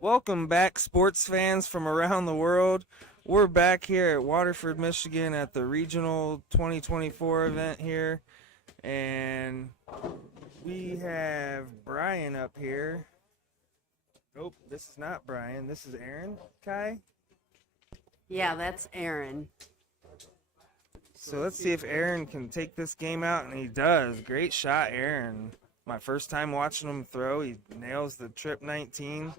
Welcome back, sports fans from around the world. We're back here at Waterford, Michigan at the Regional 2024 event here. And we have Brian up here. Oh, this is not Brian. This is Aaron Kai. Yeah, that's Aaron. So let's see if Aaron can take this game out, and he does. Great shot, Aaron. My first time watching him throw, he nails the trip 19.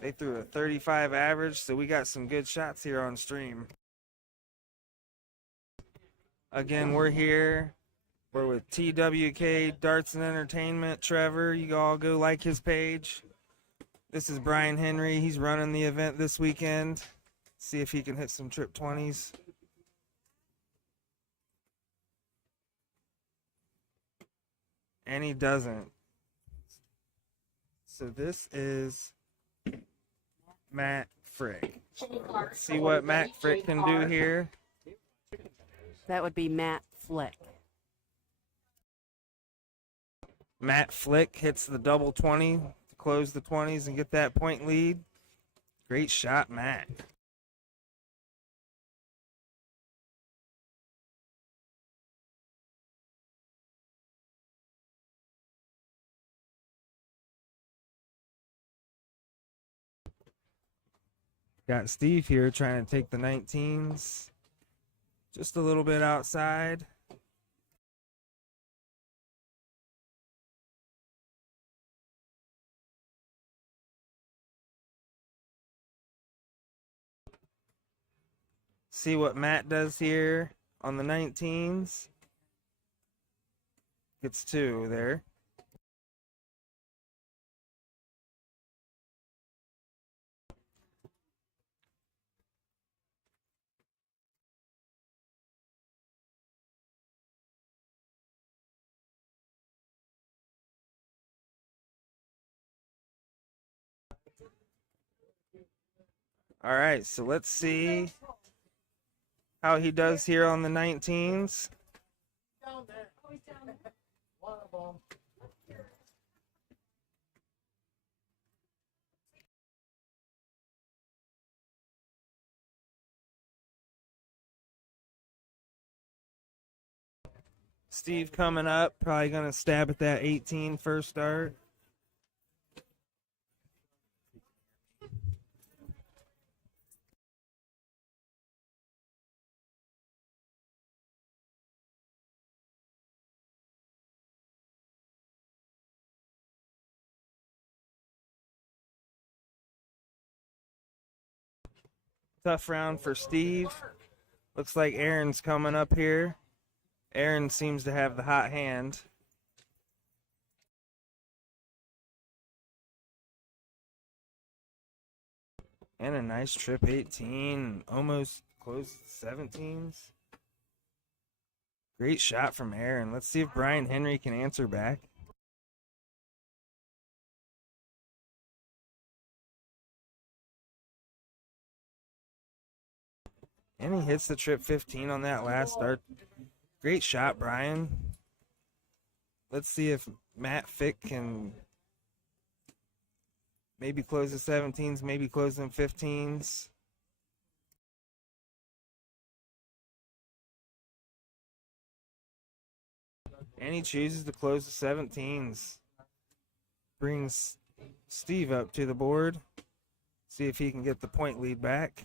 They threw a 35 average, so we got some good shots here on stream. Again, we're here. We're with TWK Darts and Entertainment. Trevor, you all go like his page. This is Brian Henry. He's running the event this weekend. See if he can hit some trip 20s. And he doesn't. So this is Matt Frick. Let's see what Matt Frick can do here. That would be Matt Flick. Matt Flick hits the double 20 to close the 20s and get that point lead. Great shot, Matt. Got Steve here trying to take the 19s. Just a little bit outside. See what Matt does here on the 19s. Gets 2 there. All right, so let's see how he does here on the 19s. Steve coming up, probably going to stab at that 18 first dart. Tough round for Steve. Looks like Aaron's coming up here. Aaron seems to have the hot hand. And a nice trip 18. Almost close 17s. Great shot from Aaron. Let's see if Brian Henry can answer back. And he hits the trip 15 on that last start. Great shot, Brian. Let's see if Matt Fick can maybe close the 17s, maybe close them 15s. And he chooses to close the 17s. Brings Steve up to the board. See if he can get the point lead back.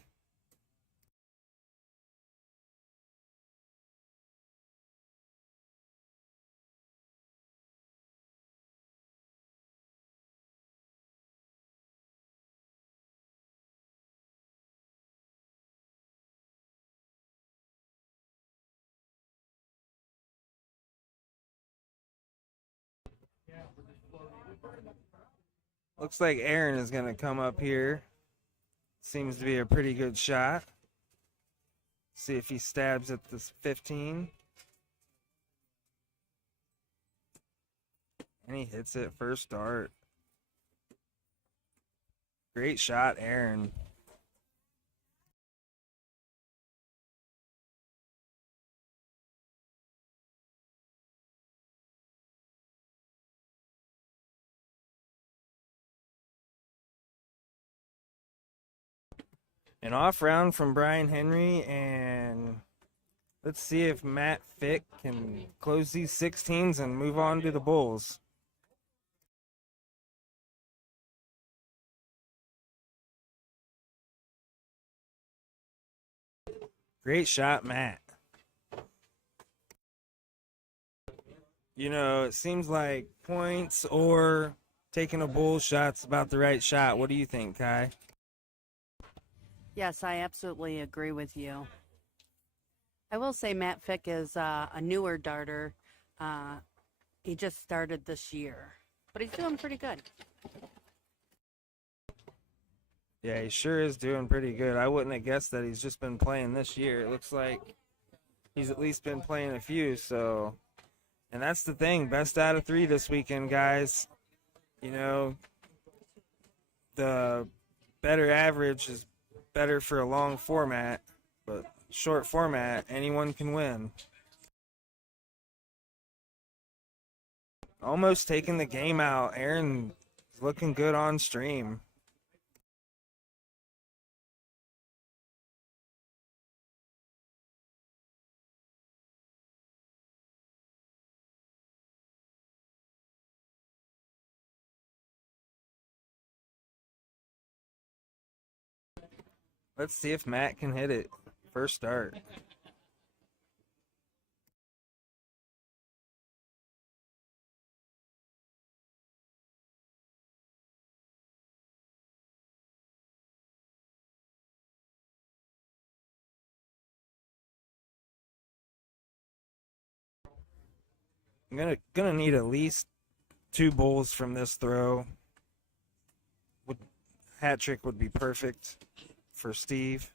Looks like Aaron is going to come up here. Seems to be a pretty good shot. See if he stabs at this 15. And he hits it first dart. Great shot, Aaron. An off round from Brian Henry, and let's see if Matt Fick can close these 16s and move on to the Bulls. Great shot, Matt. You know, it seems like points or taking a bull shot's about the right shot. What do you think, Kai? Yes, I absolutely agree with you. I will say Matt Fick is a newer darter. He just started this year, but he's doing pretty good. Yeah, he sure is doing pretty good. I wouldn't have guessed that he's just been playing this year. It looks like he's at least been playing a few, so. And that's the thing, best out of 3 this weekend, guys. You know, the better average is better for a long format, but short format, anyone can win. Almost taking the game out. Aaron is looking good on stream. Let's see if Matt can hit it. First start. I'm gonna need at least 2 bowls from this throw. Hat trick would be perfect for Steve.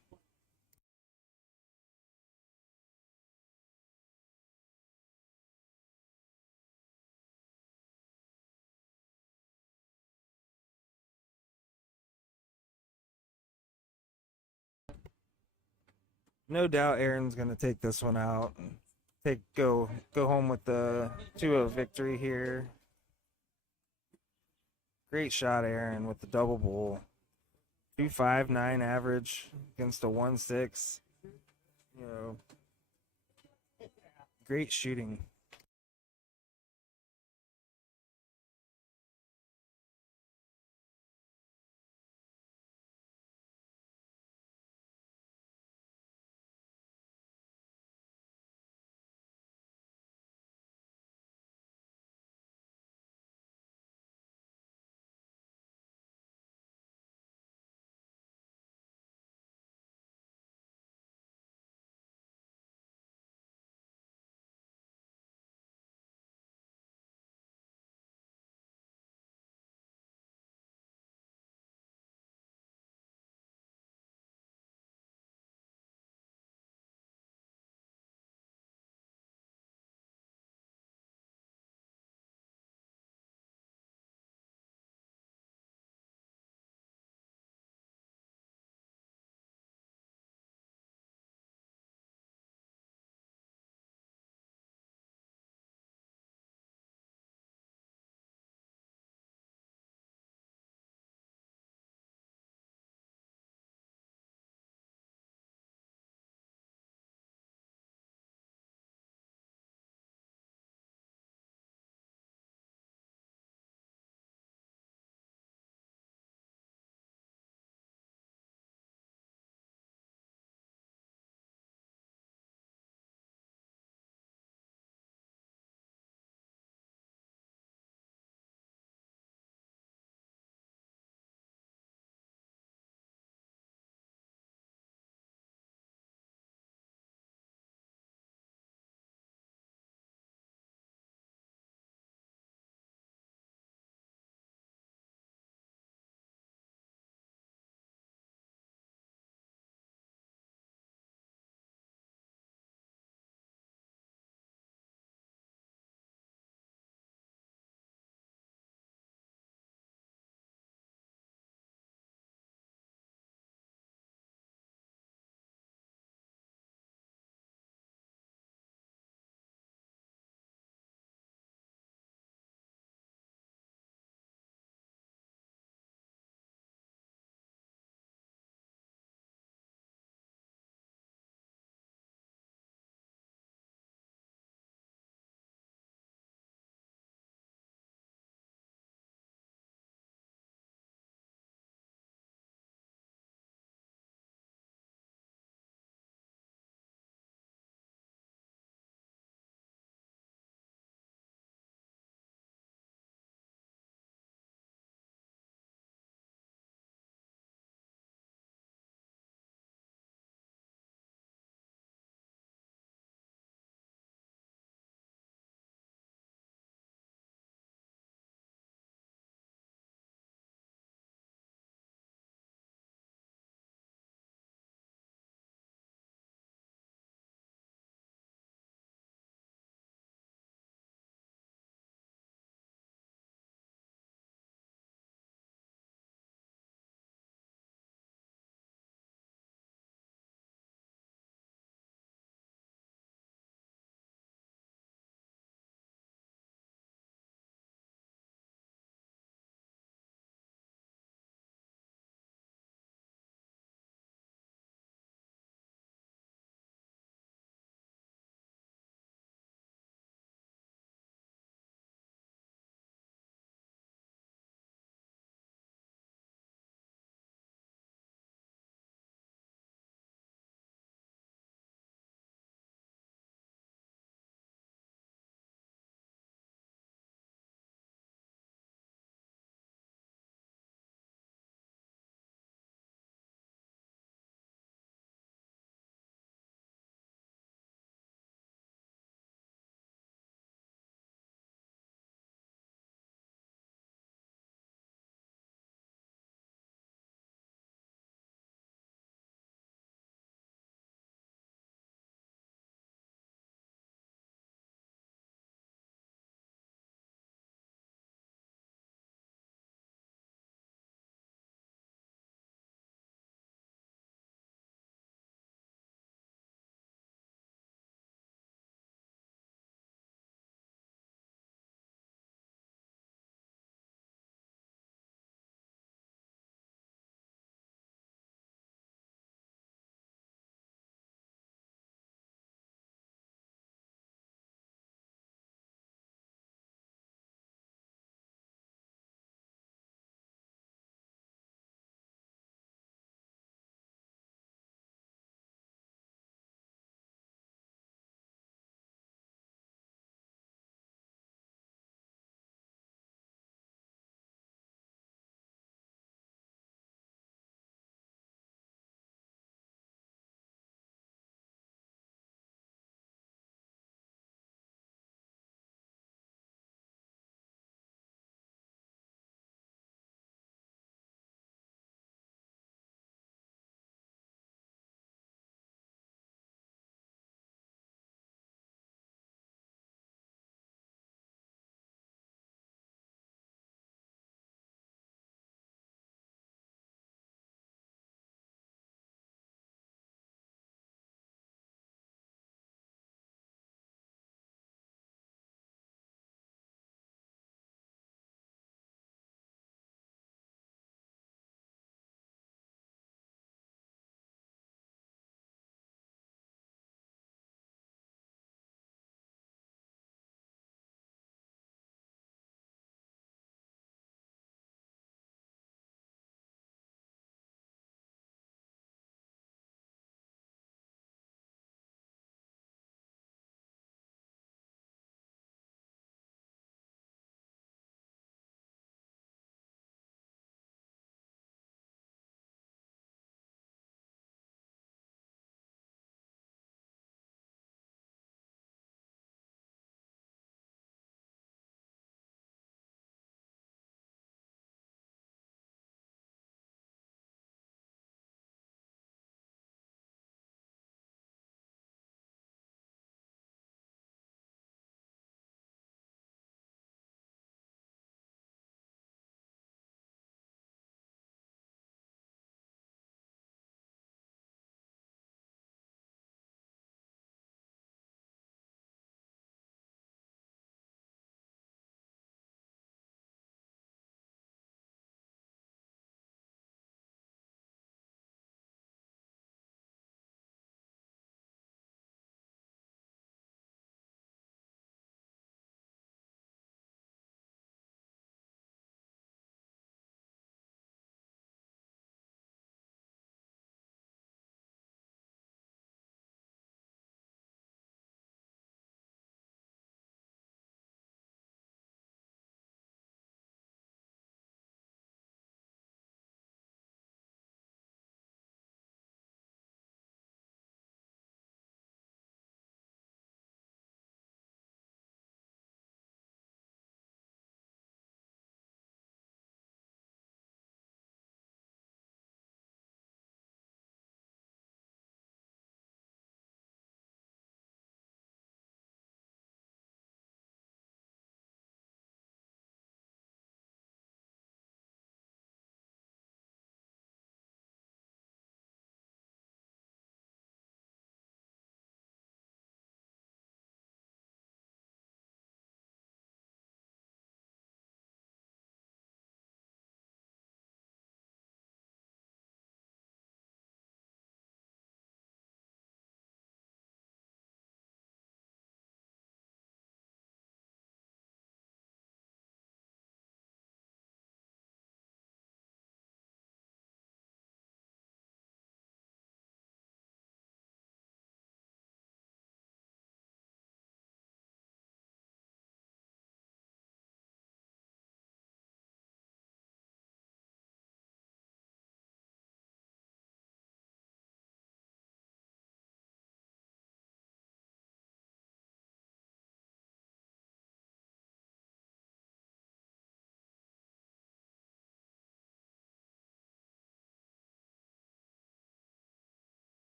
No doubt Aaron's gonna take this one out and go home with the 2-0 victory here. Great shot, Aaron, with the double bowl. 2.59 average against a 1.6. You know, great shooting.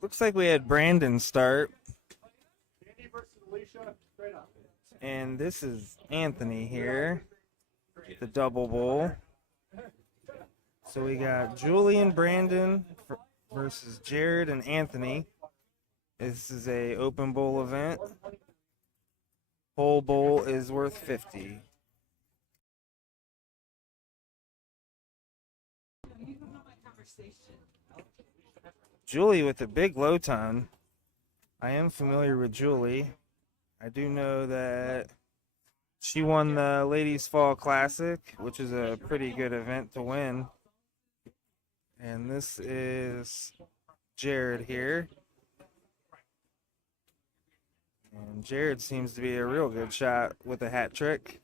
Looks like we had Brandon start. And this is Anthony here, the double bowl. So we got Julie and Brandon versus Jared and Anthony. This is a open bowl event. Whole bowl is worth 50. Julie with a big low ton. I am familiar with Julie. I do know that she won the Ladies Fall Classic, which is a pretty good event to win. And this is Jared here. And Jared seems to be a real good shot with a hat trick.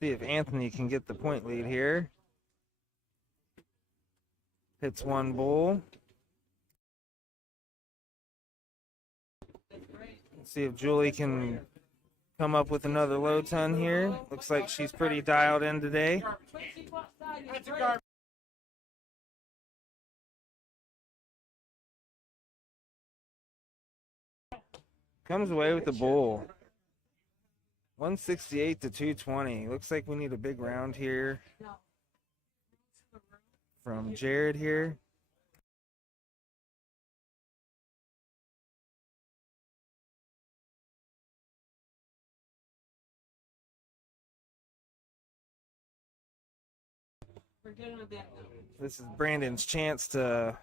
See if Anthony can get the point lead here. Hits one bowl. Let's see if Julie can come up with another low ton here. Looks like she's pretty dialed in today. Comes away with the bowl. 168 to 220. Looks like we need a big round here from Jared here. This is Brandon's chance to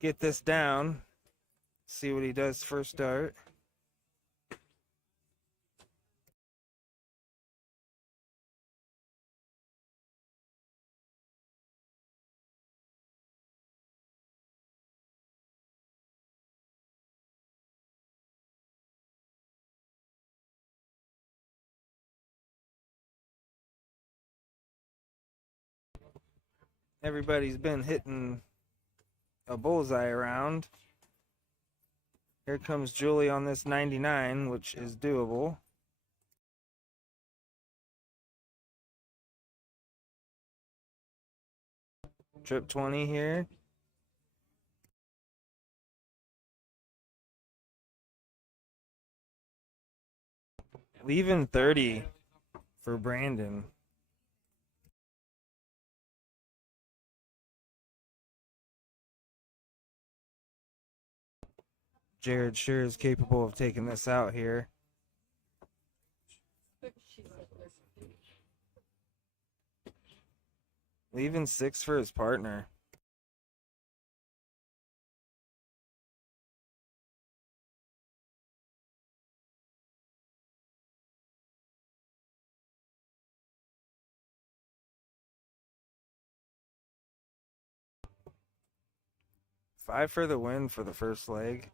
get this down. See what he does first dart. Everybody's been hitting a bullseye around. Here comes Julie on this 99, which is doable. Trip 20 here. Leaving 30 for Brandon. Jared sure is capable of taking this out here. Leaving 6 for his partner. Five for the win for the first leg.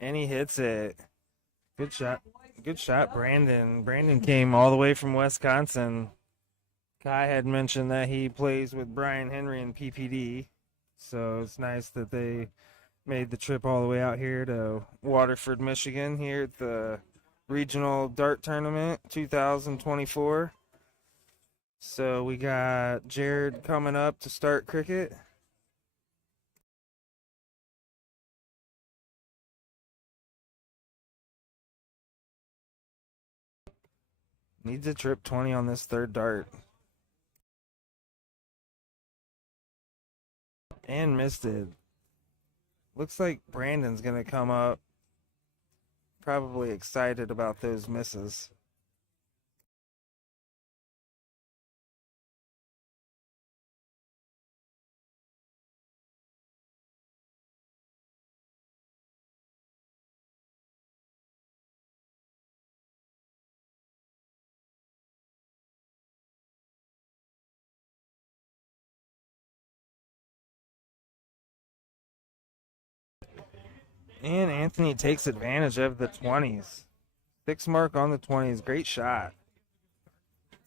And he hits it. Good shot. Good shot, Brandon. Brandon came all the way from Wisconsin. Kai had mentioned that he plays with Brian Henry in PPD. So it's nice that they made the trip all the way out here to Waterford, Michigan, here at the Regional Dart Tournament 2024. So we got Jared coming up to start cricket. Needs a trip 20 on this third dart. And missed it. Looks like Brandon's going to come up. Probably excited about those misses. And Anthony takes advantage of the 20s. 6 mark on the 20s. Great shot.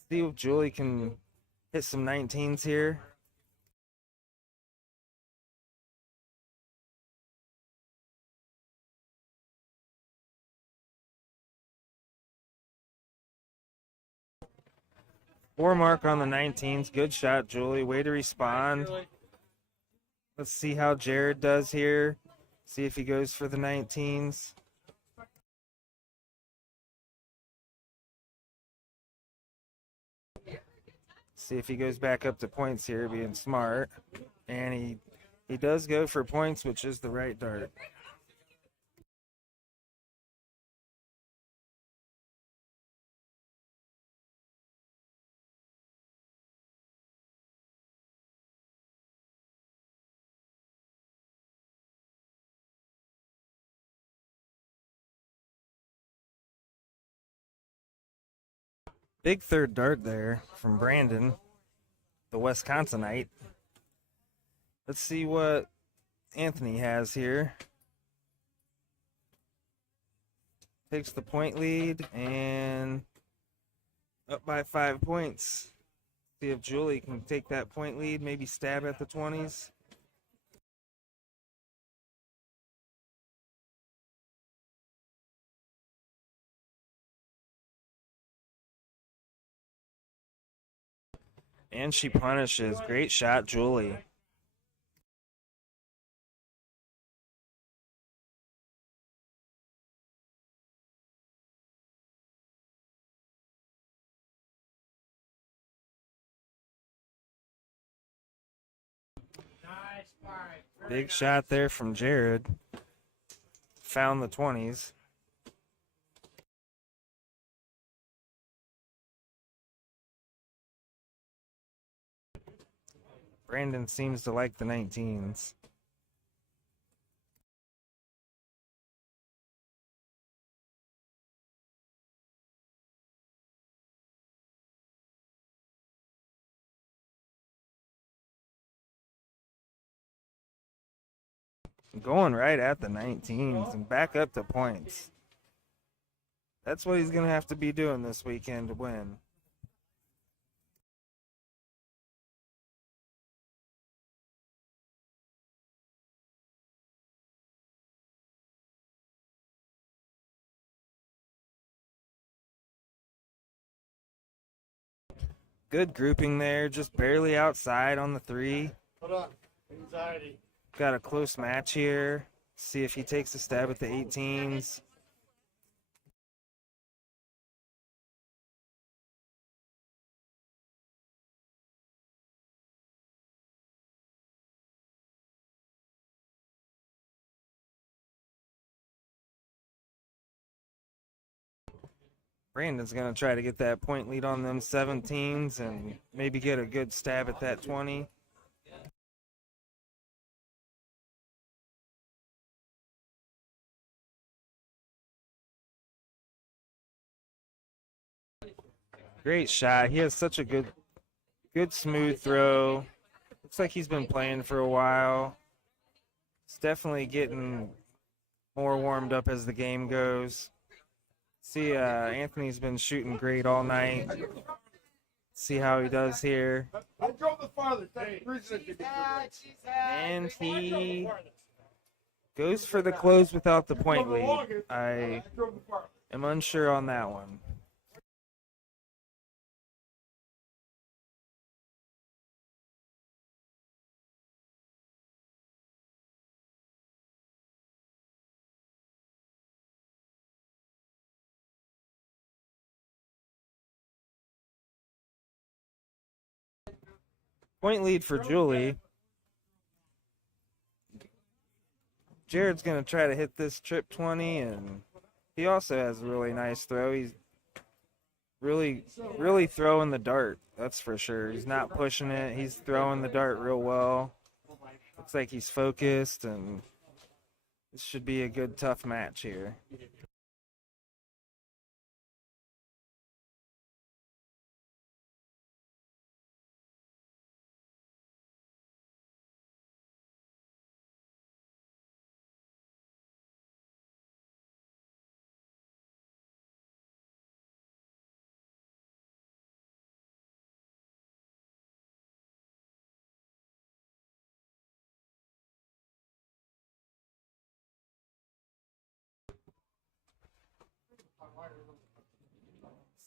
See if Julie can hit some 19s here. Four mark on the 19s. Good shot, Julie. Way to respond. Let's see how Jared does here. See if he goes for the 19s. See if he goes back up to points here, being smart. And he does go for points, which is the right dart. Big third dart there from Brandon, the Wisconsinite. Let's see what Anthony has here. Takes the point lead and up by 5 points. See if Julie can take that point lead, maybe stab at the 20s. And she punishes. Great shot, Julie. Big shot there from Jared. Found the 20s. Brandon seems to like the 19s. Going right at the 19s and back up to points. That's what he's going to have to be doing this weekend to win. Good grouping there, just barely outside on the 3. Hold on. Anxiety. Got a close match here. See if he takes a stab at the 18s. Brandon's going to try to get that point lead on them 17s and maybe get a good stab at that 20. Great shot. He has such a good smooth throw. Looks like he's been playing for a while. It's definitely getting more warmed up as the game goes. See, Anthony's been shooting great all night. See how he does here. I drove the farthest. And he goes for the close without the point lead. I am unsure on that one. Point lead for Julie. Jared's going to try to hit this trip 20, and he also has a really nice throw. He's really throwing the dart, that's for sure. He's not pushing it. He's throwing the dart real well. Looks like he's focused, and this should be a good, tough match here.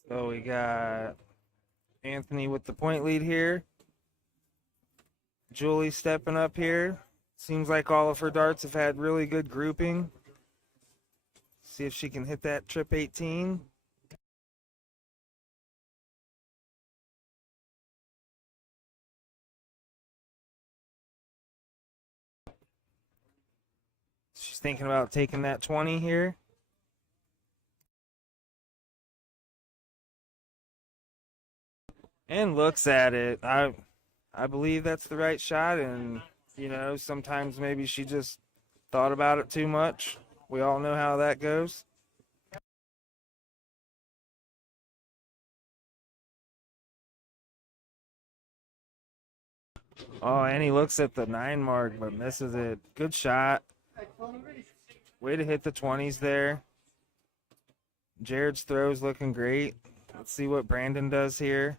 So we got Anthony with the point lead here. Julie stepping up here. Seems like all of her darts have had really good grouping. See if she can hit that trip 18. She's thinking about taking that 20 here. And looks at it. I believe that's the right shot, and sometimes maybe she just thought about it too much. We all know how that goes. Oh, and he looks at the 9 mark but misses it. Good shot. Way to hit the 20s there. Jared's throw's looking great. Let's see what Brandon does here.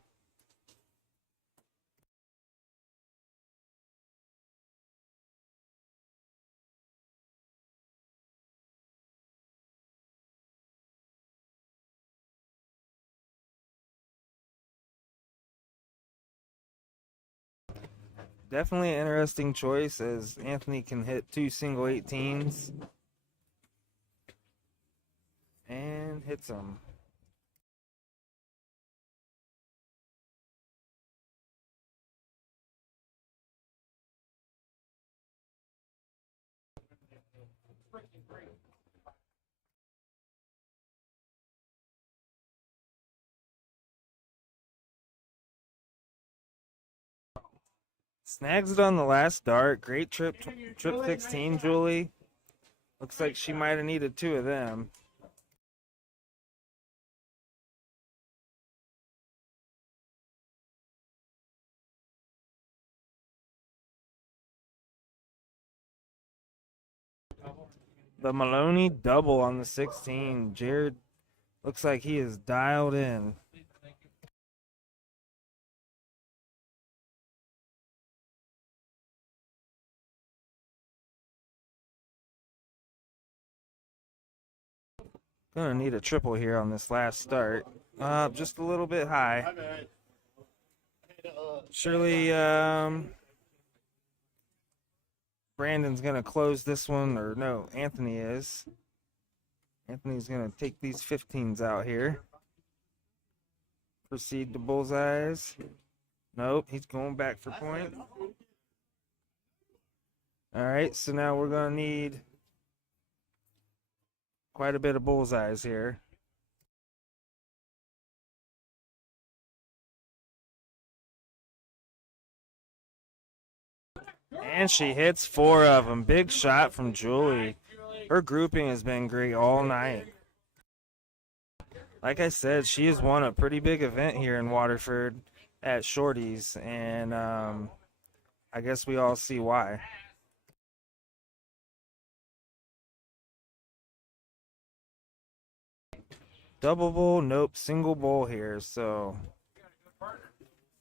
Definitely an interesting choice, as Anthony can hit 2 single 18s. And hits them. Snags it on the last dart. Great trip 16, Julie. Looks like she might have needed 2 of them. The Maloney double on the 16. Jared looks like he is dialed in. Gonna need a triple here on this last start. Just a little bit high. Surely, Brandon's gonna close this one, or no, Anthony is. Anthony's gonna take these 15s out here. Proceed to bullseyes. Nope, he's going back for point. All right, so now we're gonna need quite a bit of bullseyes here. And she hits 4 of them. Big shot from Julie. Her grouping has been great all night. Like I said, she has won a pretty big event here in Waterford at Shorty's, and I guess we all see why. Double bowl, nope, single bowl here. So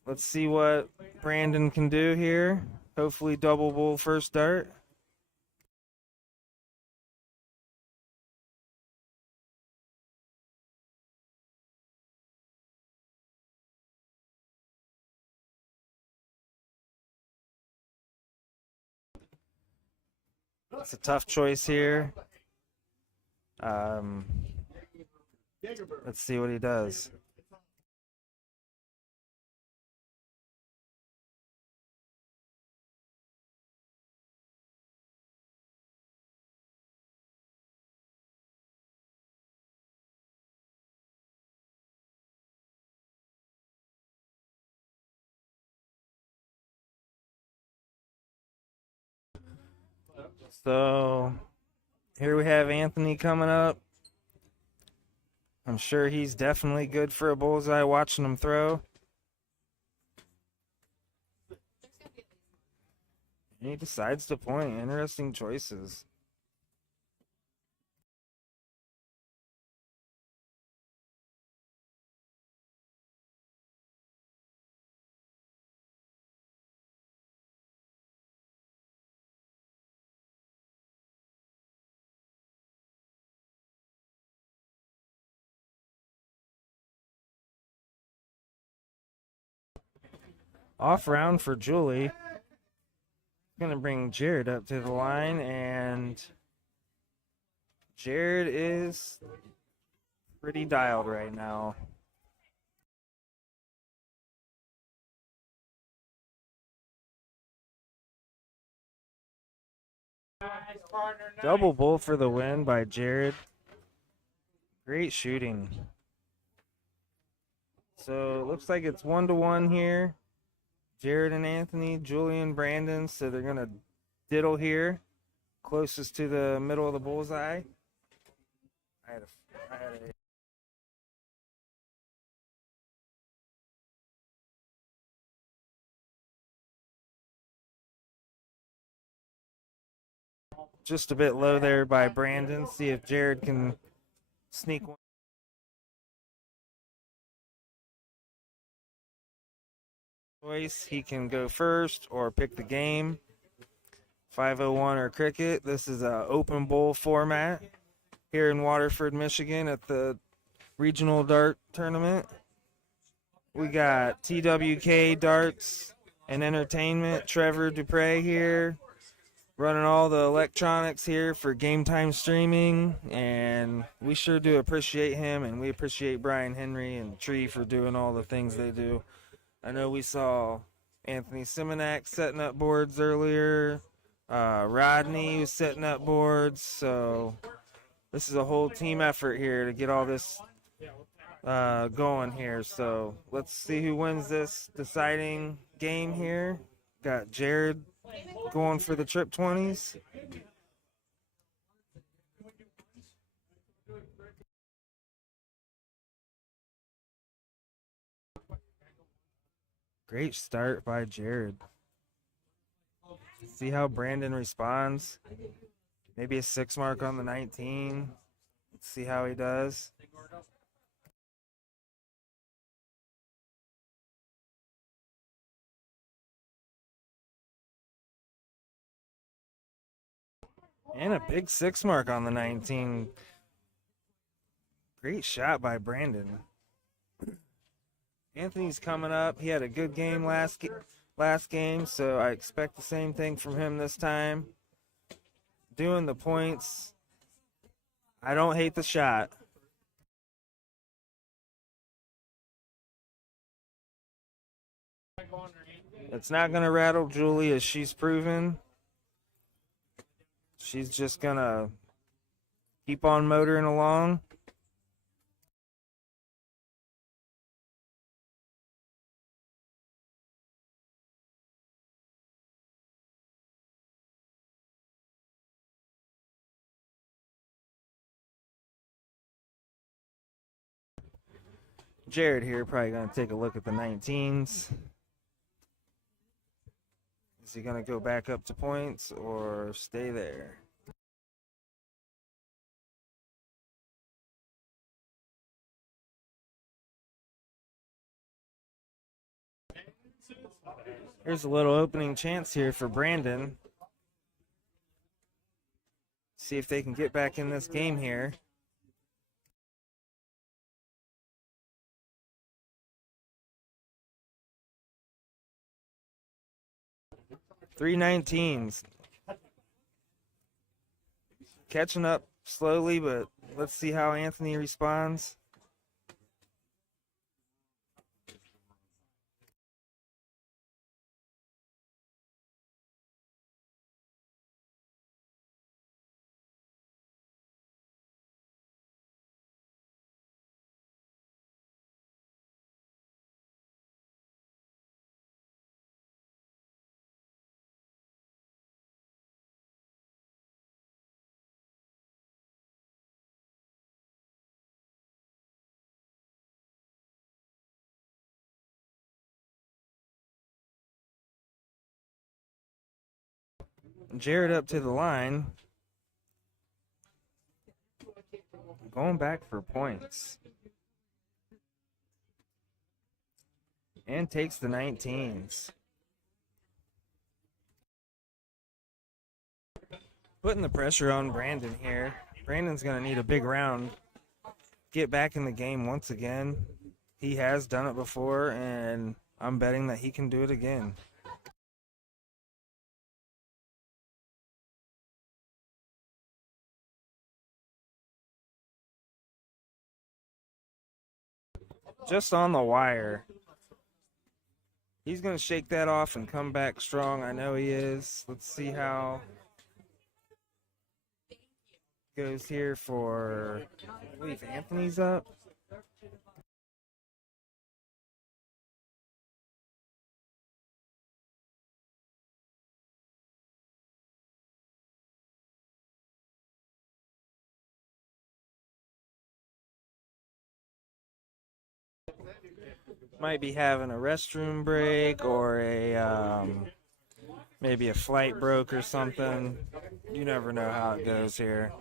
let's see what Brandon can do here. Hopefully double bowl first dart. It's a tough choice here. Let's see what he does. So here we have Anthony coming up. I'm sure he's definitely good for a bullseye watching him throw. And he decides to point. Interesting choices. Off round for Julie. Gonna bring Jared up to the line, and Jared is pretty dialed right now. Double bull for the win by Jared. Great shooting. So it looks like it's 1-1 here. Jared and Anthony, Julian, Brandon. So they're gonna diddle here, closest to the middle of the bullseye. I had a just a bit low there by Brandon. See if Jared can sneak one. Choice. He can go first or pick the game. 501 or cricket. This is a open bowl format here in Waterford, Michigan at the regional dart tournament. We got TWK Darts and Entertainment. Trevor Dupre here, running all the electronics here for game time streaming, and we sure do appreciate him, and we appreciate Brian Henry and Tree for doing all the things they do. I know we saw Anthony Simonak setting up boards earlier. Rodney was setting up boards, so this is a whole team effort here to get all this going here. So let's see who wins this deciding game here. Got Jared going for the trip 20s. Great start by Jared. See how Brandon responds. Maybe a 6 mark on the 19. Let's see how he does. And a big 6 mark on the 19. Great shot by Brandon. Anthony's coming up. He had a good game last game, so I expect the same thing from him this time. Doing the points. I don't hate the shot. It's not going to rattle Julie, as she's proven. She's just going to keep on motoring along. Jared here probably going to take a look at the 19s. Is he going to go back up to points or stay there? Here's a little opening chance here for Brandon. See if they can get back in this game here. Three 19s. Catching up slowly, but let's see how Anthony responds. Jared up to the line. Going back for points. And takes the 19s. Putting the pressure on Brandon here. Brandon's going to need a big round. Get back in the game once again. He has done it before, and I'm betting that he can do it again. Just on the wire. He's going to shake that off and come back strong. I know he is. Let's see how it goes here for, I believe Anthony's up. Might be having a restroom break or a maybe a flight broke or something. You never know how it goes here.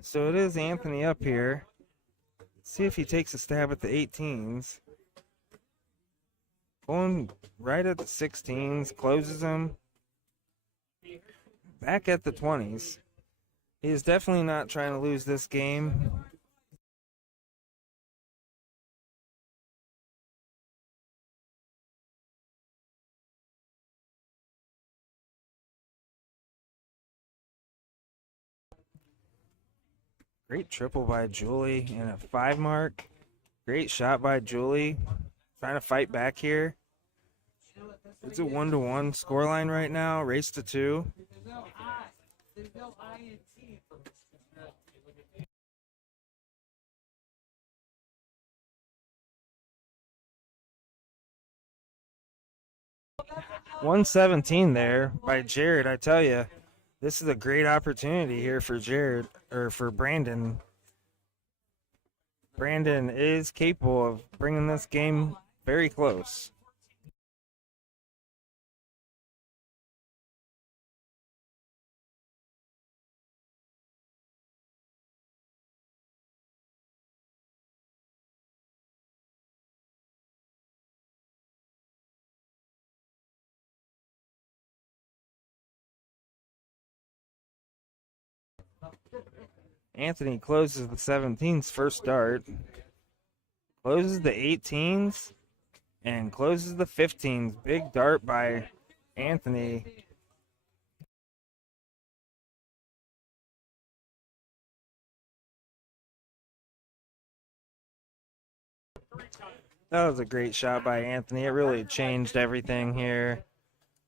So it is Anthony up here. Let's see if he takes a stab at the 18s. Going right at the 16s, closes them. Back at the 20s. He is definitely not trying to lose this game. Great triple by Julie and a 5 mark. Great shot by Julie. Trying to fight back here. It's a 1-1 scoreline right now. Race to 2. $117 there by Jared. I tell you, this is a great opportunity here for Jared, or for Brandon. Brandon is capable of bringing this game very close. Anthony closes the 17s first dart, closes the 18s, and closes the 15s. Big dart by Anthony. That was a great shot by Anthony. It really changed everything here.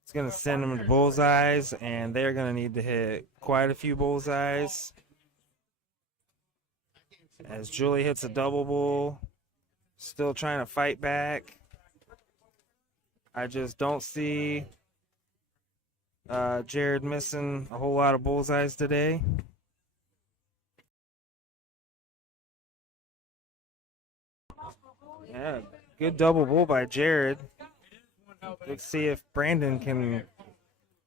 It's going to send them to bullseyes, and they're going to need to hit quite a few bullseyes. As Julie hits a double bull, still trying to fight back. I just don't see Jared missing a whole lot of bullseyes today. Yeah, good double bull by Jared. Let's see if Brandon can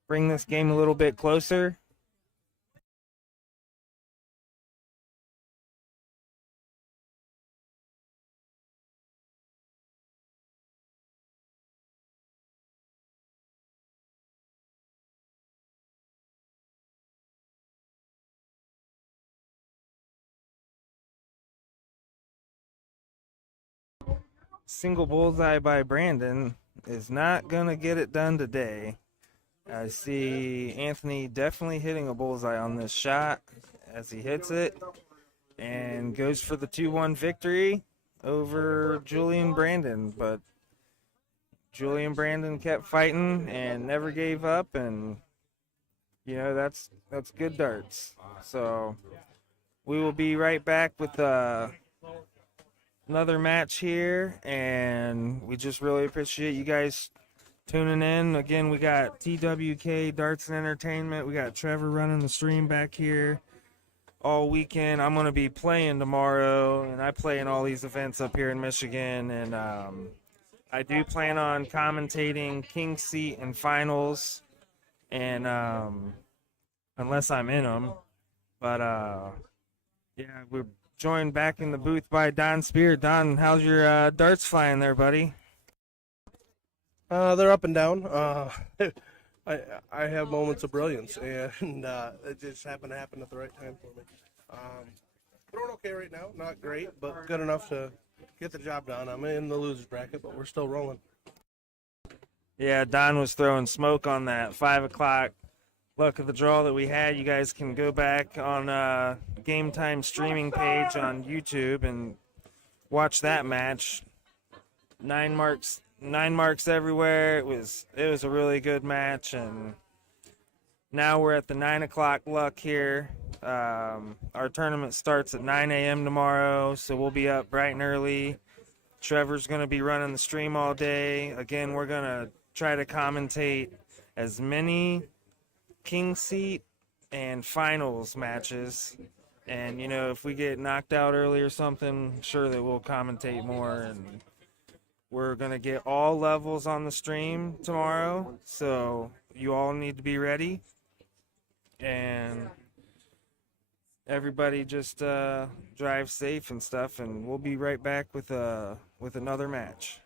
bring this game a little bit closer. Single bullseye by Brandon is not going to get it done today. I see Anthony definitely hitting a bullseye on this shot as he hits it and goes for the 2-1 victory over Julian Brandon. But Julian Brandon kept fighting and never gave up, and you know, that's good darts. So we will be right back with another match here, and we just really appreciate you guys tuning in. Again, we got TWK Darts and Entertainment. We got Trevor running the stream back here all weekend. I'm going to be playing tomorrow, and I play in all these events up here in Michigan, and I do plan on commentating King Seat and finals, and unless I'm in them. But yeah, we're joined back in the booth by Don Spear. Don, how's your darts flying there, buddy? They're up and down. I have moments of brilliance, and it just happened to happen at the right time for me. Throwing okay right now. Not great, but good enough to get the job done. I'm in the losers bracket, but we're still rolling. Yeah, Don was throwing smoke on that 5 o'clock luck of the draw that we had. You guys can go back on Game Time streaming page on YouTube and watch that match. 9 marks everywhere. It was a really good match, and now we're at the 9 o'clock luck here. Our tournament starts at 9 a.m. tomorrow, so we'll be up bright and early. Trevor's going to be running the stream all day. Again, we're going to try to commentate as many king seat and finals matches. And, if we get knocked out early or something, I'm sure that we'll commentate more. And we're going to get all levels on the stream tomorrow, so you all need to be ready. And everybody just drive safe and stuff, and we'll be right back with another match.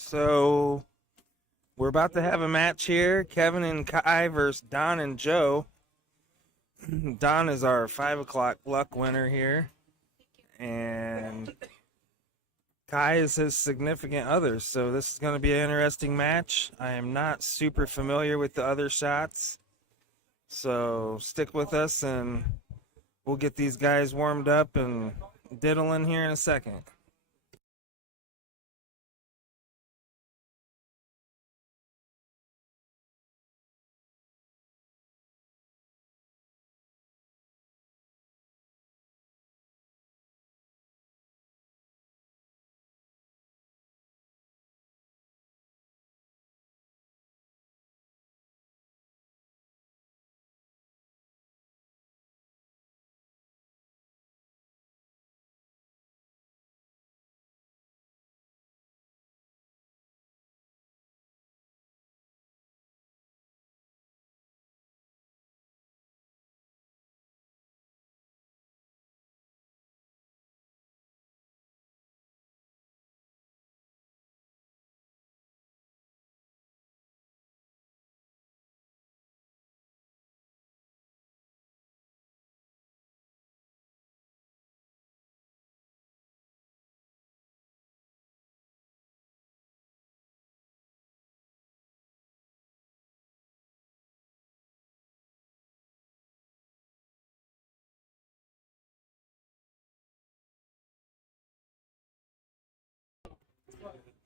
So we're about to have a match here. Kevin and Kai versus Don and Joe. Don is our 5 o'clock luck winner here. And Kai is his significant other. So this is going to be an interesting match. I am not super familiar with the other shots. So stick with us and we'll get these guys warmed up and diddling here in a second.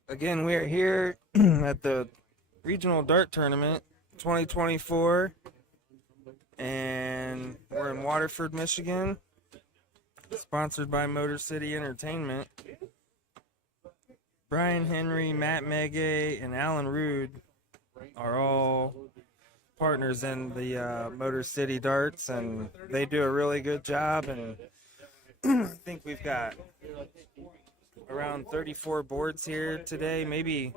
Again, we're here at the Regional Dart Tournament 2024, and we're in Waterford, Michigan, sponsored by Motor City Entertainment. Brian Henry, Matt Megay, and Alan Rude are all partners in the Motor City Darts, and they do a really good job, and I think we've got around 34 boards here today, maybe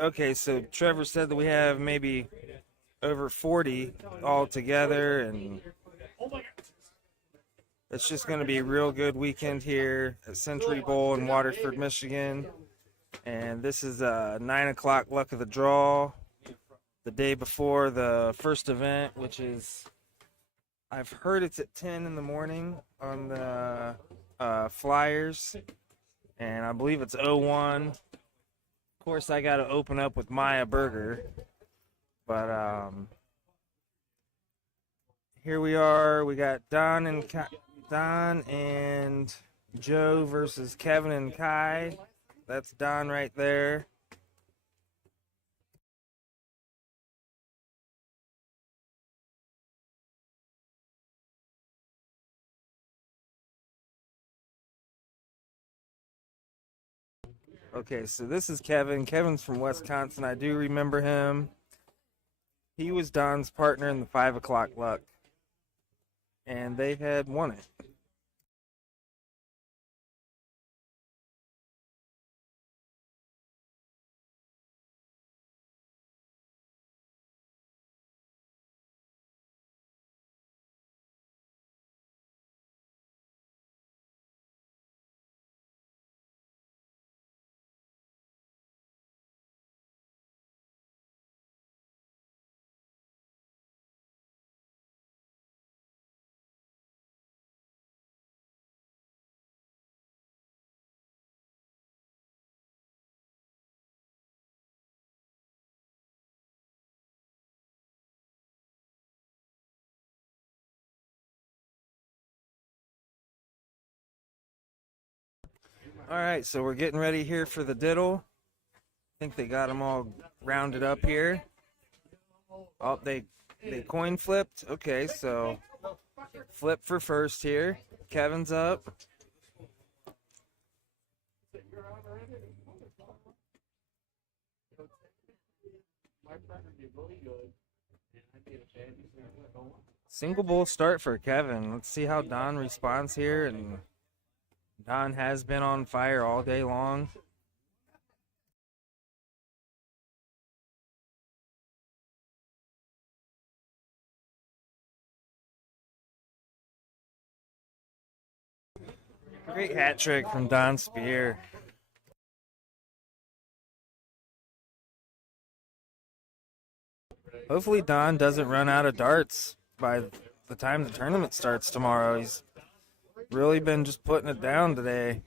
okay, so Trevor said that we have maybe over 40 all together, and it's just going to be a real good weekend here at Century Bowl in Waterford, Michigan. And this is a 9 o'clock luck of the draw, the day before the first event, which is, I've heard it's at 10 in the morning on the flyers, and I believe it's 01. Of course, I got to open up with Maya Burger, but here we are. We got Don and Joe versus Kevin and Kai. That's Don right there. Okay, so this is Kevin. Kevin's from Wisconsin. I do remember him. He was Don's partner in the 5 o'clock luck, and they had won it. All right, so we're getting ready here for the diddle. I think they got them all rounded up here. Oh, they coin flipped. Okay, so flip for first here. Kevin's up. Single bowl start for Kevin. Let's see how Don responds here, and Don has been on fire all day long. Great hat trick from Don Spear. Hopefully Don doesn't run out of darts by the time the tournament starts tomorrow. He's really been just putting it down today.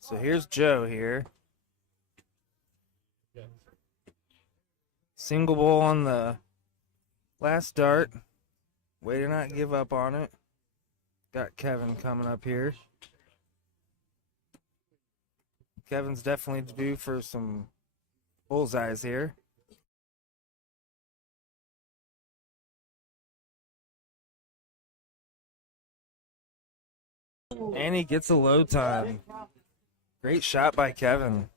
So here's Joe here. Single bowl on the last dart. Way to not give up on it. Got Kevin coming up here. Kevin's definitely due for some bullseyes here. And he gets a low time. Great shot by Kevin.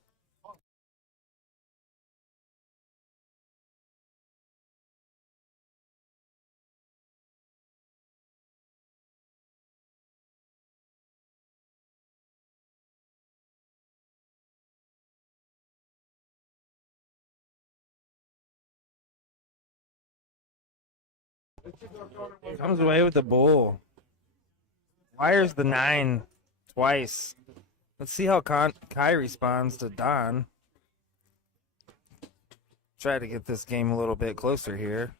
Comes away with the bull. Wires the 9 twice. Let's see how Kai responds to Don. Try to get this game a little bit closer here.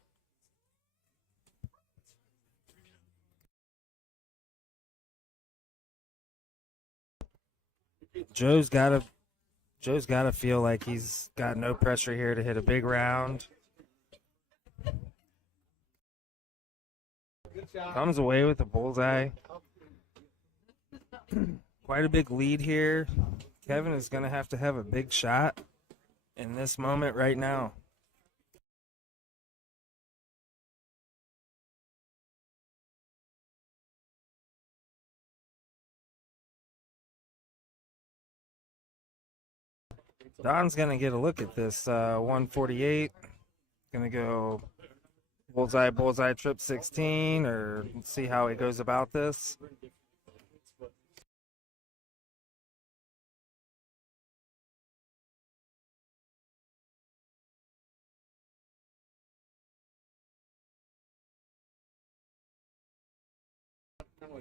Joe's gotta feel like he's got no pressure here to hit a big round. Comes away with a bullseye. Quite a big lead here. Kevin is going to have a big shot in this moment right now. Don's going to get a look at this 148. Going to go bullseye, trip 16, or let's see how he goes about this.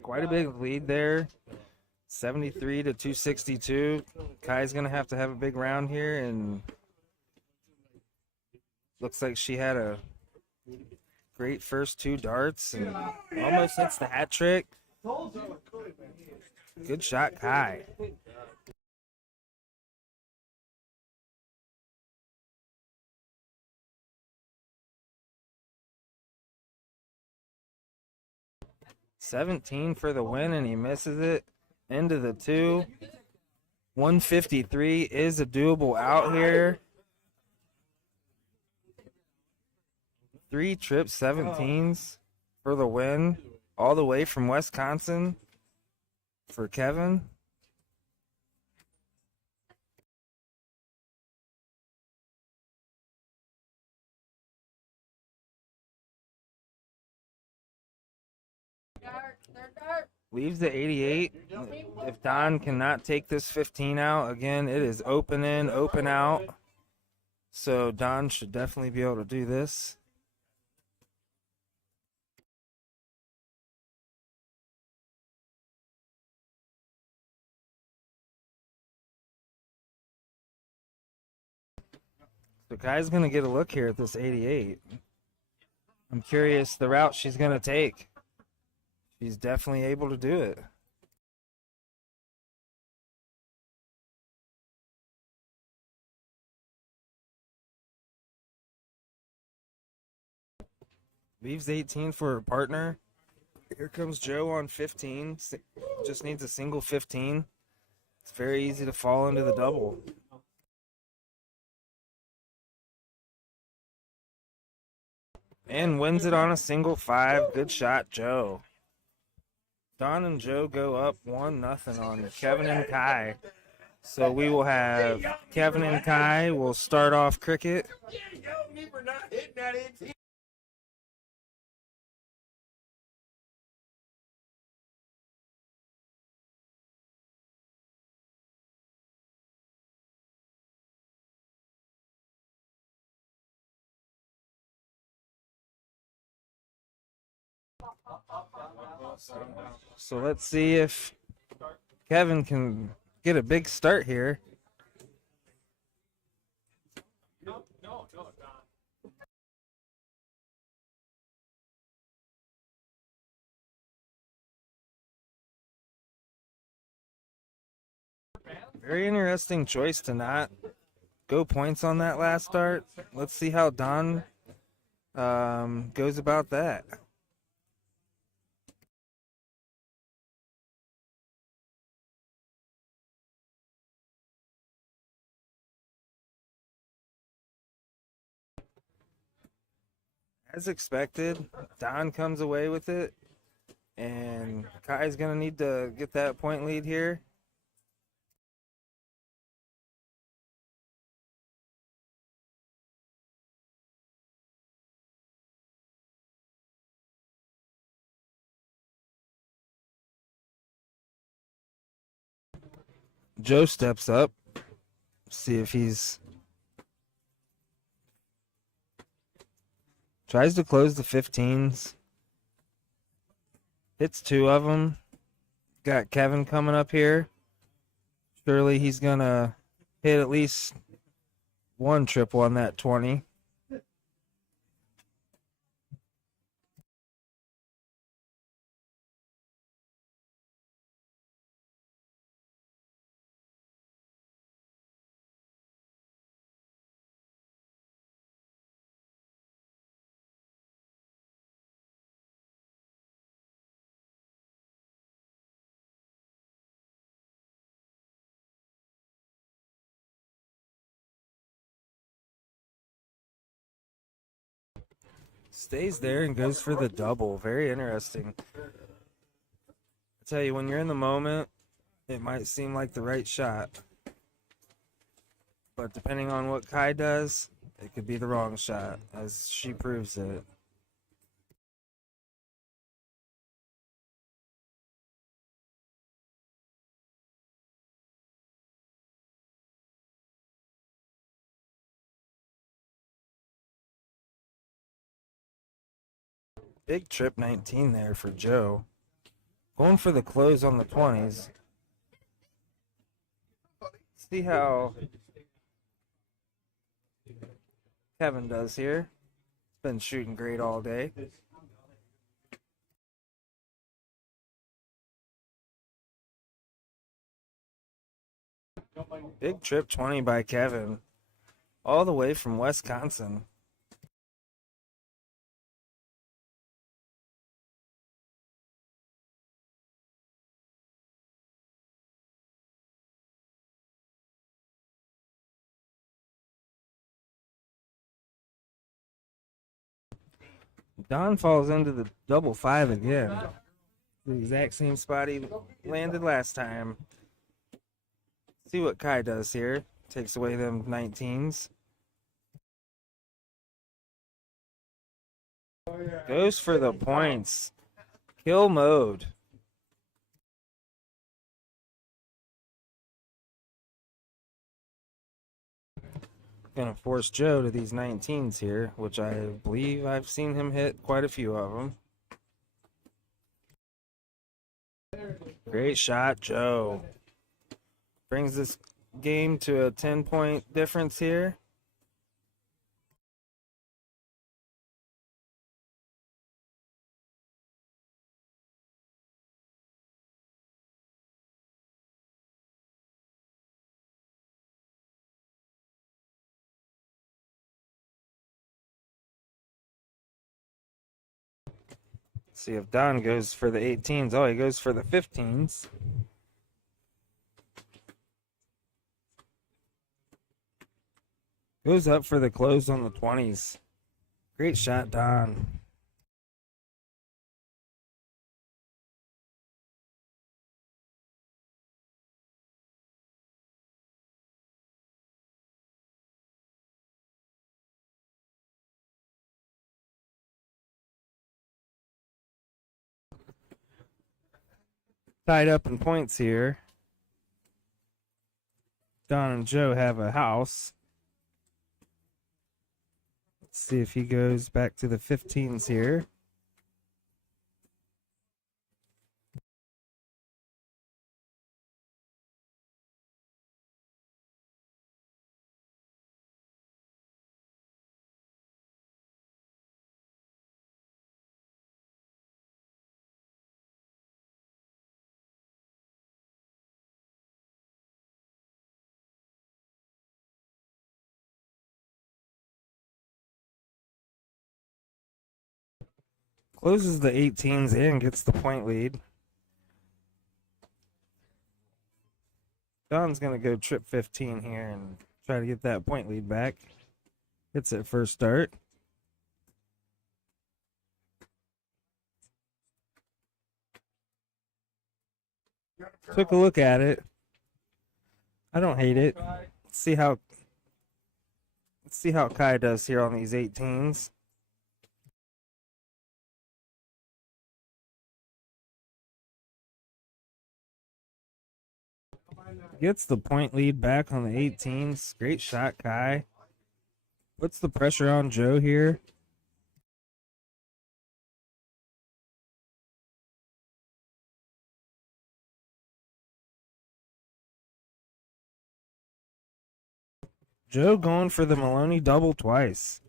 Quite a big lead there. 73 to 262. Kai's going to have a big round here, and looks like she had a great first 2 darts and almost hits the hat trick. Good shot, Kai. $17 for the win, and he misses it. Into the 2. 153 is a doable out here. 3 trip 17s for the win, all the way from Wisconsin for Kevin. Leaves the 88. If Don cannot take this 15 out, again, it is open in, open out. So Don should definitely be able to do this. So Kai's going to get a look here at this 88. I'm curious the route she's going to take. She's definitely able to do it. Leaves 18 for her partner. Here comes Joe on 15. Just needs a single 15. It's very easy to fall into the double. And wins it on a single 5. Good shot, Joe. Don and Joe go up 1-0 on Kevin and Kai. So we will have Kevin and Kai will start off cricket. So let's see if Kevin can get a big start here. Very interesting choice to not go points on that last start. Let's see how Don goes about that. As expected, Don comes away with it, and Kai's going to need to get that point lead here. Joe steps up, see if he's tries to close the 15s. Hits 2 of them. Got Kevin coming up here. Surely he's going to hit at least one triple on that 20. Stays there and goes for the double. Very interesting. I tell you, when you're in the moment, it might seem like the right shot. But depending on what Kai does, it could be the wrong shot, as she proves it. Big trip 19 there for Joe. Going for the close on the 20s. See how Kevin does here. Been shooting great all day. Big trip 20 by Kevin. All the way from Wisconsin. Don falls into the double 5 again. The exact same spot he landed last time. See what Kai does here. Takes away them 19s. Goes for the points. Kill mode. Gonna force Joe to these 19s here, which I believe I've seen him hit quite a few of them. Great shot, Joe. Brings this game to a 10-point difference here. See if Don goes for the 18s. Oh, he goes for the 15s. Goes up for the close on the 20s. Great shot, Don. Tied up in points here. Don and Joe have a house. Let's see if he goes back to the 15s here. Closes the 18s in, gets the point lead. Don's going to go trip 15 here and try to get that point lead back. Hits it first start. Took a look at it. I don't hate it. Let's see how Kai does here on these 18s. Gets the point lead back on the 18s. Great shot, Kai. Puts the pressure on Joe here. Joe going for the Maloney double twice.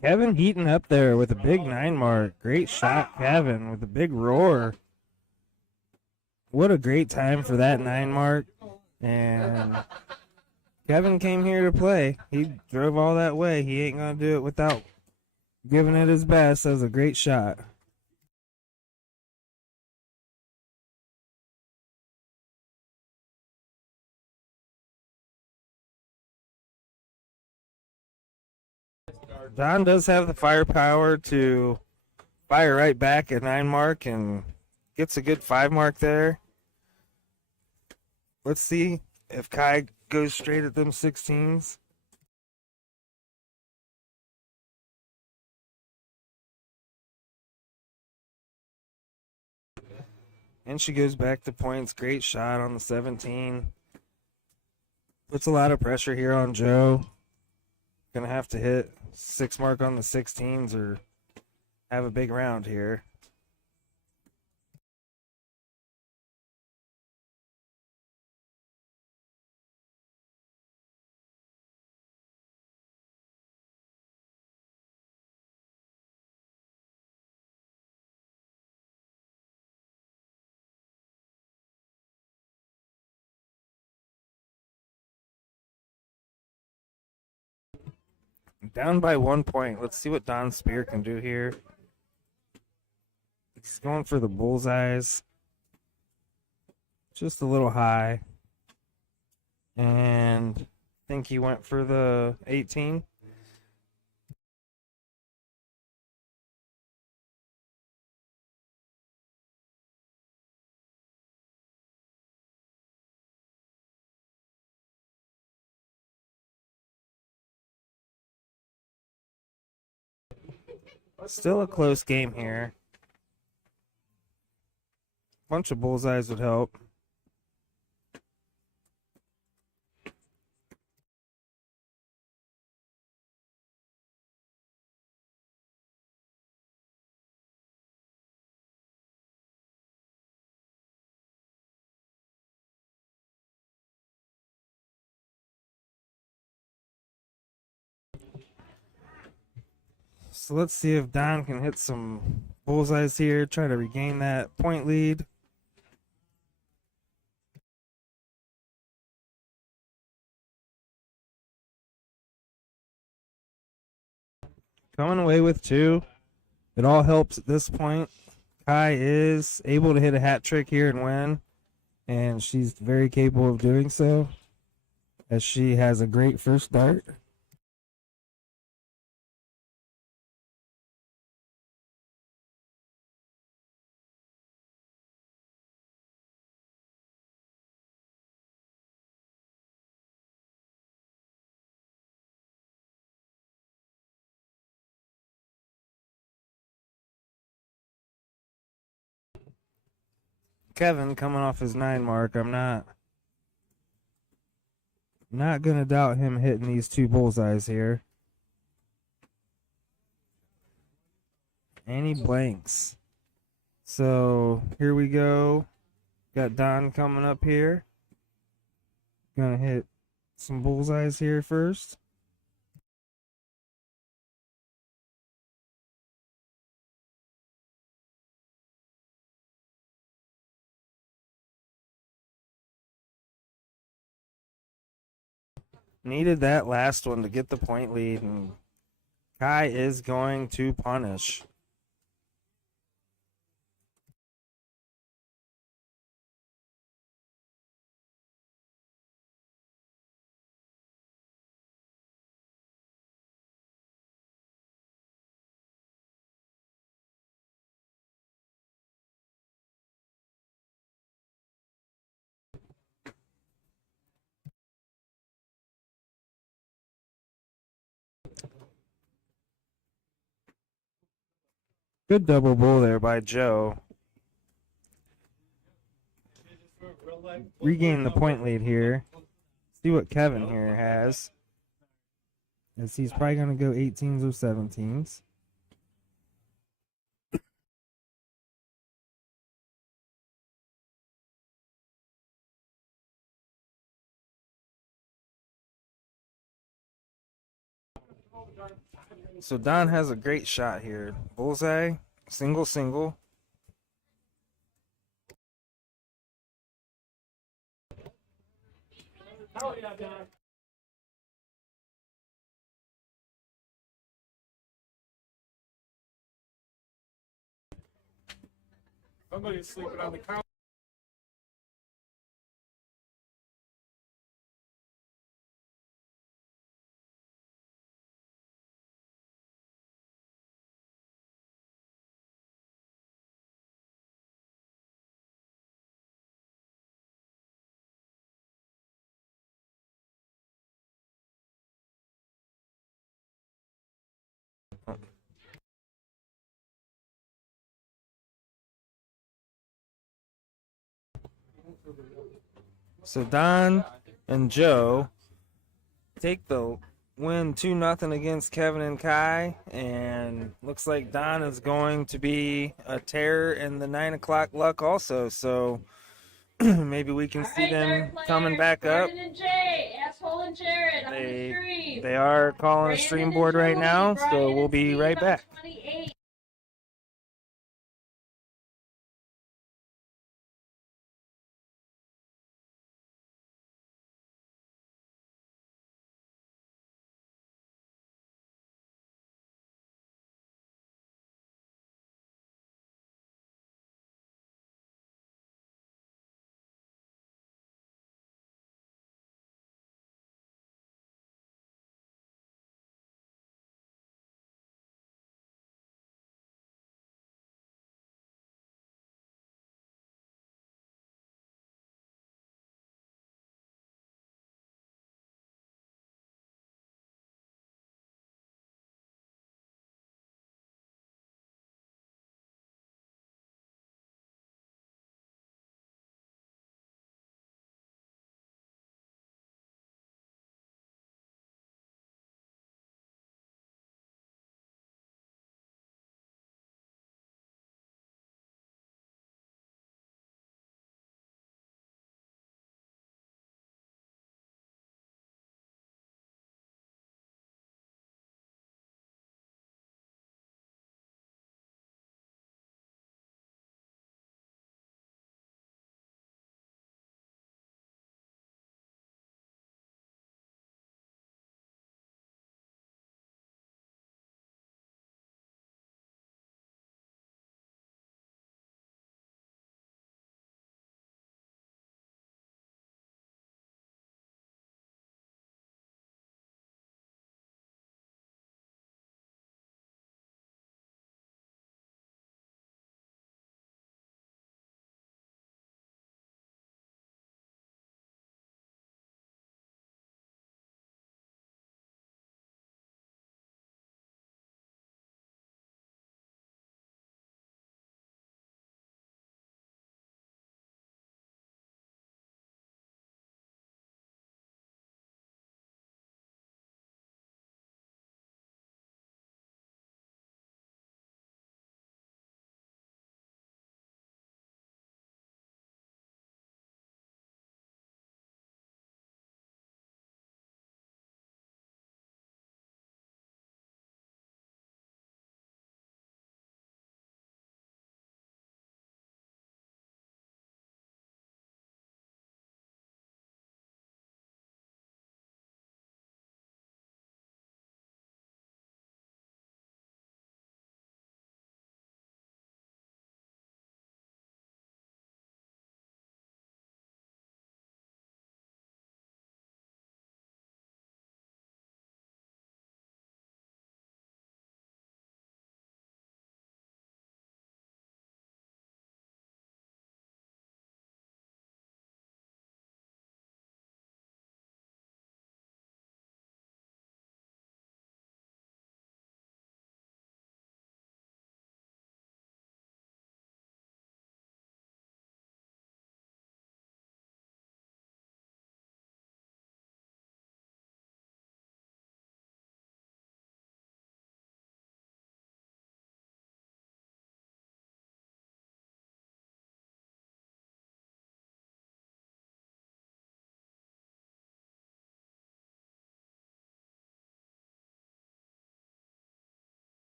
Kevin heating up there with a big 9 mark. Great shot, Kevin, with a big roar. What a great time for that 9 mark. And Kevin came here to play. He drove all that way. He ain't going to do it without giving it his best. That was a great shot. Don does have the firepower to fire right back at 9 mark and gets a good 5 mark there. Let's see if Kai goes straight at them 16s. And she goes back to points. Great shot on the 17. Puts a lot of pressure here on Joe. Gonna have to hit 6 mark on the 16s or have a big round here. Down by 1 point. Let's see what Don Spear can do here. He's going for the bullseyes. Just a little high. And I think he went for the 18. Still a close game here. Bunch of bullseyes would help. So let's see if Don can hit some bullseyes here, try to regain that point lead. Coming away with 2. It all helps at this point. Kai is able to hit a hat trick here and win, and she's very capable of doing so, as she has a great first start. Kevin coming off his 9 mark. I'm not gonna doubt him hitting these 2 bullseyes here. And he blanks. So here we go. Got Don coming up here. Gonna hit some bullseyes here first. Needed that last one to get the point lead, and Kai is going to punish. Good double bull there by Joe. Regain the point lead here. See what Kevin here has. As he's probably going to go 18s or 17s. So Don has a great shot here. Bullseye, single, single. Oh, yeah, Don. Somebody's sleeping on the couch. So Don and Joe take the win 2-0 against Kevin and Kai, and looks like Don is going to be a terror in the 9 o'clock luck also. So maybe we can see them coming back up. Brandon and Jay, Asshole and Jared on the They stream. they are calling a Brandon stream and board right Julie, now, so Brian we'll and be Steve right on back. 28.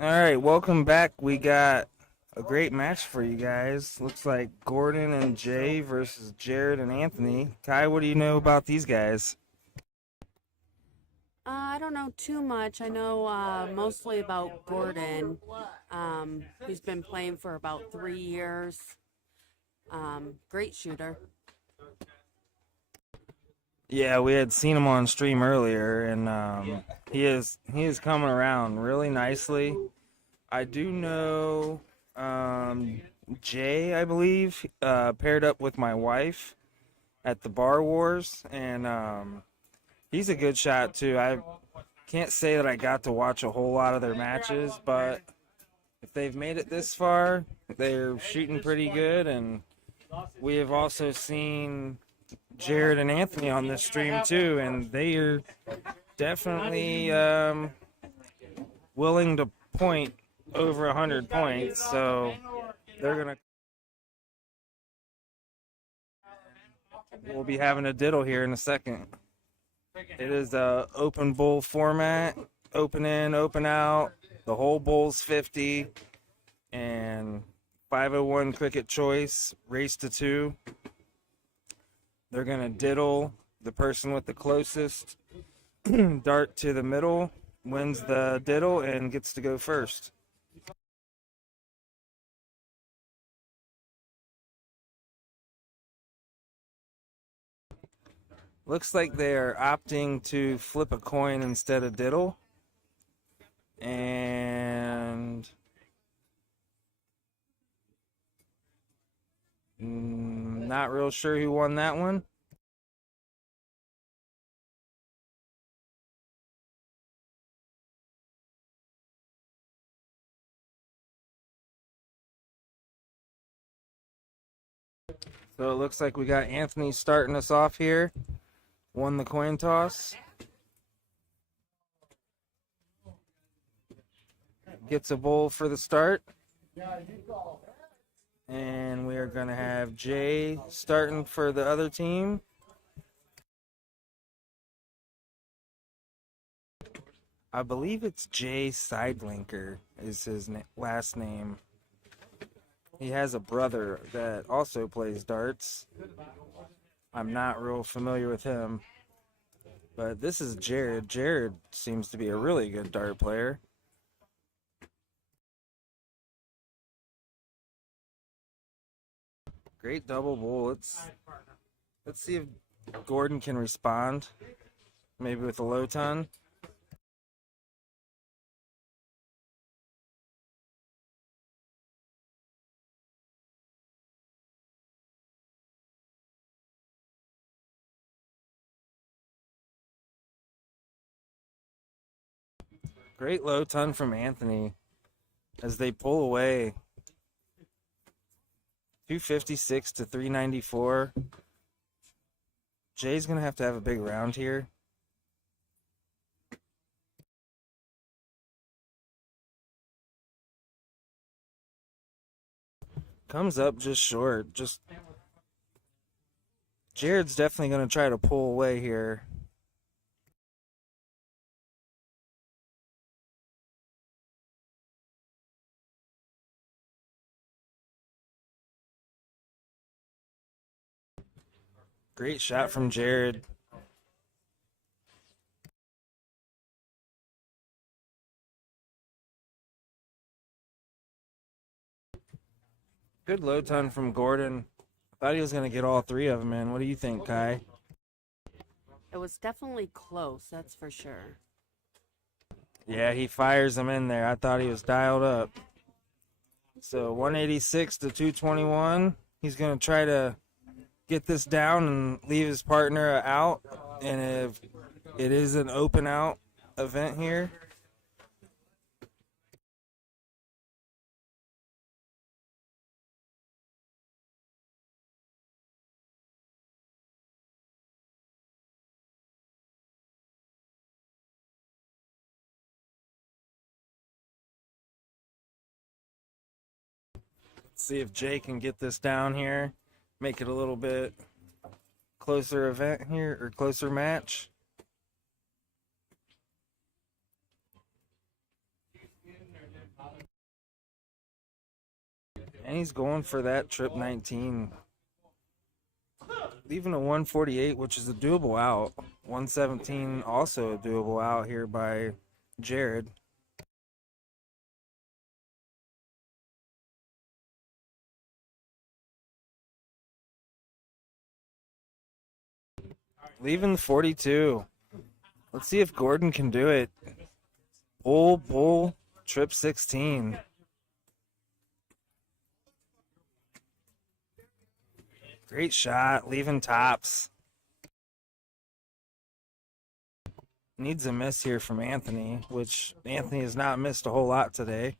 All right, welcome back. We got a great match for you guys. Looks like Gordon and Jay versus Jared and Anthony. Kai, what do you know about these guys? I don't know too much. I know mostly about Gordon. He's been playing for about 3 years. Great shooter. Yeah, we had seen him on stream earlier, and he is coming around really nicely. I do know Jay, I believe, paired up with my wife at the Bar Wars, and he's a good shot too. I can't say that I got to watch a whole lot of their matches, but if they've made it this far, they're shooting pretty good. And we have also seen Jared and Anthony on this stream too, and they are definitely willing to point over 100 points, so they're gonna. We'll be having a diddle here in a second. It is a open bowl format, open in, open out. The whole bowl's 50, and 501 cricket choice, race to 2. They're gonna diddle. The person with the closest dart to the middle wins the diddle and gets to go first. Looks like they're opting to flip a coin instead of diddle. And not real sure who won that one. So it looks like we got Anthony starting us off here. Won the coin toss. Gets a bowl for the start. And we are going to have Jay starting for the other team. I believe it's Jay Sidelinker is his last name. He has a brother that also plays darts. I'm not real familiar with him. But this is Jared. Jared seems to be a really good dart player. Great double bowl. Let's see if Gordon can respond. Maybe with a low ton. Great low ton from Anthony as they pull away. 256 to 394. Jay's going to have a big round here. Comes up just short. Jared's definitely going to try to pull away here. Great shot from Jared. Good low ton from Gordon. Thought he was going to get all 3 of them in. What do you think, Kai? It was definitely close, that's for sure. Yeah, he fires them in there. I thought he was dialed up. So 186 to 221. He's going to try to get this down and leave his partner out. And if it is an open out event here. Let's see if Jay can get this down here. Make it a little bit closer event here, or closer match. And he's going for that trip 19. Leaving a 148, which is a doable out. 117, also a doable out here by Jared. Leaving the 42. Let's see if Gordon can do it. Bull, trip 16. Great shot, leaving tops. Needs a miss here from Anthony, which Anthony has not missed a whole lot today.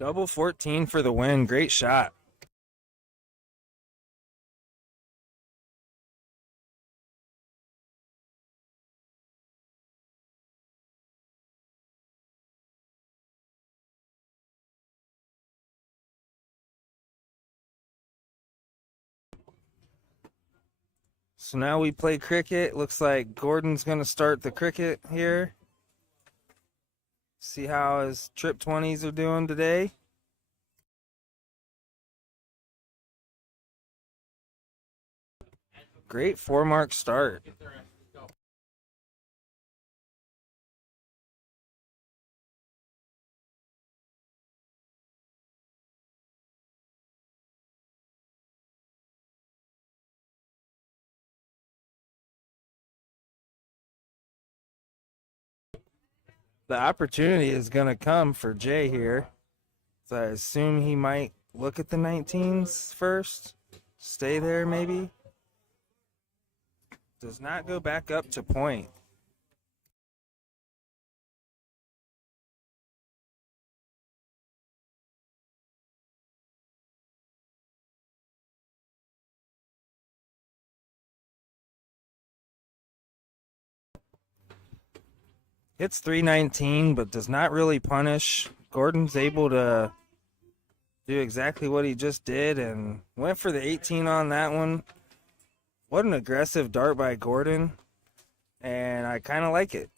Double 14 for the win. Great shot. So now we play cricket. Looks like Gordon's going to start the cricket here. See how his trip 20s are doing today. Great 4-mark start. The opportunity is going to come for Jay here. So I assume he might look at the 19s first. Stay there maybe. Does not go back up to point. Hits 319, but does not really punish. Gordon's able to do exactly what he just did and went for the 18 on that one. What an aggressive dart by Gordon, and I kind of like it.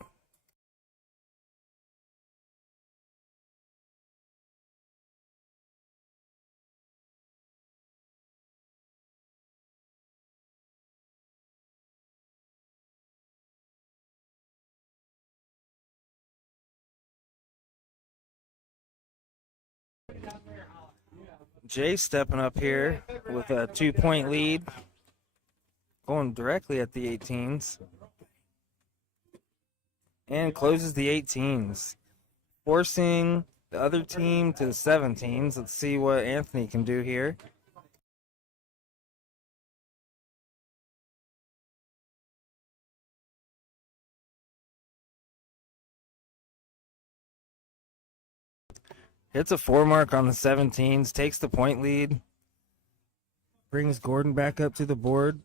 Jay stepping up here with a 2-point lead, going directly at the 18s, and closes the 18s, forcing the other team to the 17s. Let's see what Anthony can do here. Hits a 4-mark on the 17s, takes the point lead, brings Gordon back up to the board.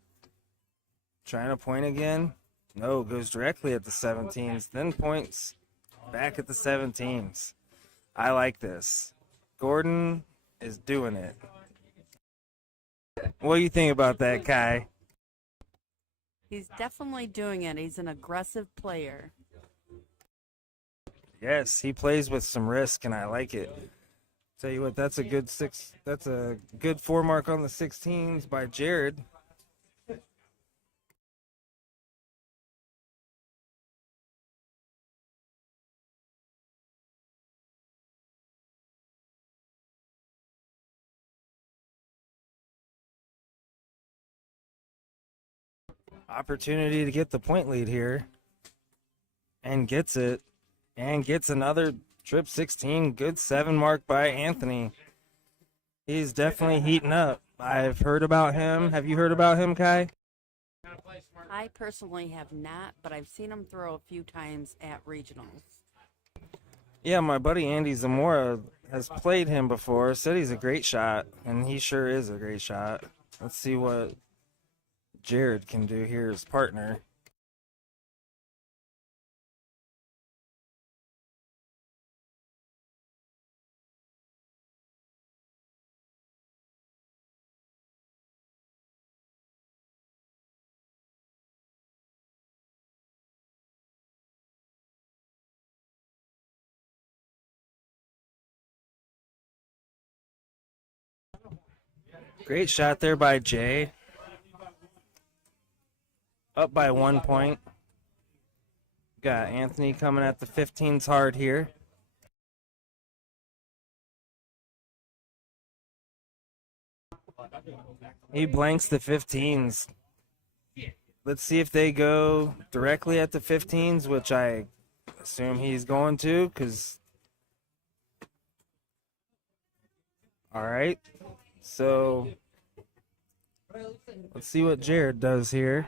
Trying to point again. No, goes directly at the 17s, then points back at the 17s. I like this. Gordon is doing it. What do you think about that, Kai? He's definitely doing it. He's an aggressive player. Yes, he plays with some risk, and I like it. Tell you what, that's a good 4-mark on the 16s by Jared. Opportunity to get the point lead here, and gets it, and gets another trip 16. Good 7-mark by Anthony. He's definitely heating up. I've heard about him. Have you heard about him, Kai? I personally have not, but I've seen him throw a few times at regionals. Yeah, my buddy Andy Zamora has played him before, said he's a great shot, and he sure is a great shot. Let's see what Jared can do here as partner. Great shot there by Jay. Up by 1 point. Got Anthony coming at the 15s hard here. He blanks the 15s. Let's see if they go directly at the 15s, which I assume he's going to, because... All right. So, let's see what Jared does here.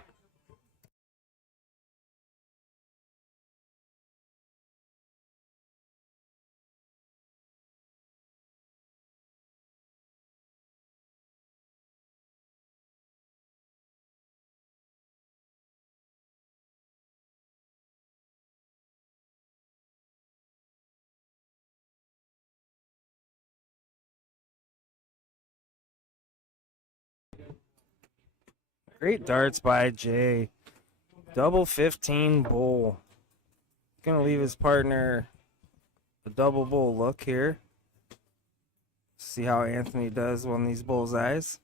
Great darts by Jay. Double 15 bull. Gonna leave his partner a double bull look here. See how Anthony does on these bullseyes.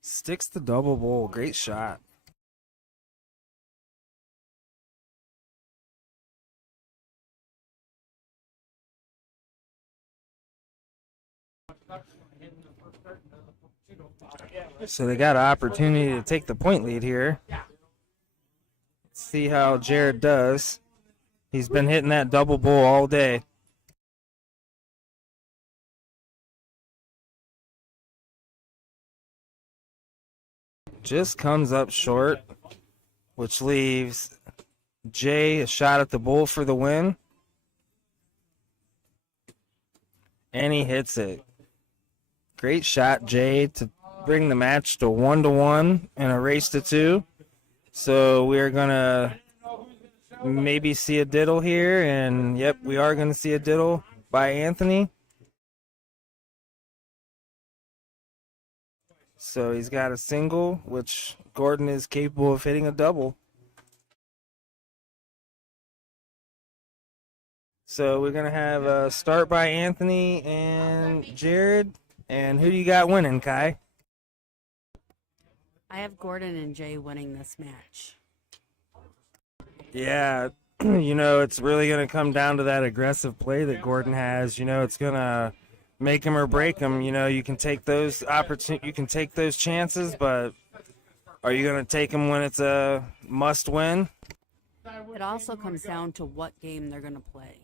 Sticks the double bull. Great shot. So they got an opportunity to take the point lead here. Let's see how Jared does. He's been hitting that double bull all day. Just comes up short, which leaves Jay a shot at the bull for the win. And he hits it. Great shot, Jay, to bring the match to 1-1 and a race to 2. So we're going to maybe see a diddle here. And, yep, we are going to see a diddle by Anthony. So he's got a single, which Gordon is capable of hitting a double. So we're going to have a start by Anthony and Jared. And who do you got winning, Kai? I have Gordon and Jay winning this match. Yeah, it's really going to come down to that aggressive play that Gordon has. It's going to make him or break him. You can take those you can take those chances, but are you going to take them when it's a must win? It also comes down to what game they're going to play.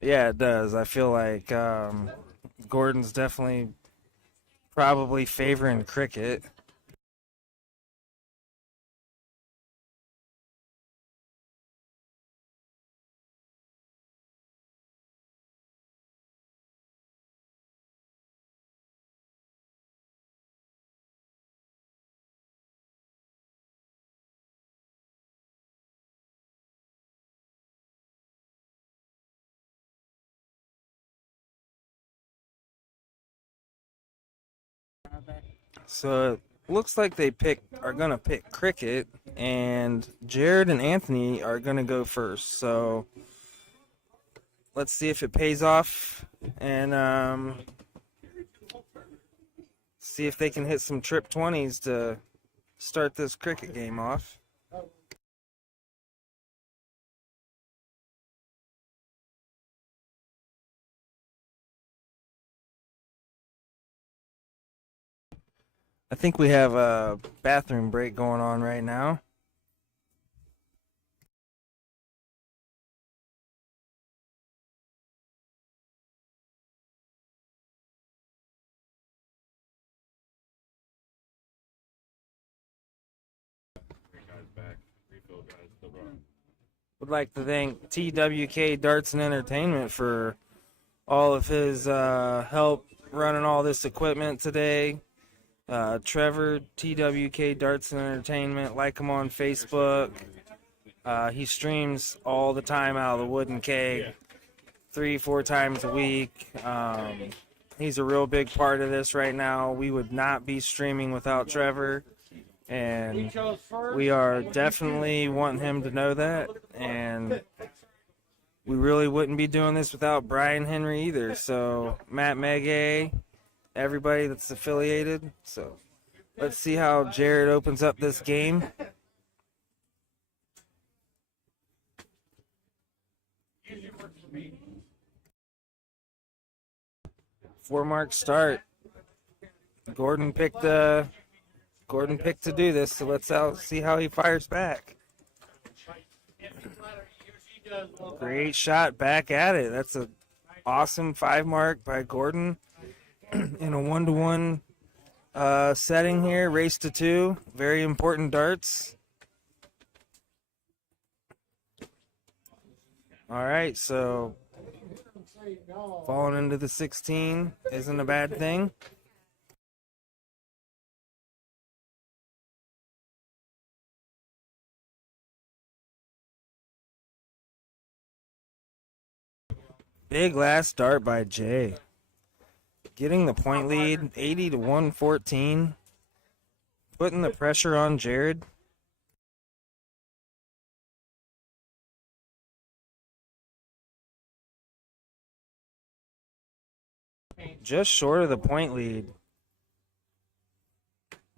Yeah, it does. I feel like Gordon's definitely probably favoring cricket. So it looks like they are going to pick cricket, and Jared and Anthony are going to go first. So let's see if it pays off, and see if they can hit some trip 20s to start this cricket game off. I think we have a bathroom break going on right now. Would like to thank TWK Darts and Entertainment for all of his help running all this equipment today. Trevor, TWK Darts and Entertainment, like him on Facebook. He streams all the time out of the wooden keg, 3-4 times a week. He's a real big part of this right now. We would not be streaming without Trevor, and we are definitely wanting him to know that. And we really wouldn't be doing this without Brian Henry either. So Matt Megay, everybody that's affiliated. So let's see how Jared opens up this game. Four-mark start. Gordon picked to do this, so let's see how he fires back. Great shot back at it. That's an awesome 5-mark by Gordon in a 1-to-1 setting here. Race to 2. Very important darts. All right, so falling into the 16 isn't a bad thing. Big last dart by Jay. Getting the point lead, 80 to 114. Putting the pressure on Jared. Just short of the point lead.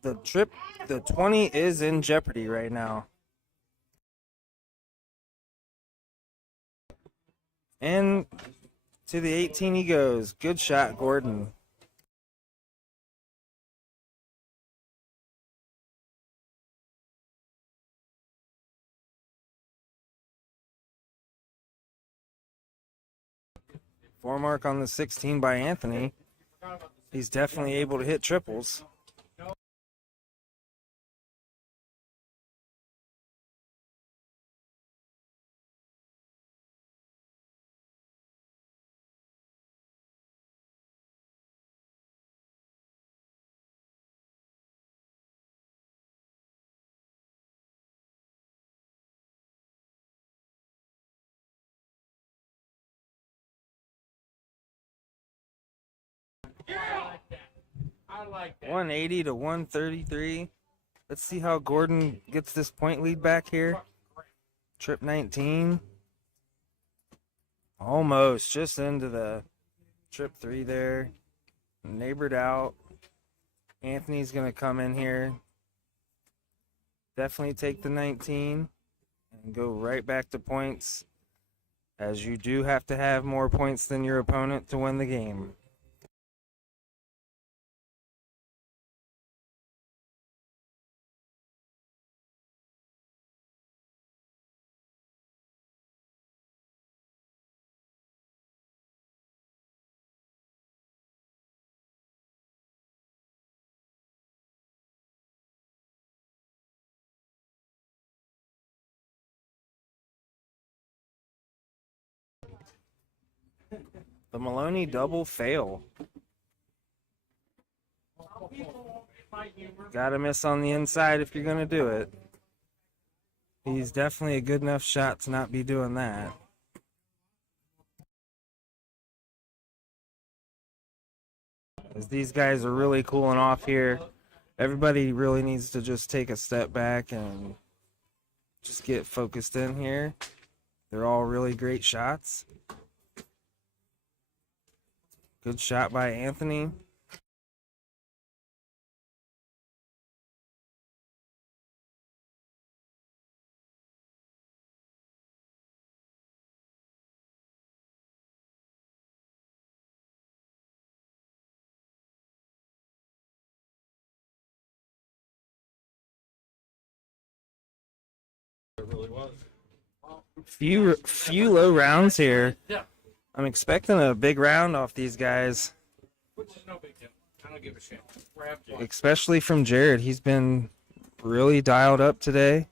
The 20 is in jeopardy right now. And to the 18 he goes. Good shot, Gordon. Four-mark on the 16 by Anthony. He's definitely able to hit triples. I like that. 180 to 133. Let's see how Gordon gets this point lead back here. Trip 19. Almost just into the trip 3 there. Neighbored out. Anthony's going to come in here. Definitely take the 19 and go right back to points, as you do have to have more points than your opponent to win the game. The Maloney double fail. Gotta miss on the inside if you're gonna do it. He's definitely a good enough shot to not be doing that. As these guys are really cooling off here, everybody really needs to just take a step back and just get focused in here. They're all really great shots. Good shot by Anthony. Few low rounds here. I'm expecting a big round off these guys. Which is no big deal. I don't give a shit. We're happy. Especially from Jared. He's been really dialed up today.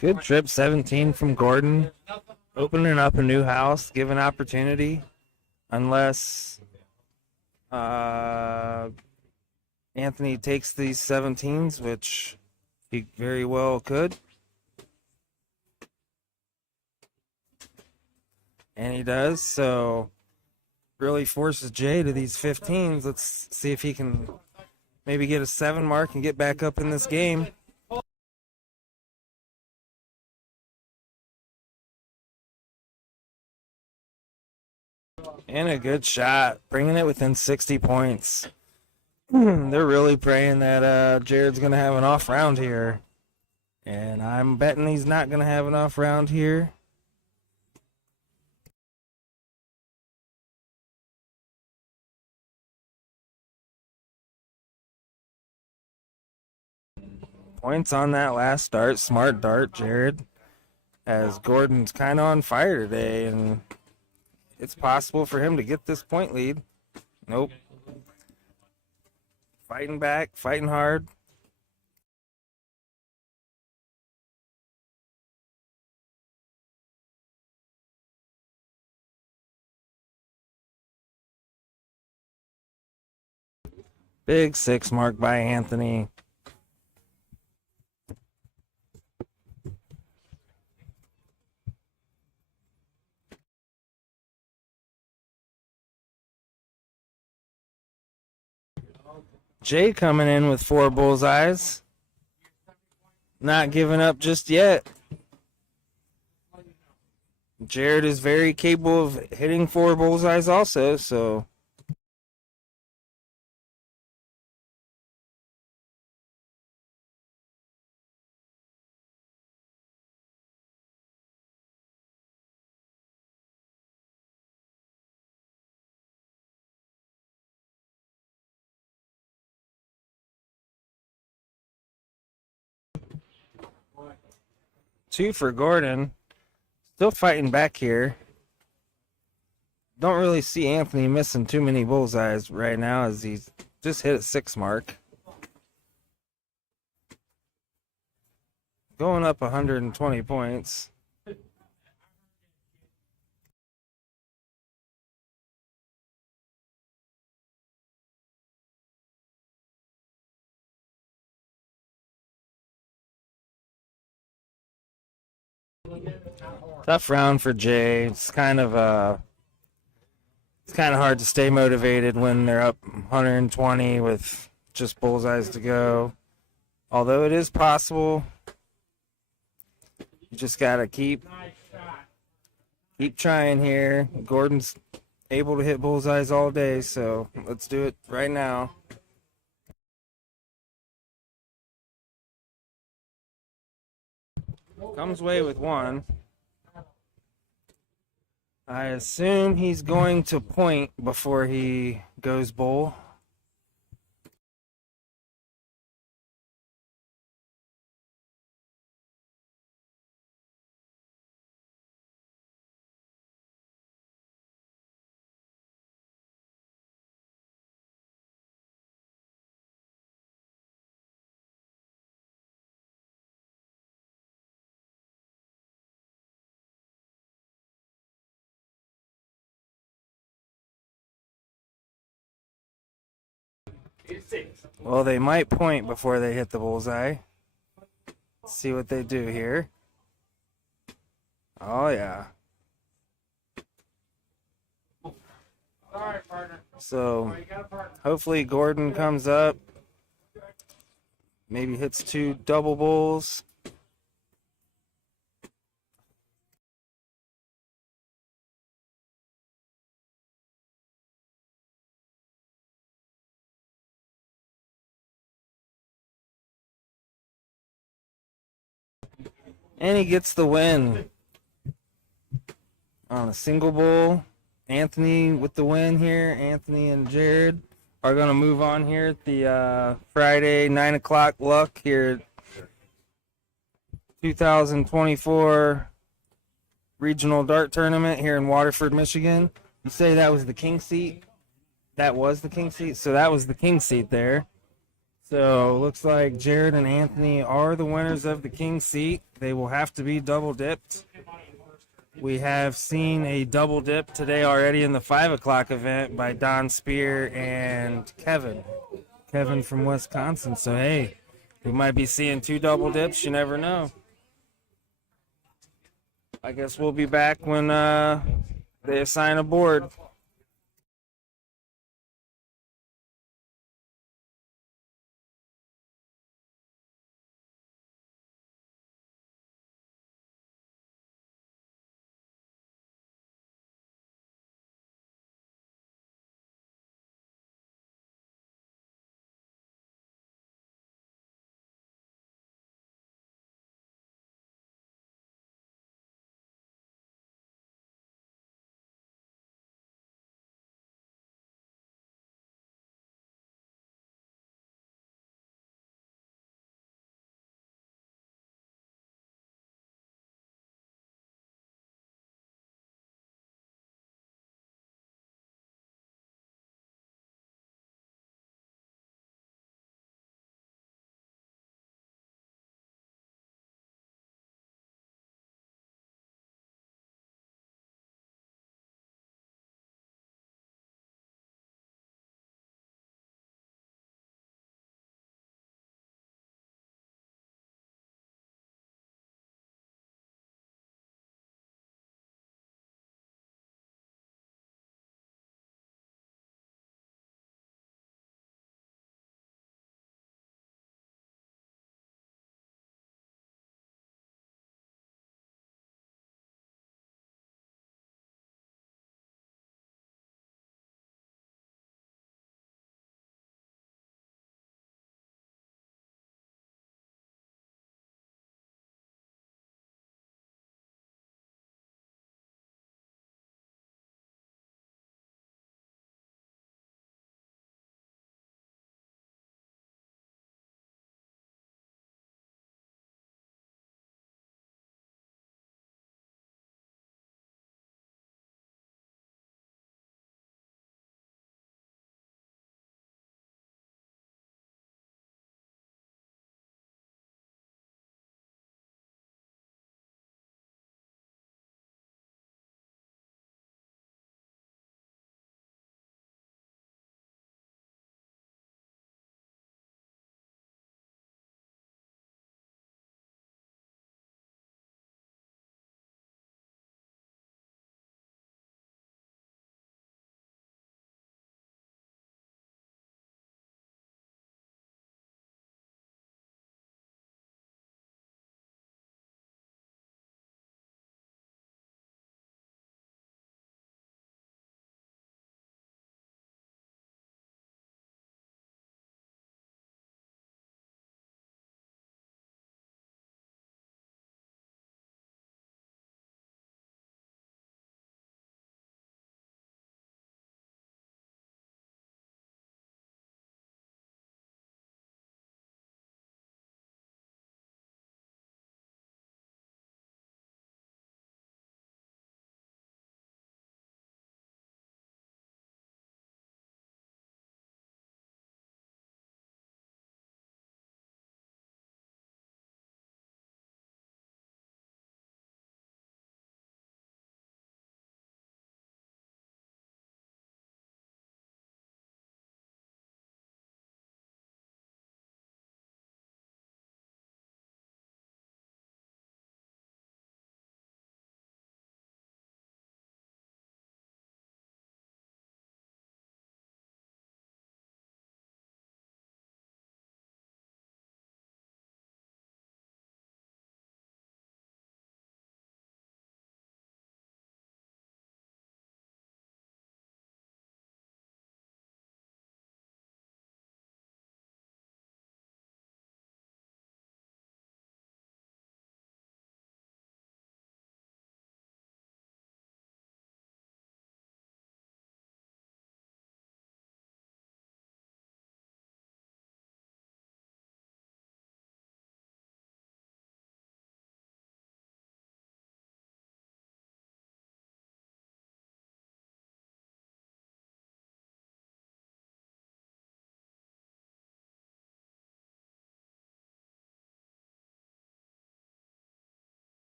Good trip 17 from Gordon. Opening up a new house, giving opportunity. Unless Anthony takes these 17s, which he very well could. And he does, so really forces Jay to these 15s. Let's see if he can maybe get a 7 mark and get back up in this game. And a good shot, bringing it within 60 points. They're really praying that Jared's going to have an off round here. And I'm betting he's not going to have an off round here. Points on that last dart. Smart dart, Jared. As Gordon's kind of on fire today, and it's possible for him to get this point lead. Nope. Fighting back, fighting hard. Big 6 mark by Anthony. Jay coming in with 4 bullseyes. Not giving up just yet. Jared is very capable of hitting 4 bullseyes also, so. Two for Gordon. Still fighting back here. Don't really see Anthony missing too many bullseyes right now as he's just hit a 6 mark. Going up 120 points. Tough round for Jay. It's kind of hard to stay motivated when they're up 120 with just bullseyes to go. Although it is possible, you just gotta keep trying here. Gordon's able to hit bullseyes all day, so let's do it right now. Comes away with 1. I assume he's going to point before he goes bull. Well, they might point before they hit the bullseye. Let's see what they do here. Oh, yeah. So, hopefully Gordon comes up. Maybe hits 2 double bulls. And he gets the win on a single bull. Anthony with the win here. Anthony and Jared are going to move on here at the Friday 9 o'clock luck here at 2024 Regional Dart Tournament here in Waterford, Michigan. You say that was the king seat? That was the king seat? So that was the king seat there. So looks like Jared and Anthony are the winners of the king seat. They will have to be double dipped. We have seen a double dip today already in the 5 o'clock event by Don Spear and Kevin. Kevin from Wisconsin. So, hey, we might be seeing 2 double dips. You never know. I guess we'll be back when They assign a board.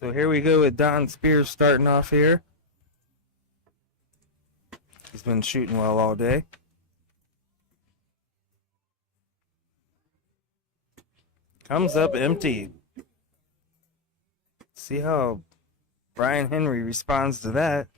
So here we go with Don Spears starting off here. He's been shooting well all day. Comes up empty. See how Brian Henry responds to that.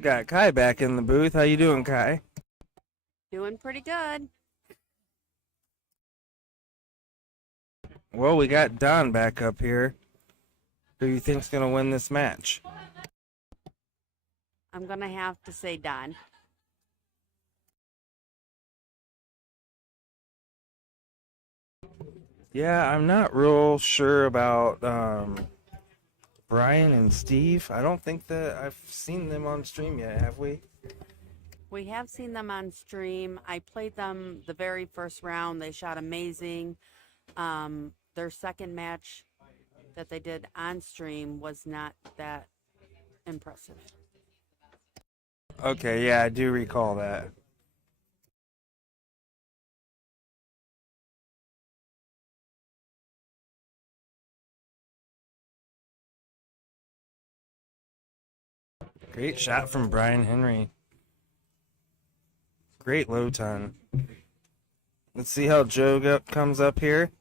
Got Kai back in the booth. How you doing, Kai? Doing pretty good. Well, we got Don back up here. Who do you think's gonna win this match? I'm going to have to say Don. Yeah, I'm not real sure about Brian and Steve. I don't think that I've seen them on stream yet, have we? We have seen them on stream. I played them the very first round. They shot amazing. Their second match that they did on stream was not that impressive. Okay, yeah, I do recall that. Great shot from Brian Henry. Great low ton. Let's see how Joe comes up here.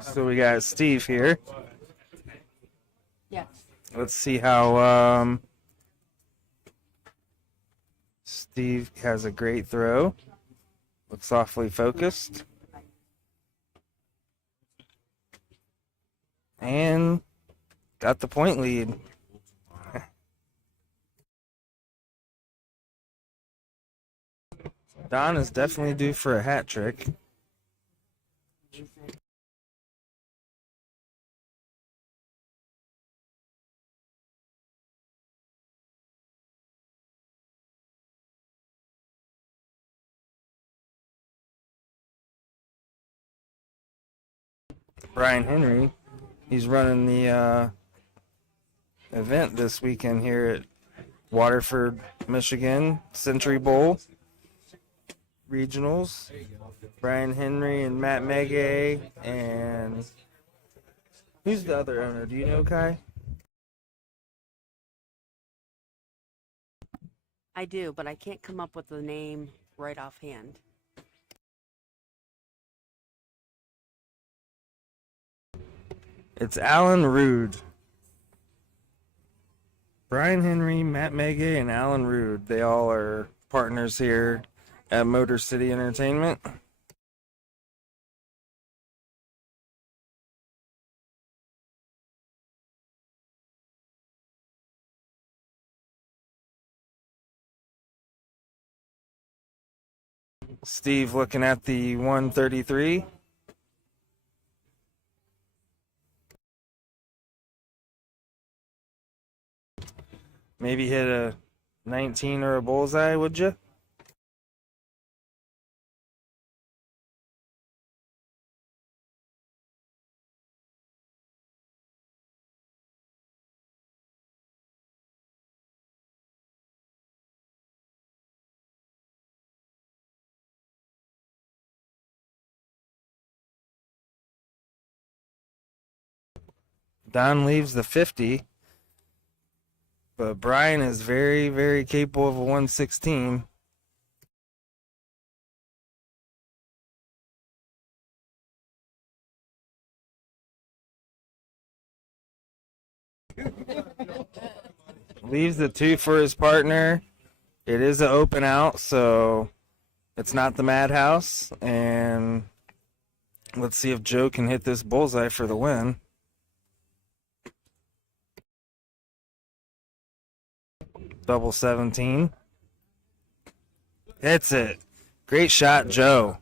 So we got Steve here. Yes. Let's see how Steve has a great throw. Looks awfully focused. And got the point lead. Don is definitely due for a hat trick. Brian Henry, he's running the event this weekend here at Waterford, Michigan, Century Bowl Regionals. Brian Henry and Matt Megay, and who's the other owner? Do you know, Kai? I do, but I can't come up with the name right offhand. It's Alan Rude. Brian Henry, Matt Megay, and Alan Rude. They all are partners here at Motor City Entertainment. Steve looking at the 133. Maybe hit a 19 or a bullseye, would you? Don leaves the 50. But Brian is very, very capable of a 116. Leaves the 2 for his partner. It is an open out, so it's not the madhouse. And let's see if Joe can hit this bullseye for the win. Double 17. Hits it. Great shot, Joe.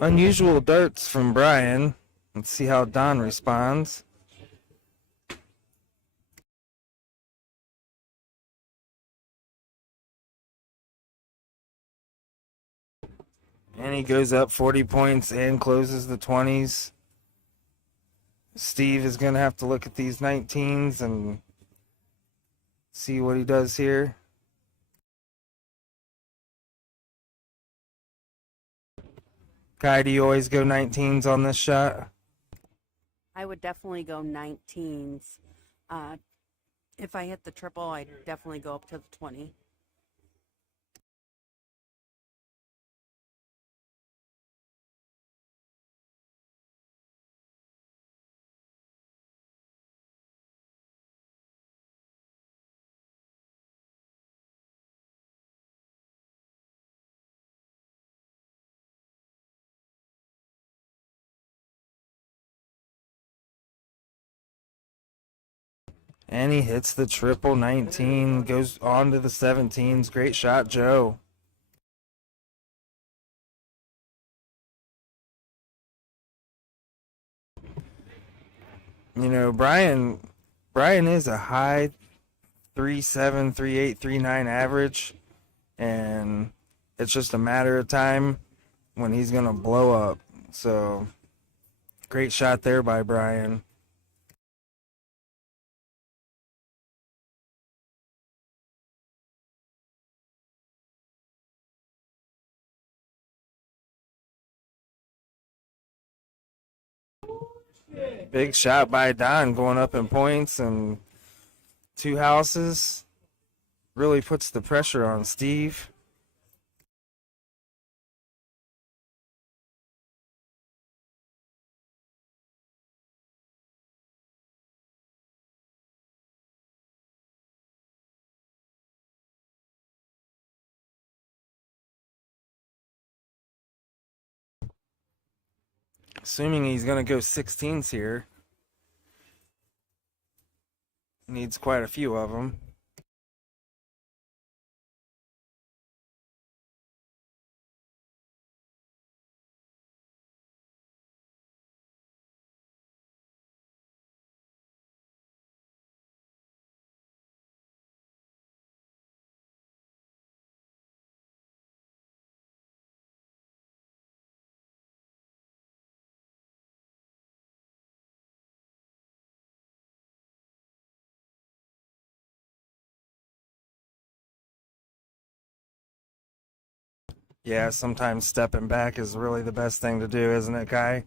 Unusual darts from Brian. Let's see how Don responds. And he goes up 40 points and closes the 20s. Steve is going to have to look at these 19s and see what he does here. Kai, do you always go 19s on this shot? I would definitely go 19s. If I hit the triple, I'd definitely go up to the 20. And he hits the triple 19, goes on to the 17s. Great shot, Joe. You know, Brian is a high 3.7, 3.8, 3.9 average, and it's just a matter of time when he's going to blow up. So, great shot there by Brian. Big shot by Don, going up in points and 2 houses. Really puts the pressure on Steve. Assuming he's going to go 16s here. Needs quite a few of them. Yeah, sometimes stepping back is really the best thing to do, isn't it, Kai?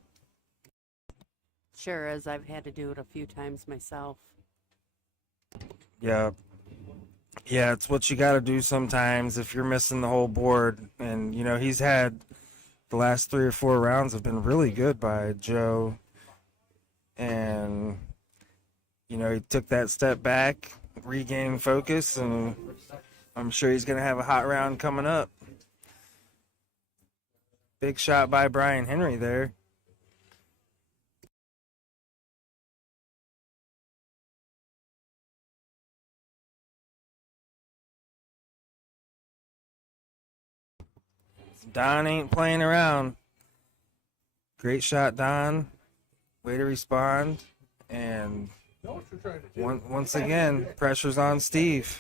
Sure is. I've had to do it a few times myself. Yeah. Yeah, it's what you got to do sometimes if you're missing the whole board. And, you know, he's had the last 3 or 4 rounds have been really good by Joe. And, you know, he took that step back, regained focus, and I'm sure he's going to have a hot round coming up. Big shot by Brian Henry there. Don ain't playing around. Great shot, Don. Way to respond. And once again, pressure's on Steve.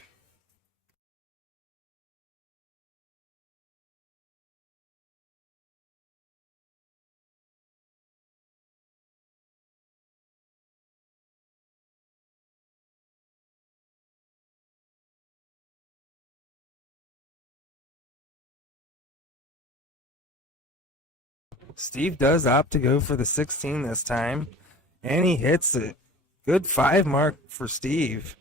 Steve does opt to go for the 16 this time, and he hits it. Good 5 mark for Steve.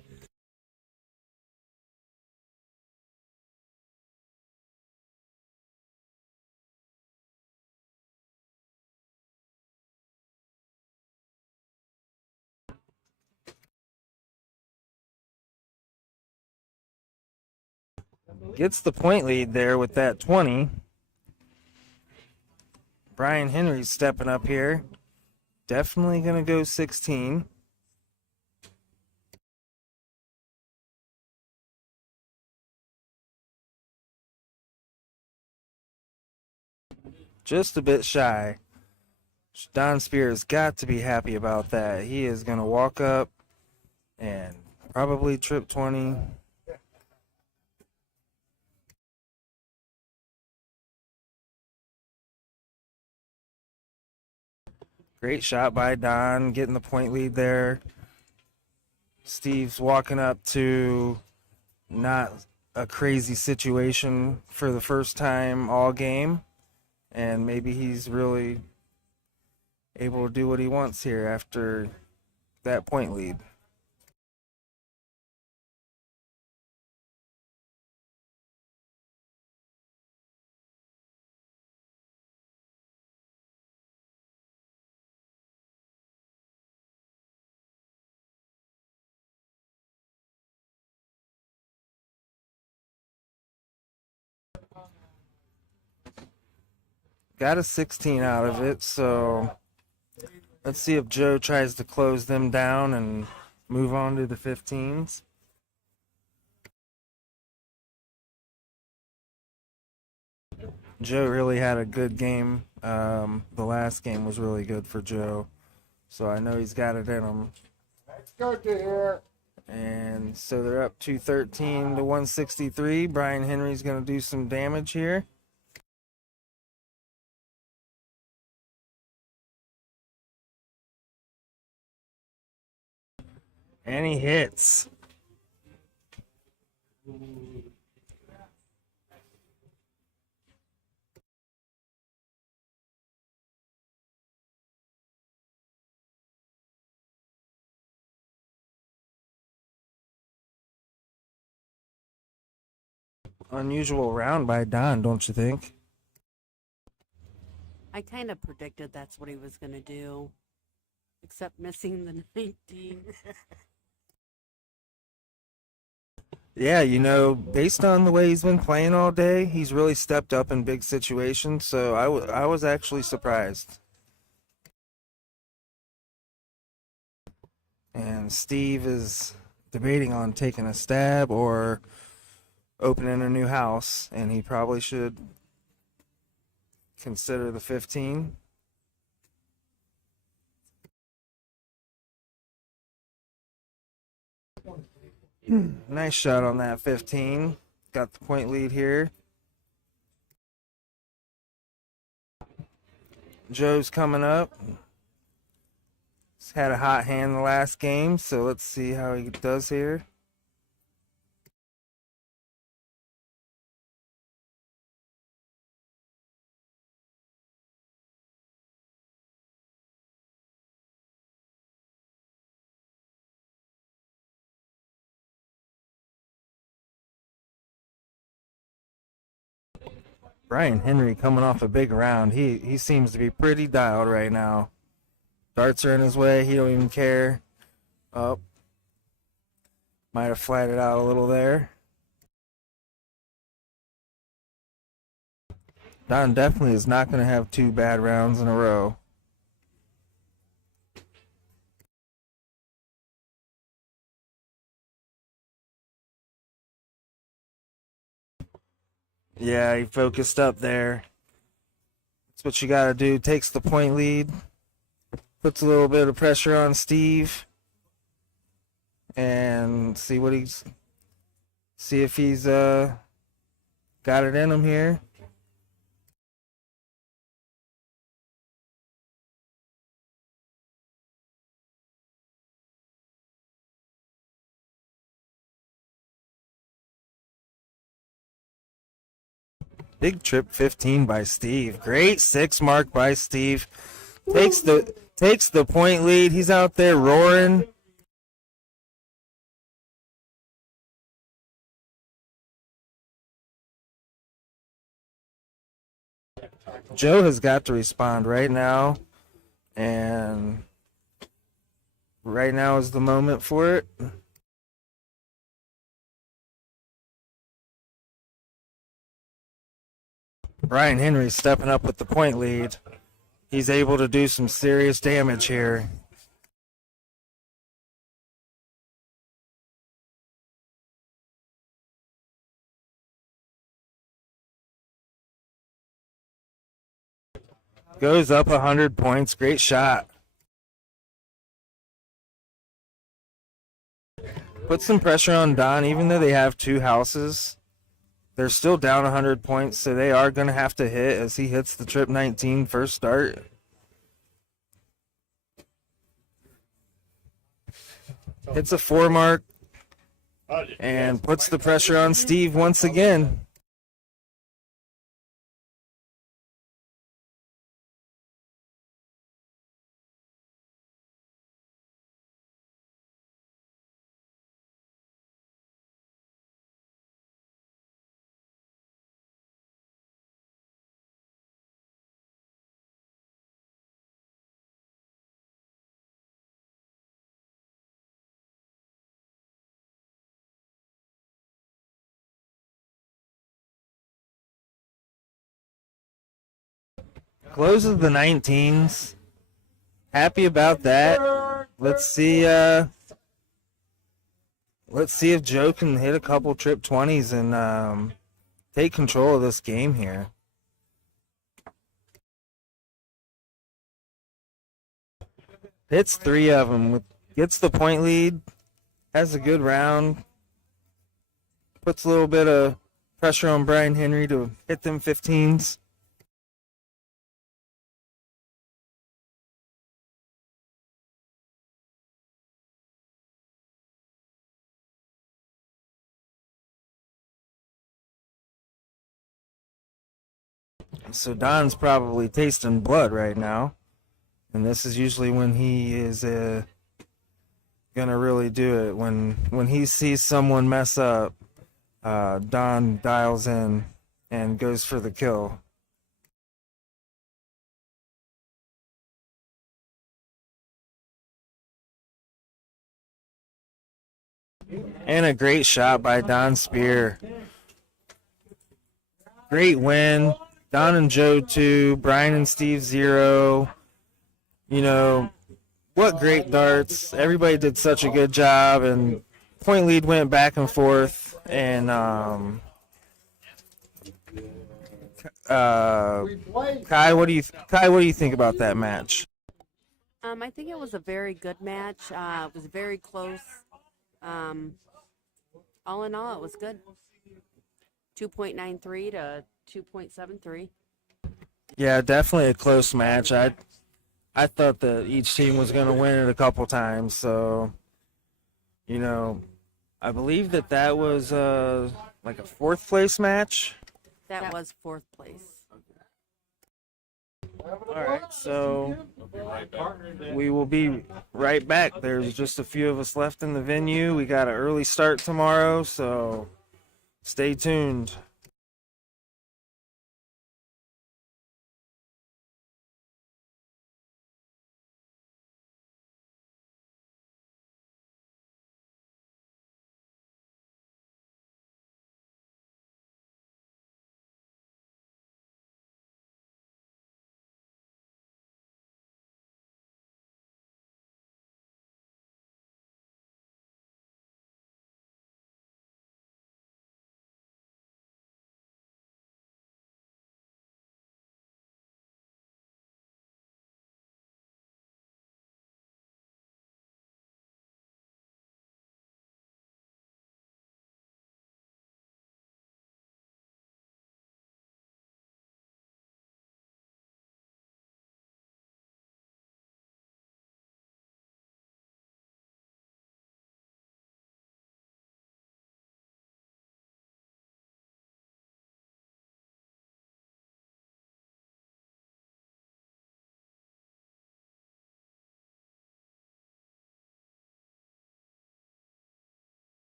Gets the point lead there with that 20. Brian Henry's stepping up here. Definitely going to go 16. Just a bit shy. Don Spears got to be happy about that. He is going to walk up and probably trip 20. Great shot by Don, getting the point lead there. Steve's walking up to not a crazy situation for the first time all game, and maybe he's really able to do what he wants here after that point lead. Got a 16 out of it, so let's see if Joe tries to close them down and move on to the 15s. Joe really had a good game. The last game was really good for Joe, so I know he's got it in him. Let's go to here. And so they're up 213 to 163. Brian Henry's going to do some damage here. And he hits. Unusual round by Don, don't you think? I kind of predicted that's what he was going to do, except missing the 19. Yeah, you know, based on the way he's been playing all day, he's really stepped up in big situations, so I was actually surprised. And Steve is debating on taking a stab or opening a new house, and he probably should consider the 15. Nice shot on that 15. Got the point lead here. Joe's coming up. He's had a hot hand the last game, so let's see how he does here. Brian Henry coming off a big round. He seems to be pretty dialed right now. Darts are in his way. He don't even care. Oh, might have flatted out a little there. Don definitely is not going to have 2 bad rounds in a row. Yeah, he focused up there. That's what you got to do. Takes the point lead. Puts a little bit of pressure on Steve. And see if he's got it in him here. Big trip 15 by Steve. Great 6 mark by Steve. Takes the point lead. He's out there roaring. Joe has got to respond right now, and right now is the moment for it. Brian Henry stepping up with the point lead. He's able to do some serious damage here. Goes up 100 points. Great shot. Put some pressure on Don, even though they have 2 houses. They're still down 100 points, so they are going to have to hit as he hits the trip 19 first start. Hits a 4 mark and puts the pressure on Steve once again. Closes the 19s. Happy about that. Let's see if Joe can hit a couple trip 20s and take control of this game here. Hits 3 of them. Gets the point lead. Has a good round. Puts a little bit of pressure on Brian Henry to hit them 15s. So Don's probably tasting blood right now. And this is usually when he is gonna really do it. When he sees someone mess up, Don dials in and goes for the kill. And a great shot by Don Spear. Great win. Don and Joe 2, Brian and Steve 0. You know, what great darts. Everybody did such a good job, and point lead went back and forth. And Kai, what do you think about that match? I think it was a very good match. It was very close. All in all, it was good. 2.93 to 2.73. Yeah, definitely a close match. I thought that each team was going to win it a couple times. So, you know, I believe that was like a 4th place match. That was 4th place. All right, so we will be right back. There's just a few of us left in the venue. We got an early start tomorrow, so stay tuned.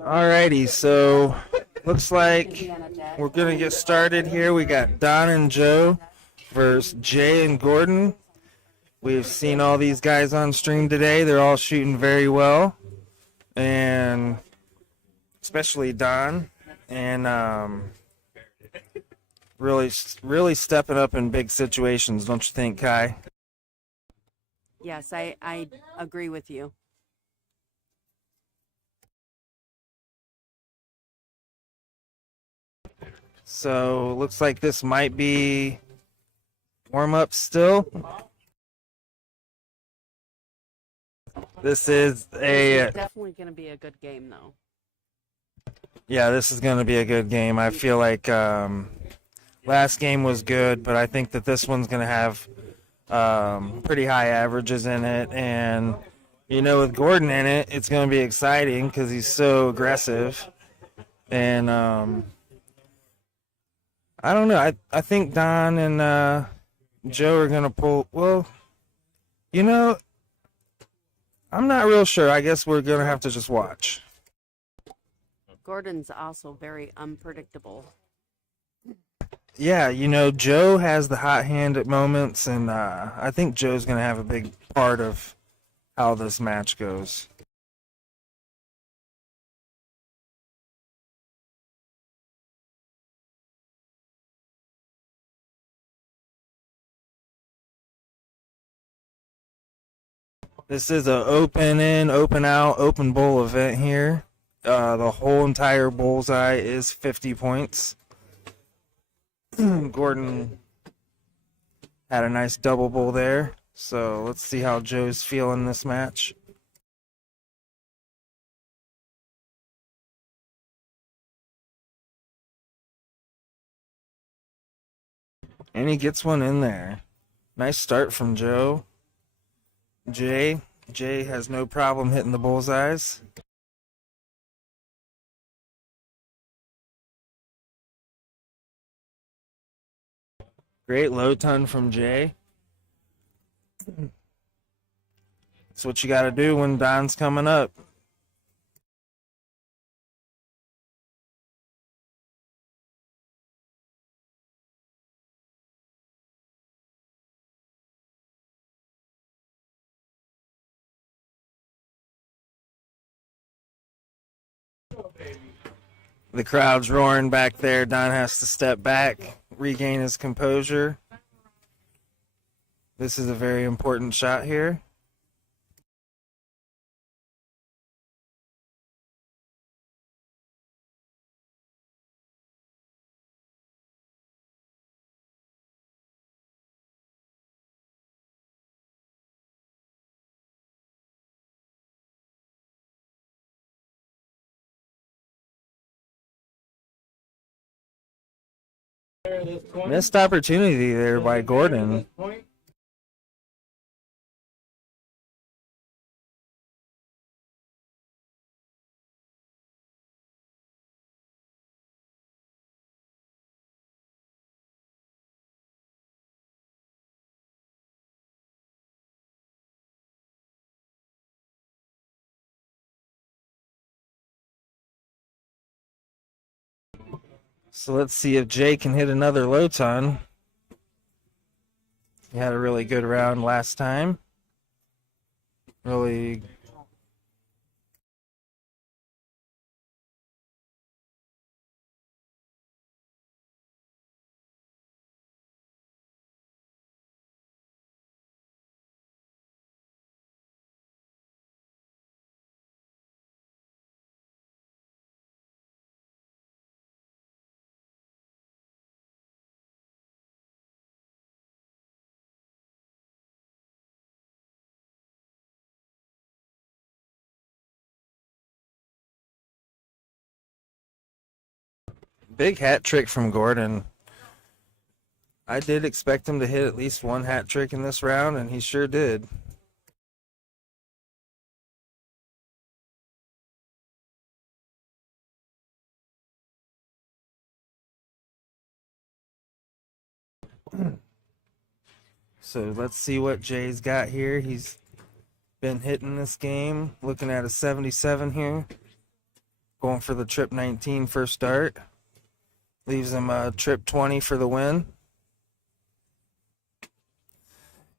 Alrighty, so looks like we're gonna get started here. We got Don and Joe versus Jay and Gordon. We've seen all these guys on stream today. They're all shooting very well, and especially Don, and really stepping up in big situations, don't you think, Kai? Yes, I agree with you. So looks like this might be warm up still. This is It's definitely going to be a good game, though. yeah, this is going to be a good game. I feel like last game was good, but I think that this one's going to have pretty high averages in it. And, you know, with Gordon in it, it's going to be exciting because he's so aggressive. And I don't know. I think Don and Joe are going to pull. Well, you know, I'm not real sure. I guess we're going to have to just watch. Gordon's also very unpredictable. Yeah, you know, Joe has the hot hand at moments, and I think Joe's going to have a big part of how this match goes. This is a open in, open out, open bowl event here. The whole entire bullseye is 50 points. Gordon had a nice double bowl there. So let's see how Joe's feeling this match. And he gets one in there. Nice start from Joe. Jay has no problem hitting the bullseyes. Great low ton from Jay. That's what you got to do when Don's coming up. The crowd's roaring back there. Don has to step back, regain his composure. This is a very important shot here. Missed opportunity there by Gordon. So let's see if Jay can hit another low ton. He had a really good round last time. Really. Big hat trick from Gordon. I did expect him to hit at least one hat trick in this round, and he sure did. So let's see what Jay's got here. He's been hitting this game. Looking at a 77 here. Going for the trip 19 first dart. Leaves him a trip 20 for the win.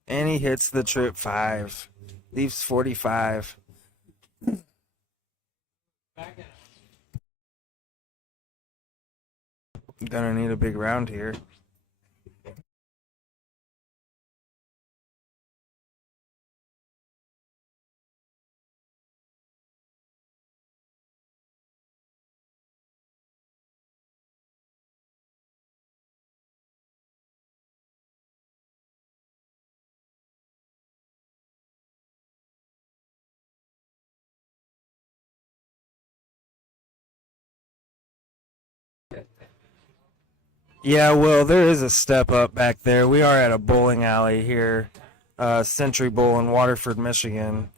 And he hits the trip 5. Leaves 45. Gonna need a big round here. Yeah, well, there is a step up back there. We are at a bowling alley here, Century Bowl in Waterford, Michigan.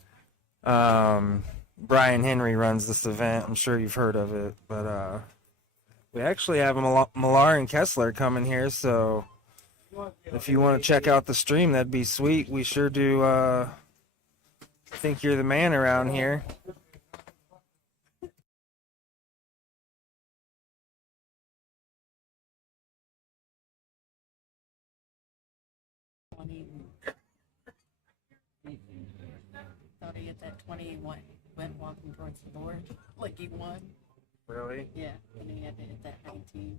Brian Henry runs this event. I'm sure you've heard of it, but we actually have Millar and Kessler coming here, so if you want to check out the stream, that'd be sweet. We sure do think you're the man around here. Thought he hit that 20 went walking towards the board like he won. Really? Yeah, and he had to hit that 19.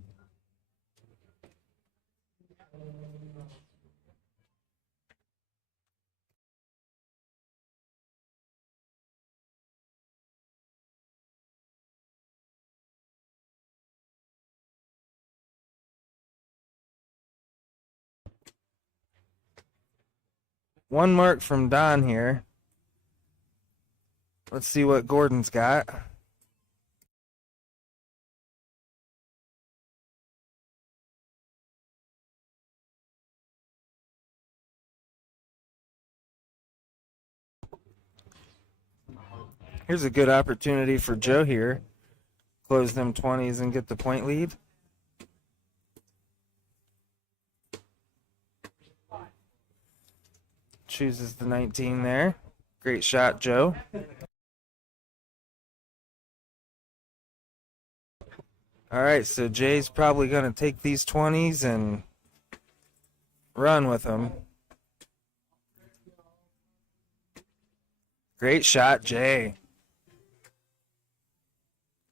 One mark from Don here. Let's see what Gordon's got. Here's a good opportunity for Joe here. Close them 20s and get the point lead. Chooses the 19 there. Great shot, Joe. All right, so Jay's probably going to take these 20s and run with them. Great shot, Jay.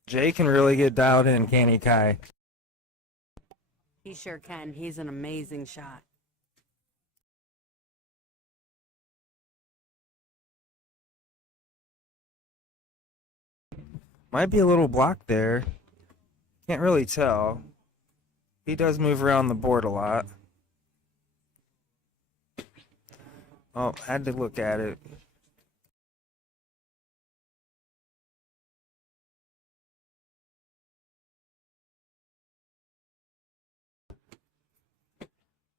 Jay can really get dialed in, can't he, Kai? He sure can. He's an amazing shot. Might be a little blocked there. Can't really tell. He does move around the board a lot. Oh, had to look at it.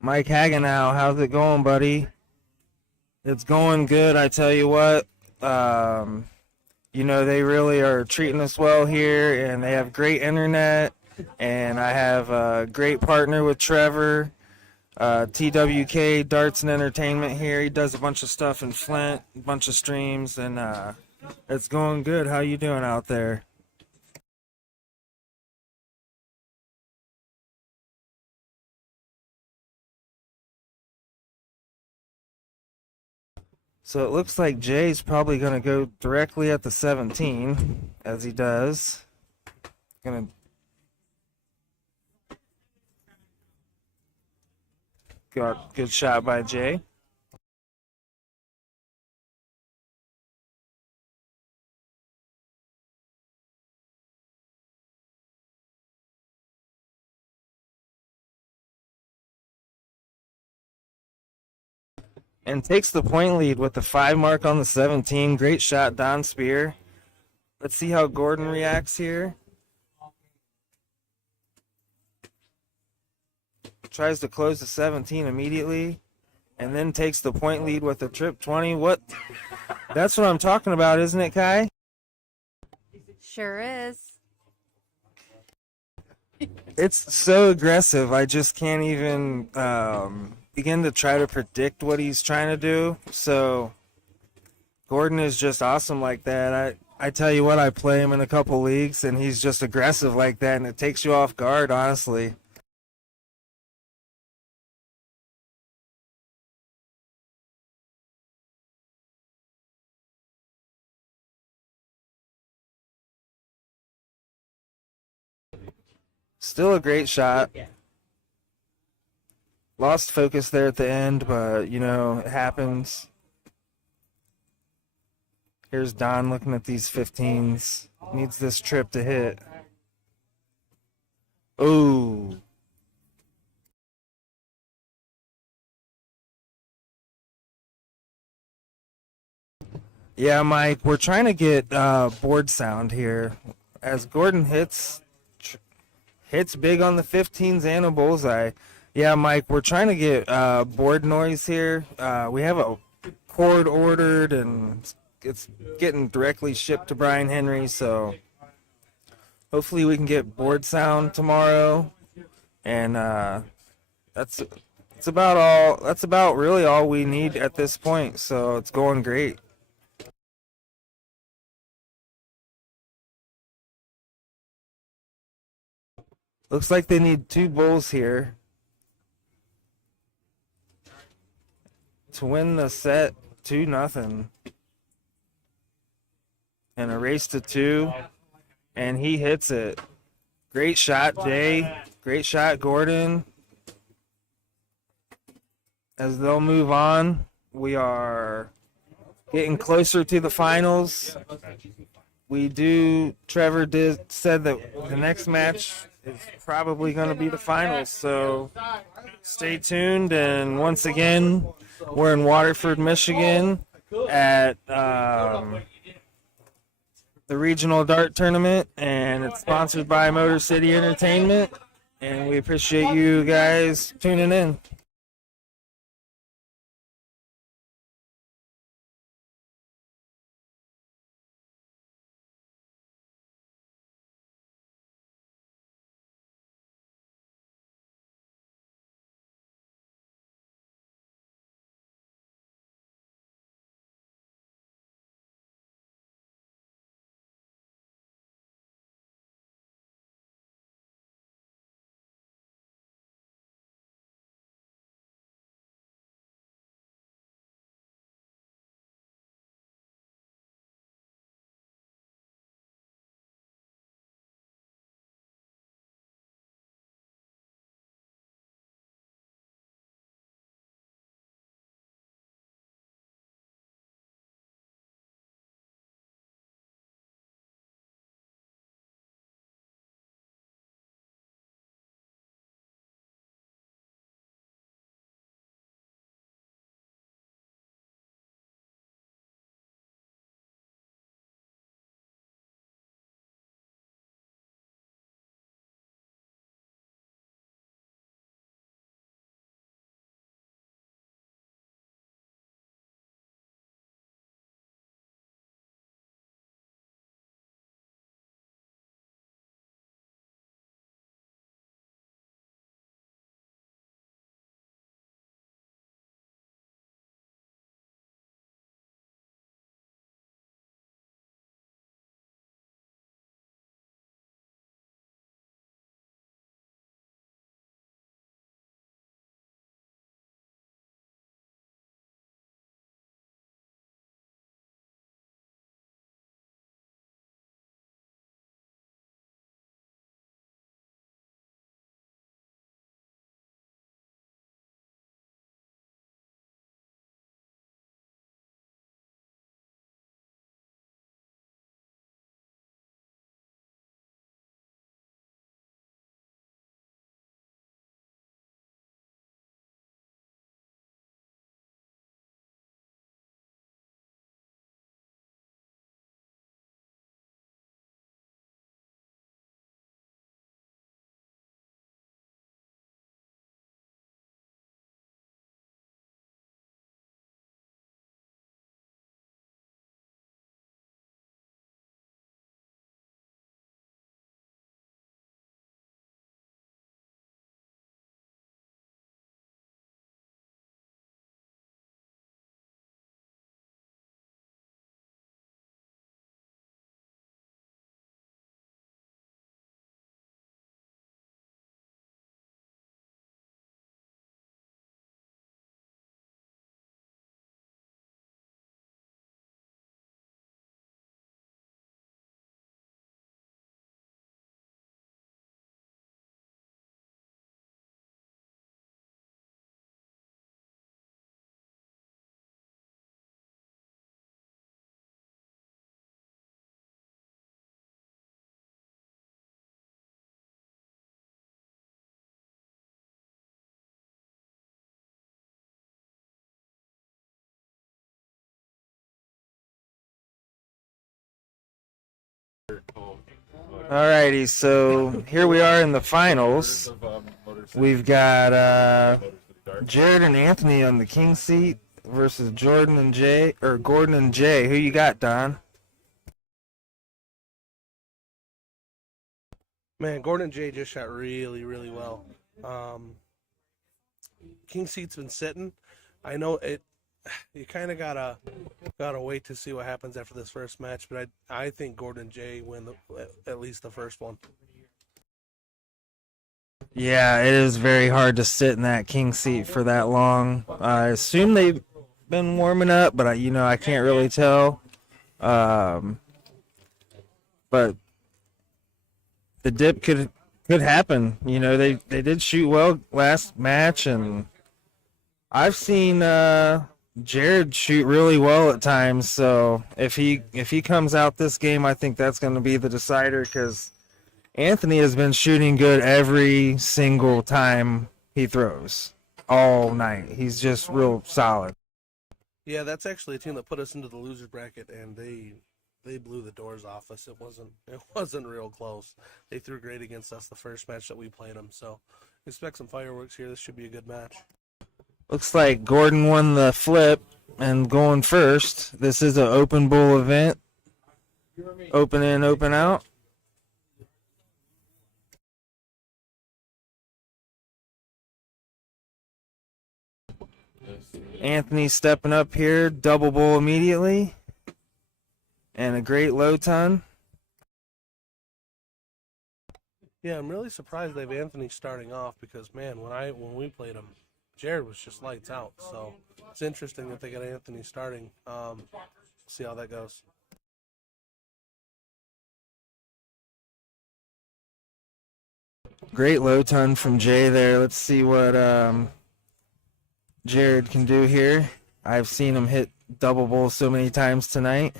Mike Hagenow, how's it going, buddy? It's going good, I tell you what. You know, they really are treating us well here, and they have great internet, and I have a great partner with Trevor, TWK Darts and Entertainment here. He does a bunch of stuff in Flint, a bunch of streams, and it's going good. How you doing out there? So it looks like Jay's probably going to go directly at the 17, as he does. Gonna good shot by Jay. And takes the point lead with the 5 mark on the 17. Great shot, Don Spear. Let's see how Gordon reacts here. Tries to close the 17 immediately. And then takes the point lead with a trip 20. What? That's what I'm talking about, isn't it, Kai? Sure is. It's so aggressive. I just can't even begin to try to predict what he's trying to do. So Gordon is just awesome like that. I tell you what, I play him in a couple leagues, and he's just aggressive like that, and it takes you off guard, honestly. Still a great shot. Lost focus there at the end, but, you know, it happens. Here's Don looking at these 15s. Needs this trip to hit. Ooh. Yeah, Mike, we're trying to get board sound here. As Gordon hits big on the 15s and a bullseye. Yeah, Mike, we're trying to get board noise here. We have a cord ordered, and it's getting directly shipped to Brian Henry, so hopefully we can get board sound tomorrow. And that's about all. That's about really all we need at this point, so it's going great. Looks like they need 2 bulls here to win the set 2-0. And a race to 2. And he hits it. Great shot, Jay. Great shot, Gordon. As they'll move on, we are getting closer to the finals. Trevor said that the next match is probably going to be the finals, so stay tuned. And once again, we're in Waterford, Michigan at the regional dart tournament, and it's sponsored by Motor City Entertainment, and we appreciate you guys tuning in. Alrighty, so here we are in the finals. We've got Jared and Anthony on the king seat versus Gordon and Jay. Who you got, Don? Man, Gordon and Jay just shot really, really well. King seat's been sitting. I know it. You kind of gotta wait to see what happens after this first match, but I think Gordon and Jay win at least the first one. Yeah, it is very hard to sit in that king seat for that long. I assume they've been warming up, but I can't really tell. But the dip could happen. They did shoot well last match, and I've seen Jared shoot really well at times. So if he comes out this game, I think that's going to be the decider, because Anthony has been shooting good every single time he throws all night. He's just real solid. Yeah, that's actually a team that put us into the loser bracket, and they blew the doors off us. It wasn't real close. They threw great against us the first match that we played them. So expect some fireworks here. This should be a good match. Looks like Gordon won the flip and going first. This is an open bowl event. Open in, open out. Anthony stepping up here, double bowl immediately. And a great low ton. Yeah, I'm really surprised they have Anthony starting off, because man, when we played him, Jared was just lights out. So it's interesting that they got Anthony starting. See how that goes. Great low ton from Jay there. Let's see what Jared can do here. I've seen him hit double bowl so many times tonight.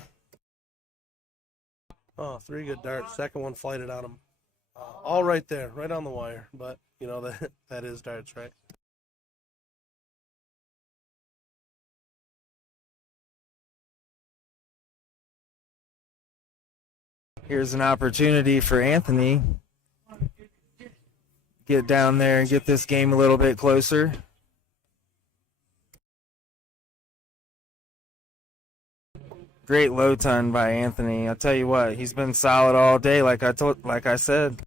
Oh, 3 good darts. Second one flighted on him. All right there, right on the wire. But, that is darts, right? Here's an opportunity for Anthony. Get down there and get this game a little bit closer. Great low ton by Anthony. I'll tell you what, he's been solid all day, like I said.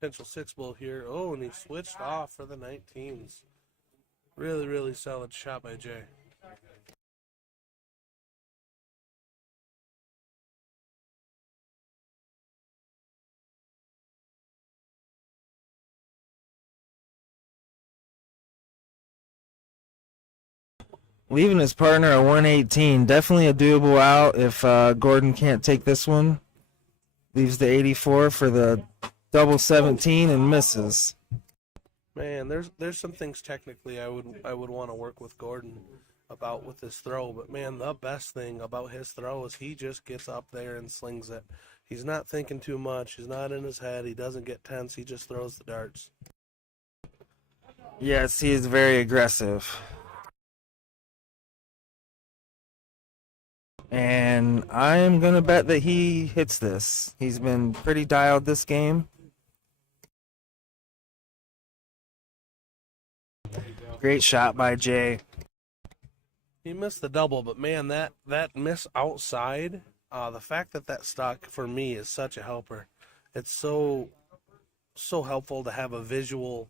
Potential 6 bowl here. Oh, and he switched off for the 19s. Really, really solid shot by Jay. Leaving his partner at 118. Definitely a doable out if Gordon can't take this one. Leaves the 84 for the double 17 and misses. Man, there's some things technically I would want to work with Gordon about with his throw, but man, the best thing about his throw is he just gets up there and slings it. He's not thinking too much. He's not in his head. He doesn't get tense. He just throws the darts. Yes, he is very aggressive. And I'm going to bet that he hits this. He's been pretty dialed this game. Great shot by Jay. He missed the double, but man, that miss outside, the fact that stuck for me is such a helper. It's so helpful to have a visual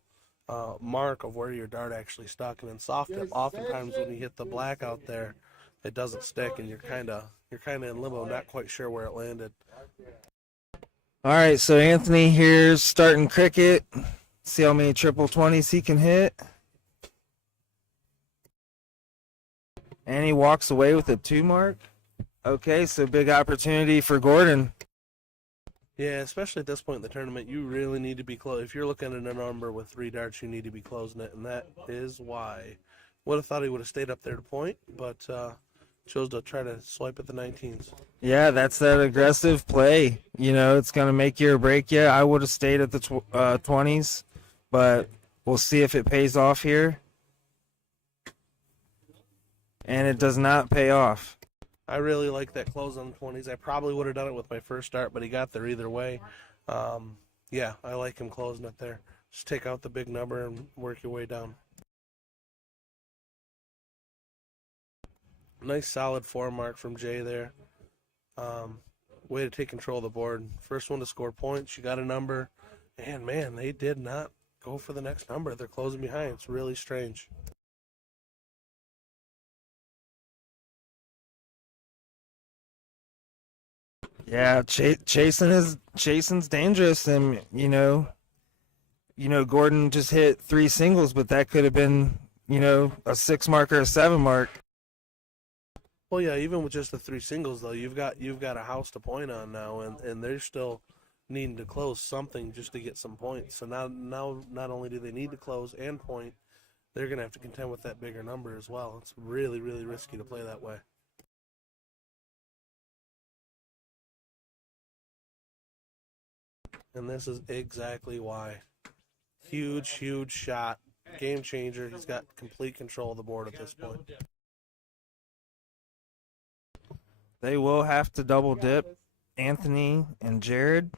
mark of where your dart actually stuck. And in soft tip, oftentimes when you hit the black out there, it doesn't stick, and you're kind of in limbo, not quite sure where it landed. All right, so Anthony here's starting cricket. See how many triple 20s he can hit. And he walks away with a 2 mark. Okay, so big opportunity for Gordon. Yeah, especially at this point in the tournament, you really need to be close. If you're looking at a number with 3 darts, you need to be closing it, and that is why. Would have thought he would have stayed up there to point, but chose to try to swipe at the 19s. Yeah, that's that aggressive play. It's going to make you or break you. I would have stayed at the 20s, but We'll see if it pays off here. And it does not pay off. I really like that close on the 20s. I probably would have done it with my first dart, but he got there either way. Yeah, I like him closing it there. Just take out the big number and work your way down. Nice solid 4 mark from Jay there. Way to take control of the board. First one to score points. You got a number. And man, they did not go for the next number. They're closing behind. It's really strange. Yeah, chasing's dangerous, and Gordon just hit 3 singles, but that could have been a 6 mark or a 7 mark. Well, yeah, even with just the 3 singles though, you've got a house to point on now, and they're still needing to close something just to get some points. So now not only do they need to close and point, they're gonna have to contend with that bigger number as well. It's really, really risky to play that way. And this is exactly why. Huge, huge shot. Game changer. He's got complete control of the board at this point. They will have to double dip Anthony and Jared.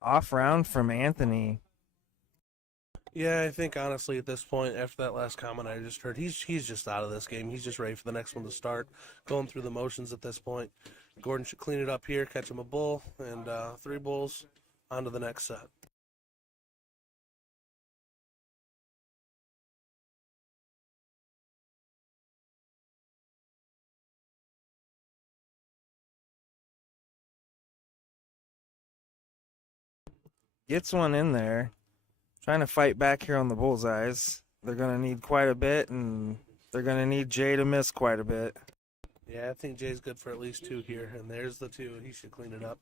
Off round from Anthony. Yeah, I think honestly at this point, after that last comment I just heard, he's just out of this game. He's just ready for the next one to start. Going through the motions at this point. Gordon should clean it up here, catch him a bull, and 3 bulls on to the next set. Gets one in there. Trying to fight back here on the bullseyes. They're going to need quite a bit, and they're going to need Jay to miss quite a bit. Yeah, I think Jay's good for at least 2 here, and there's the 2. He should clean it up.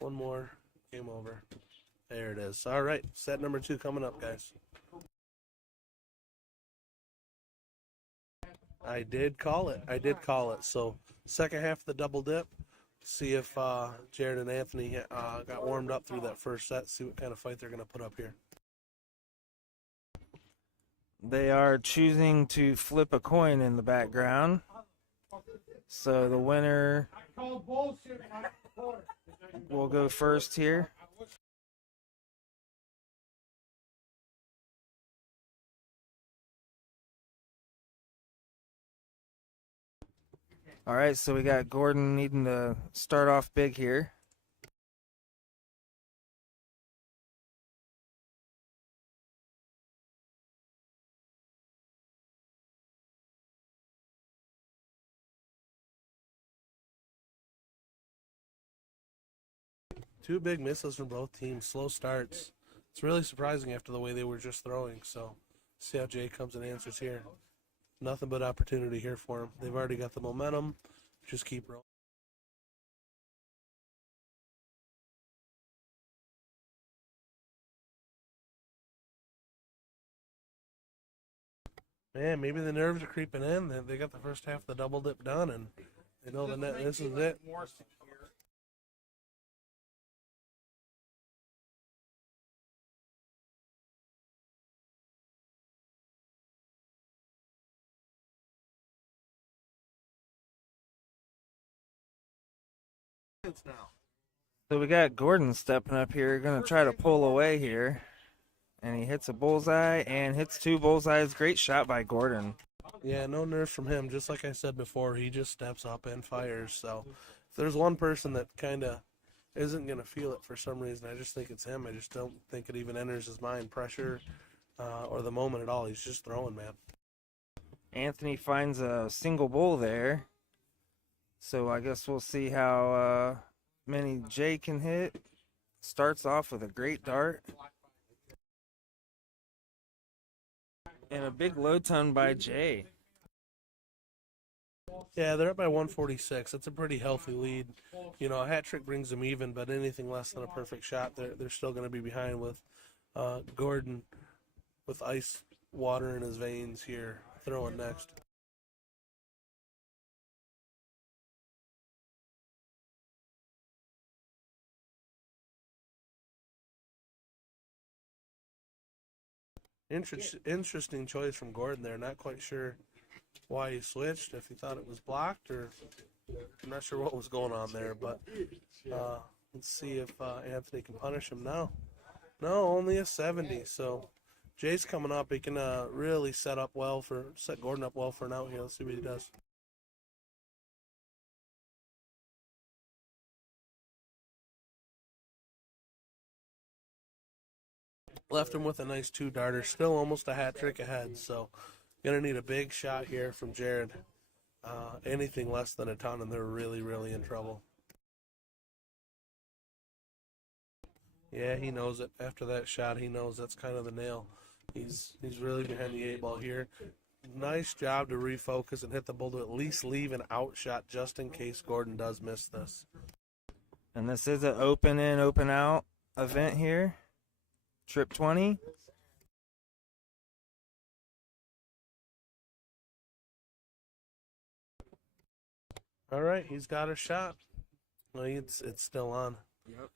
One more, game over. There it is. All right, set number 2 coming up, guys. I did call it. So second half of the double dip. See if Jared and Anthony got warmed up through that first set. See what kind of fight they're going to put up here. They are choosing to flip a coin in the background. So the winner will go first here. All right, so we got Gordon needing to start off big here. Two big misses from both teams. Slow starts. It's really surprising after the way they were just throwing. So see how Jay comes and answers here. Nothing but opportunity here for them. They've already got the momentum. Just keep rolling. Man, maybe the nerves are creeping in. They got the first half of the double dip done, and they know the net. This is it. So we got Gordon stepping up here, going to try to pull away here. And he hits a bullseye and hits 2 bullseyes. Great shot by Gordon. Yeah, no nerves from him. Just like I said before, he just steps up and fires. So if there's one person that kind of isn't going to feel it for some reason, I just think it's him. I just don't think it even enters his mind, pressure or the moment at all. He's just throwing, man. Anthony finds a single bull there. So I guess we'll see how many Jay can hit. Starts off with a great dart. And a big low ton by Jay. Yeah, they're up by 146. That's a pretty healthy lead. You know, a hat trick brings them even, but anything less than a perfect shot, they're still going to be behind with Gordon with ice water in his veins here, throwing next. Interesting choice from Gordon there. Not quite sure why he switched, if he thought it was blocked, or I'm not sure what was going on there, but let's see if Anthony can punish him now. No, only a 70, so Jay's coming up. He can really set Gordon up well for an out here. Let's see what he does. Left him with a nice 2-darter, still almost a hat trick ahead, so gonna need a big shot here from Jared. Anything less than a ton, and they're really, really in trouble. Yeah, he knows it. After that shot, he knows that's kind of the nail. He's really behind the 8 ball here. Nice job to refocus and hit the ball to at least leave an out shot just in case Gordon does miss this. And this is an open in, open out event here. Trip 20. All right, he's got a shot. Well, it's still on. Yep.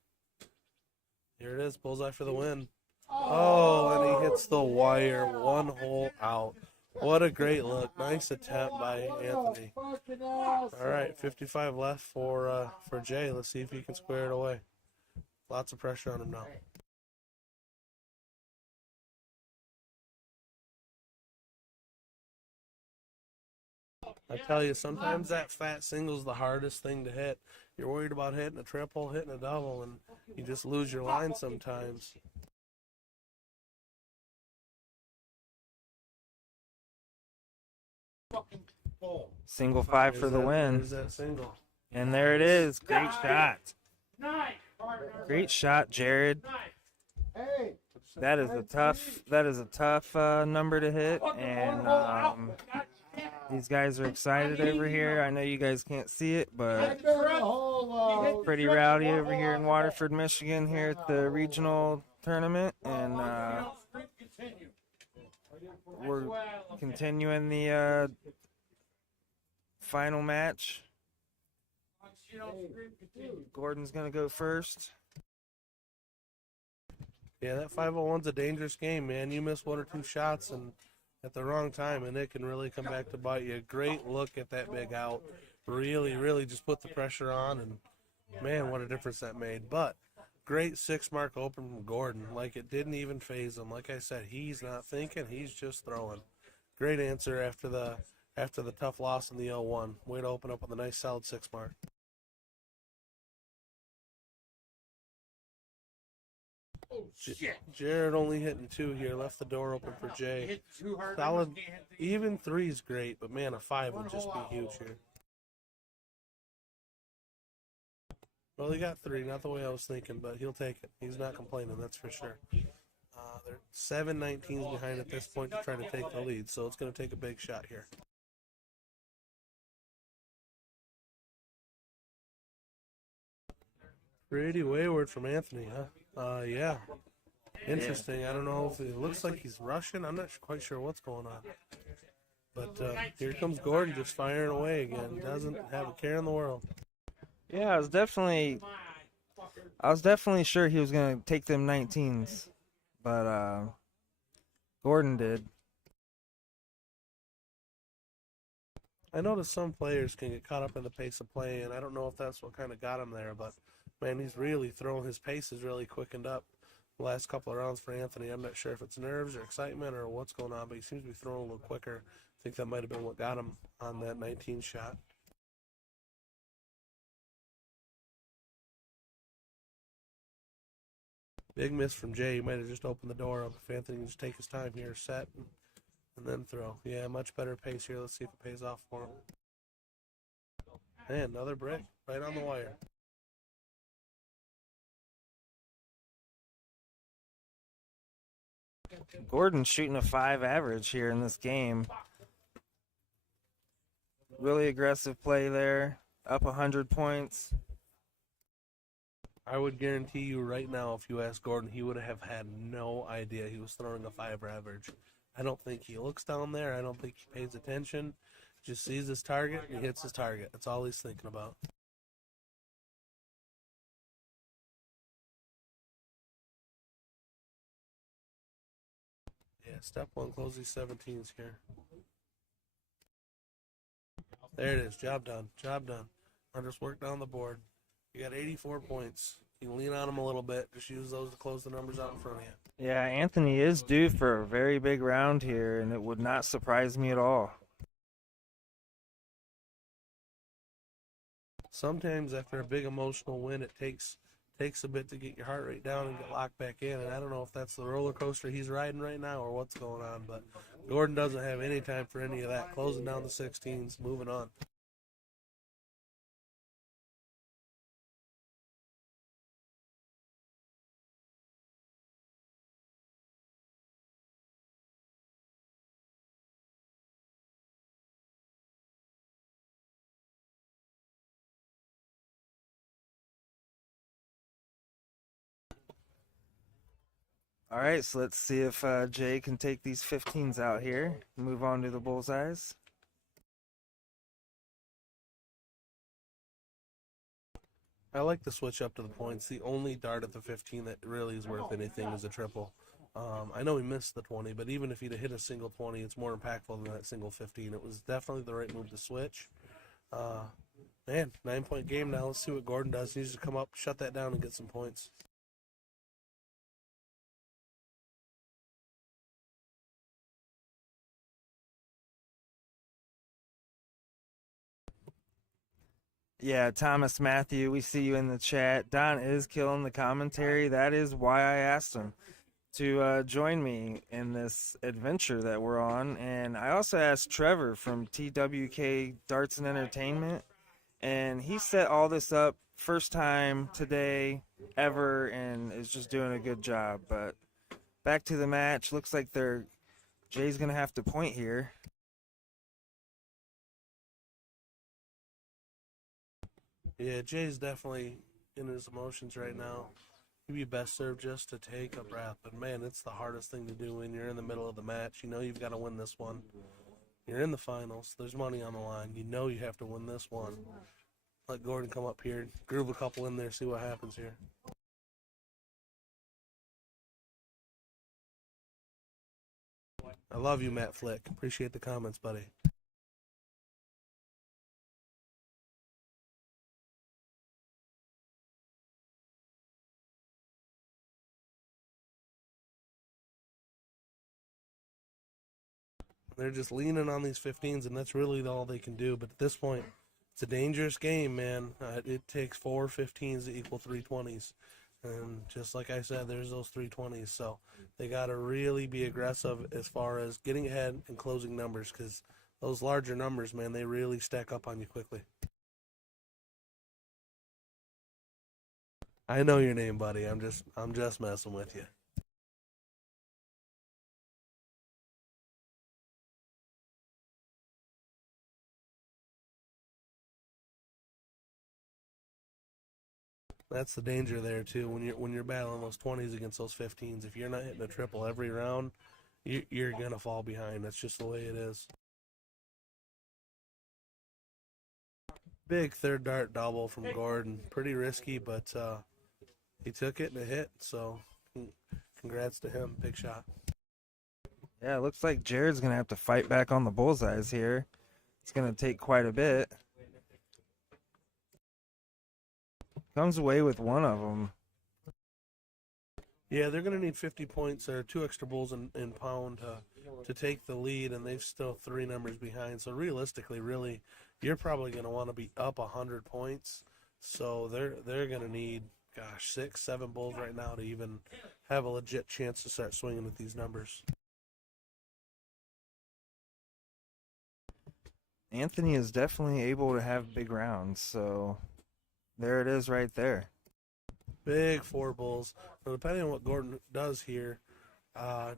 Here it is, bullseye for the win. Oh, and he hits the wire, 1 hole out. What a great look. Nice attempt by Anthony. All right, 55 left for Jay. Let's see if he can square it away. Lots of pressure on him now. I tell you, sometimes that fat single's the hardest thing to hit. You're worried about hitting a triple, hitting a double, and you just lose your line sometimes. Single 5 for the win. There's that single. And there it is. Great shot. Great shot, Jared. Hey, That is a tough number to hit, and these guys are excited over here. I know you guys can't see it, but it's pretty rowdy over here in Waterford, Michigan, here at the regional tournament, and we're continuing the final match. Gordon's gonna go first. Yeah, that 501's a dangerous game, man. You miss 1 or 2 shots and at the wrong time, and it can really come back to bite you. Great look at that big out. Really, really just put the pressure on, and man, what a difference that made. But great 6-mark open from Gordon. Like, it didn't even phase him. Like I said, he's not thinking, he's just throwing. Great answer after the tough loss in the 0-1. Way to open up with a nice solid 6-mark. Jared only hitting 2 here, left the door open for Jay. Solid, even 3 is great, but man, a 5 would just be huge here. Well, he got 3, not the way I was thinking, but he'll take it. He's not complaining, that's for sure. They're 7-19s behind at this point to try to take the lead, so it's going to take a big shot here. Pretty wayward from Anthony, huh? Yeah. Interesting. I don't know if it looks like he's rushing. I'm not quite sure what's going on. But here comes Gordon just firing away again. Doesn't have a care in the world. Yeah, I was definitely sure he was gonna take them 19s, but Gordon did. I noticed some players can get caught up in the pace of play, and I don't know if that's what kind of got him there, but man, he's really throwing. His pace is really quickened up the last couple of rounds for Anthony. I'm not sure if it's nerves or excitement or what's going on, but he seems to be throwing a little quicker. I think that might have been what got him on that 19 shot. Big miss from Jay. He might have just opened the door up. If Anthony can just take his time here, set, and then throw. Yeah, much better pace here. Let's see if it pays off for him. And another brick right on the wire. Gordon's shooting a 5 average here in this game. Really aggressive play there. Up 100 points. I would guarantee you right now, if you asked Gordon, he would have had no idea he was throwing a 5 average. I don't think he looks down there. I don't think he pays attention. Just sees his target and he hits his target. That's all he's thinking about. Yeah, Step one, close these 17s here. There it is. Job done. Job done. Or just work down the board. You got 84 points. You can lean on them a little bit. Just use those to close the numbers out in front of you. Yeah, Anthony is due for a very big round here, and it would not surprise me at all. Sometimes after a big emotional win, it takes a bit to get your heart rate down and get locked back in. And I don't know if that's the roller coaster he's riding right now or what's going on, but Gordon doesn't have any time for any of that. Closing down the 16s, moving on. All right, so let's see if Jay can take these 15s out here. Move on to the bullseyes. I like to switch up to the points. The only dart at the 15 that really is worth anything is a triple. I know he missed the 20, but even if he'd have hit a single 20, it's more impactful than that single 15. It was definitely the right move to switch. Man, 9-point game now. Let's see what Gordon does. He needs to come up, shut that down, and get some points. Yeah, Thomas Matthew, we see you in the chat. Don is killing the commentary. That is why I asked him to join me in this adventure that we're on. And I also asked Trevor from TWK Darts and Entertainment, and he set all this up first time today ever and is just doing a good job. But back to the match. Looks like Jay's going to have to point here. Yeah, Jay's definitely in his emotions right now. He'd be best served just to take a breath. But, man, it's the hardest thing to do when you're in the middle of the match. You know you've got to win this one. You're in the finals. There's money on the line. You know you have to win this one. Let Gordon come up here, groove a couple in there, see what happens here. I love you, Matt Flick. Appreciate the comments, buddy. They're just leaning on these 15s, and that's really all they can do. But at this point, it's a dangerous game, man. It takes 4 15s to equal 3 20s. And just like I said, there's those 3 20s. So they got to really be aggressive as far as getting ahead and closing numbers, because those larger numbers, man, they really stack up on you quickly. I know your name, buddy. I'm just messing with you. That's the danger there too. When you're battling those 20s against those 15s, if you're not hitting a triple every round, you're gonna fall behind. That's just the way it is. Big third dart double from Gordon. Pretty risky, but he took it and it hit. So congrats to him. Big shot. Yeah, it looks like Jared's going to have to fight back on the bullseyes here. It's going to take quite a bit. Comes away with one of them. Yeah, they're going to need 50 points or 2 extra bulls in pound to take the lead, and they've still 3 numbers behind. So realistically, really, you're probably going to want to be up 100 points. So they're going to need, 6, 7 bulls right now to even have a legit chance to start swinging with these numbers. Anthony is definitely able to have big rounds, so there it is right there. Big 4 bulls. Now, depending on what Gordon does here,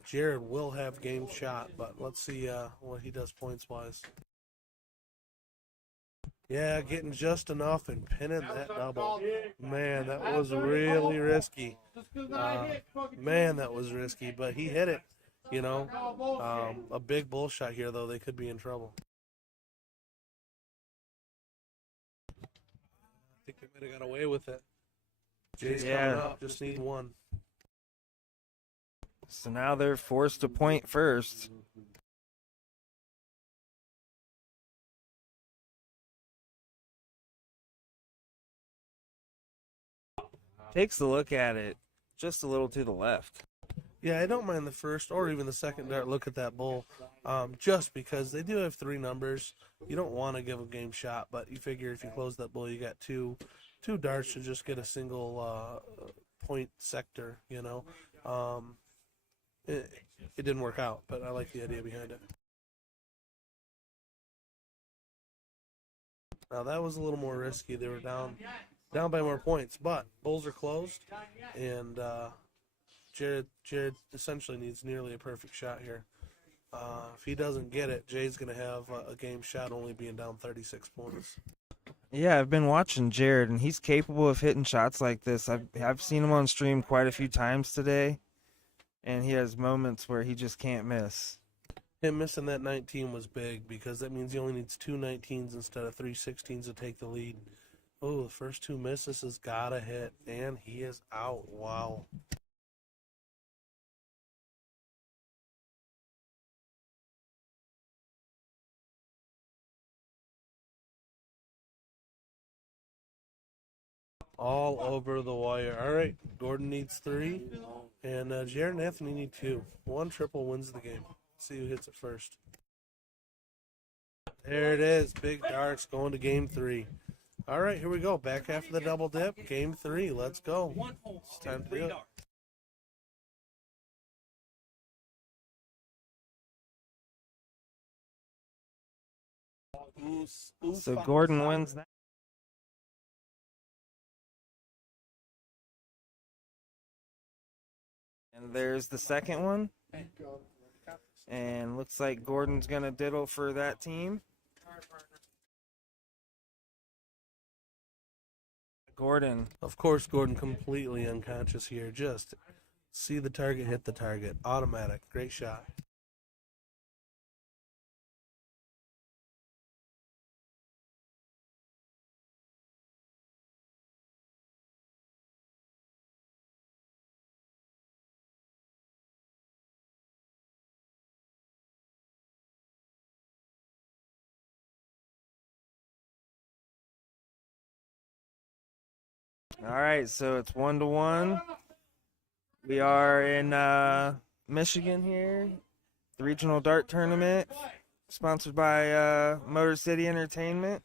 Jared will have game shot, but let's see what he does points-wise. Yeah, getting just enough and pinning that double. Man, that was really risky. Man, that was risky, but he hit it. You know, a big bull shot here, though. They could be in trouble. I think they might have got away with it. Jay's coming up. Just need one. So now they're forced to point first. Takes a look at it just a little to the left. Yeah, I don't mind the first or even the second dart look at that bull, just because they do have 3 numbers. You don't want to give a game shot, but you figure if you close that bull, you got two darts to just get a single point sector, you know. It didn't work out, but I like the idea behind it. Now that was a little more risky. They were down by more points, but bulls are closed, and Jared essentially needs nearly a perfect shot here. If he doesn't get it, Jay's going to have a game shot only being down 36 points. Yeah, I've been watching Jared, and he's capable of hitting shots like this. I've seen him on stream quite a few times today, and he has moments where he just can't miss. Him missing that 19 was big because that means he only needs 2 19s instead of 3 16s to take the lead. Oh, the first 2 misses has got to hit, and he is out. Wow. All over the wire. All right, Gordon needs 3, and Jared and Anthony need 2. 1 triple wins the game. Let's see who hits it first. There it is. Big darts going to game 3. All right, here we go. Back after the double dip. Game 3. Let's go. It's time to do it. So Gordon wins that. And there's the second one. And looks like Gordon's going to diddle for that team. Gordon. Of course, Gordon completely unconscious here. Just see the target, hit the target. Automatic. Great shot. All right, so it's 1-1. We are in Michigan here, the regional dart tournament, sponsored by Motor City Entertainment.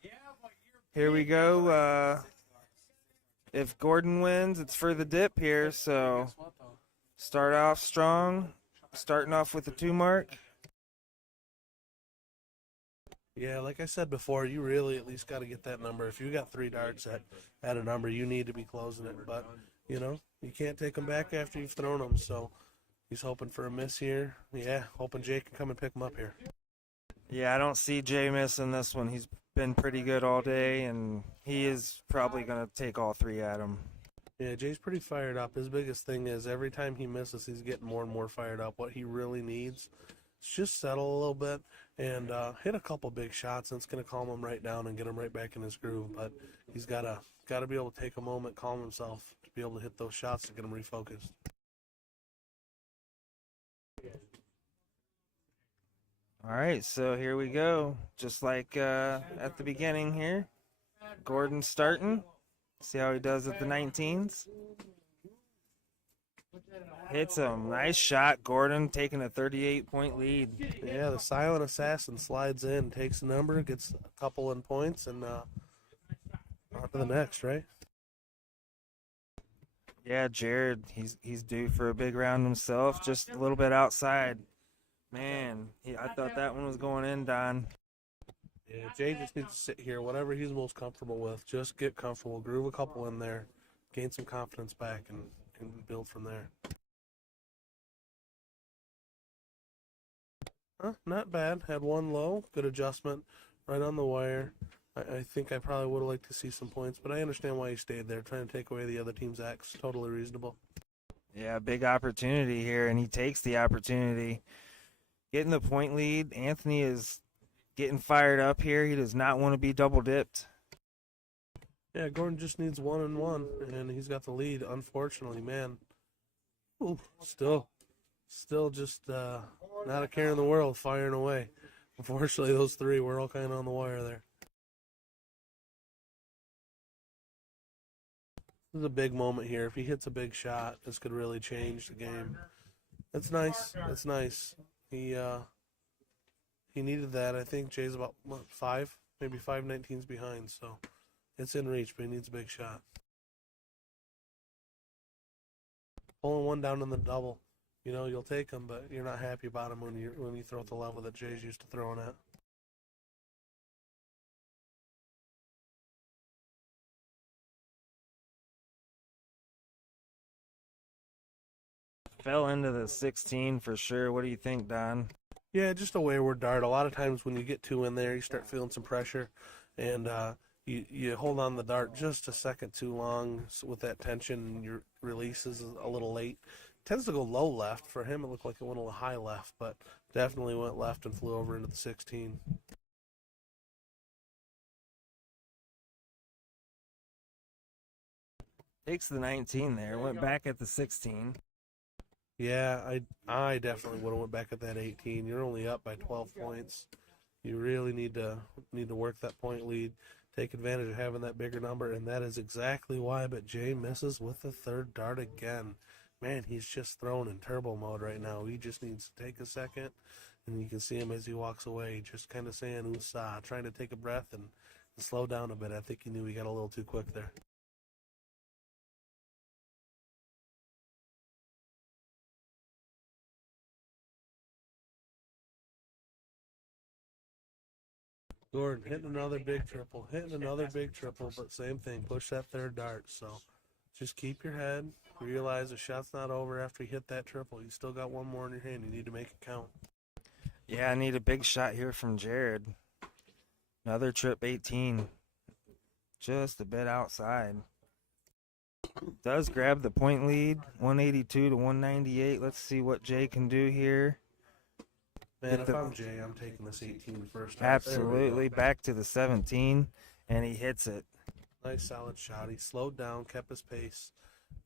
Here we go. If Gordon wins, it's for the dip here, so start off strong, starting off with the 2 mark. Yeah, like I said before, you really at least got to get that number. If you got 3 darts at a number, you need to be closing it. But, you know, you can't take them back after you've thrown them. So he's hoping for a miss here. Yeah, hoping Jake can come and pick him up here. Yeah, I don't see Jay missing this one. He's been pretty good all day, and he is probably going to take all 3 at him. Yeah, Jay's pretty fired up. His biggest thing is every time he misses, he's getting more and more fired up. What he really needs is just settle a little bit and hit a couple big shots, and it's going to calm him right down and get him right back in his groove. But he's got to be able to take a moment, calm himself, to be able to hit those shots to get him refocused. All right, so here we go. Just like at the beginning here, Gordon starting. See how he does at the 19s. Hits him. Nice shot, Gordon, taking a 38-point lead. Yeah, the silent assassin slides in, takes a number, gets a couple in points, and on to the next, right? Yeah, Jared, he's due for a big round himself, just a little bit outside. Man, I thought that one was going in, Don. Yeah, Jay just needs to sit here, whatever he's most comfortable with. Just get comfortable, groove a couple in there, gain some confidence back, and build from there. Not bad. Had 1 low, good adjustment, right on the wire. I think I probably would have liked to see some points, but I understand why he stayed there, trying to take away the other team's X. Totally reasonable. Yeah, big opportunity here, and he takes the opportunity. Getting the point lead, Anthony is getting fired up here. He does not want to be double dipped. Yeah, Gordon just needs 1 and 1, and he's got the lead, unfortunately, man. Ooh, still Still just not a care in the world, firing away. Unfortunately, those three were all kind of on the wire there. This is a big moment here. If he hits a big shot, this could really change the game. That's nice. That's nice. He needed that. I think Jay's about what, 5, maybe 5.19s behind, so it's in reach, but he needs a big shot. Pulling one down in the double. You know, you'll take them, but you're not happy about them when you throw at the level that Jay's used to throwing at. Fell into the 16 for sure. What do you think, Don? Yeah, just a wayward dart. A lot of times when you get two in there, you start feeling some pressure, and you hold on the dart just a second too long with that tension, and your release is a little late. It tends to go low left. For him, it looked like it went a little high left, but definitely went left and flew over into the 16. Takes the 19 there. Went back at the 16. Yeah, I definitely would have went back at that 18. You're only up by 12 points. You really need to work that point lead, take advantage of having that bigger number, and that is exactly why. But Jay misses with the third dart again. Man, he's just throwing in turbo mode right now. He just needs to take a second, and you can see him as he walks away, just kind of saying "Usa," trying to take a breath and slow down a bit. I think he knew he got a little too quick there. Gordon hitting another big triple, but same thing, push that third dart. So just keep your head, realize the shot's not over after you hit that triple. You still got one more in your hand. You need to make it count. Yeah, I need a big shot here from Jared. Another trip 18. Just a bit outside. Does grab the point lead, 182 to 198. Let's see what Jay can do here. Man, if I'm Jay, I'm taking this 18 first. Absolutely. Back to the 17, and he hits it. Nice solid shot. He slowed down, kept his pace.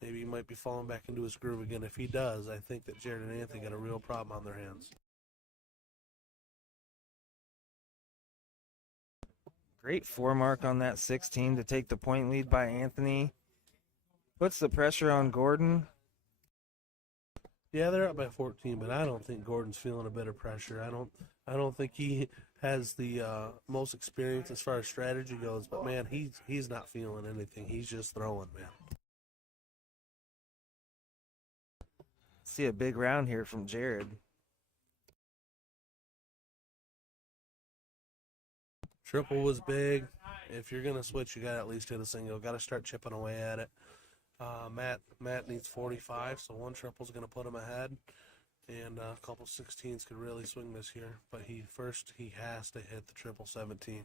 Maybe he might be falling back into his groove again. If he does, I think that Jared and Anthony got a real problem on their hands. Great 4 mark on that 16 to take the point lead by Anthony. Puts the pressure on Gordon. Yeah, they're up by 14, but I don't think Gordon's feeling a bit of pressure. I don't think he has the most experience as far as strategy goes. But man, he's not feeling anything. He's just throwing, man. See a big round here from Jared. Triple was big. If you're gonna switch, you got to at least hit a single. Got to start chipping away at it. Matt needs 45, so one triple's going to put him ahead, and a couple 16s could really swing this here. But he has to hit the triple 17.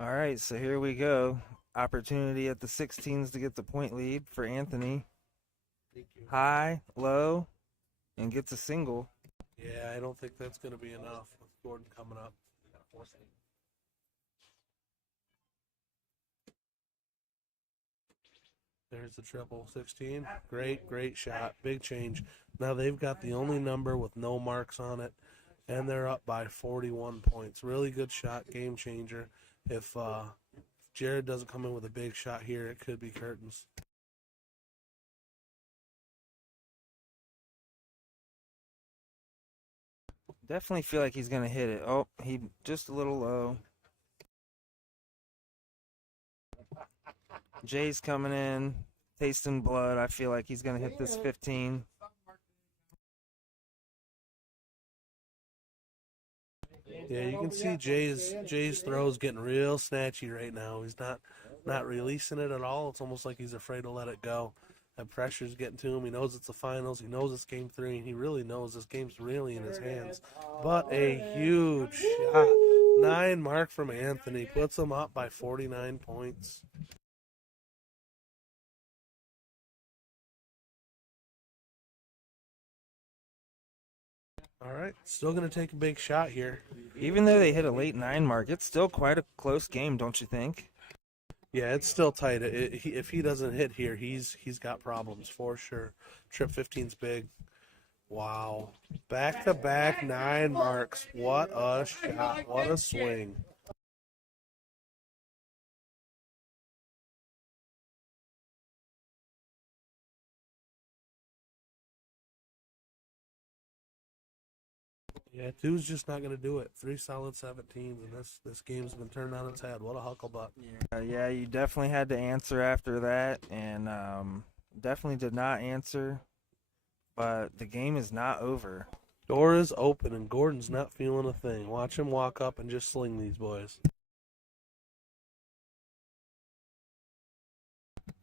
All right, so here we go. Opportunity at the 16s to get the point lead for Anthony. High, low, and gets a single. Yeah, I don't think that's going to be enough with Gordon coming up. There's the triple 16. Great shot. Big change. Now they've got the only number with no marks on it, and they're up by 41 points. Really good shot, game changer. If Jared doesn't come in with a big shot here, it could be curtains. Definitely feel like he's going to hit it. Oh, he just a little low. Jay's coming in, tasting blood. I feel like he's going to hit this 15. Yeah, you can see Jay's throws getting real snatchy right now. He's not releasing it at all. It's almost like he's afraid to let it go. That pressure's getting to him. He knows it's the finals. He knows it's game 3, and he really knows this game's really in his hands. But a huge shot. 9 mark from Anthony puts him up by 49 points. All right, still going to take a big shot here. Even though they hit a late 9 mark, it's still quite a close game, don't you think? Yeah, it's still tight. If he doesn't hit here, he's got problems for sure. Trip 15's big. Wow. Back-to-back 9 marks. What a shot. What a swing. Yeah, 2's just not going to do it. 3 solid 17s, and this game's been turned on its head. What a hucklebutt. Yeah, you definitely had to answer after that, and definitely did not answer. But the game is not over. Door is open, and Gordon's not feeling a thing. Watch him walk up and just sling these boys.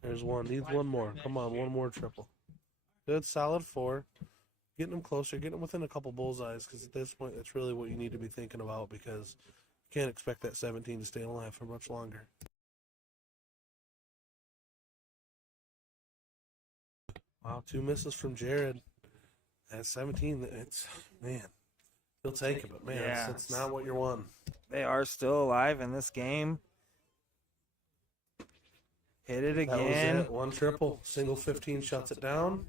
There's one. Needs one more. Come on, one more triple. Good, solid 4. Getting them closer, getting them within a couple bullseyes, because at this point, that's really what you need to be thinking about, because you can't expect that 17 to stay alive for much longer. Wow, 2 misses from Jared. At 17, it's, man, he'll take it, but man, Yeah. it's not what you're wanting. They are still alive in this game. Hit it That was again. it. One triple, single 15 shuts it down.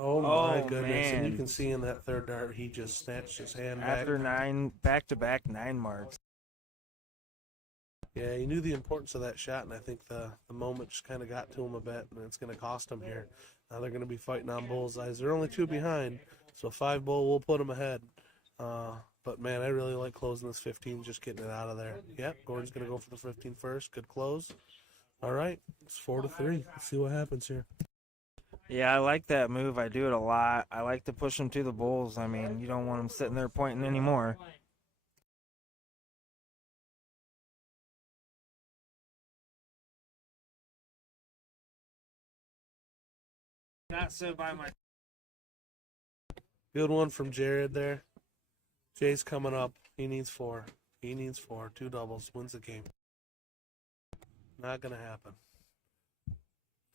Oh my goodness! And you man. can see in that third dart, he just snatched his hand After back. back-to-back 9 marks. Yeah, he knew the importance of that shot, and I think the moment just kind of got to him a bit, and it's going to cost him here. Now they're going to be fighting on bullseyes. They're only 2 behind, so 5 bull will put them ahead. But man, I really like closing this 15, just getting it out of there. Yep, Gordon's going to go for the 15 first. Good close. All right, it's 4-3. Let's see what happens here. Yeah, I like that move. I do it a lot. I like to push them to the bulls. I mean, you don't want them sitting there pointing anymore. Not so by my. Good one from Jared there. Jay's coming up. He needs 4. He needs 4. 2 doubles. Wins the game. Not going to happen.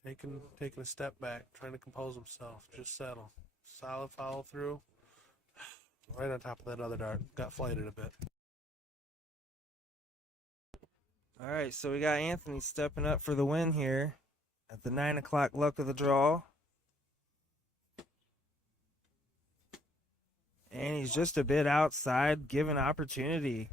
Taking a step back, trying to compose himself. Just settle. Solid follow through. Right on top of that other dart. Got flighted a bit. All right, so we got Anthony stepping up for the win here at the 9 o'clock luck of the draw. And he's just a bit outside, giving opportunity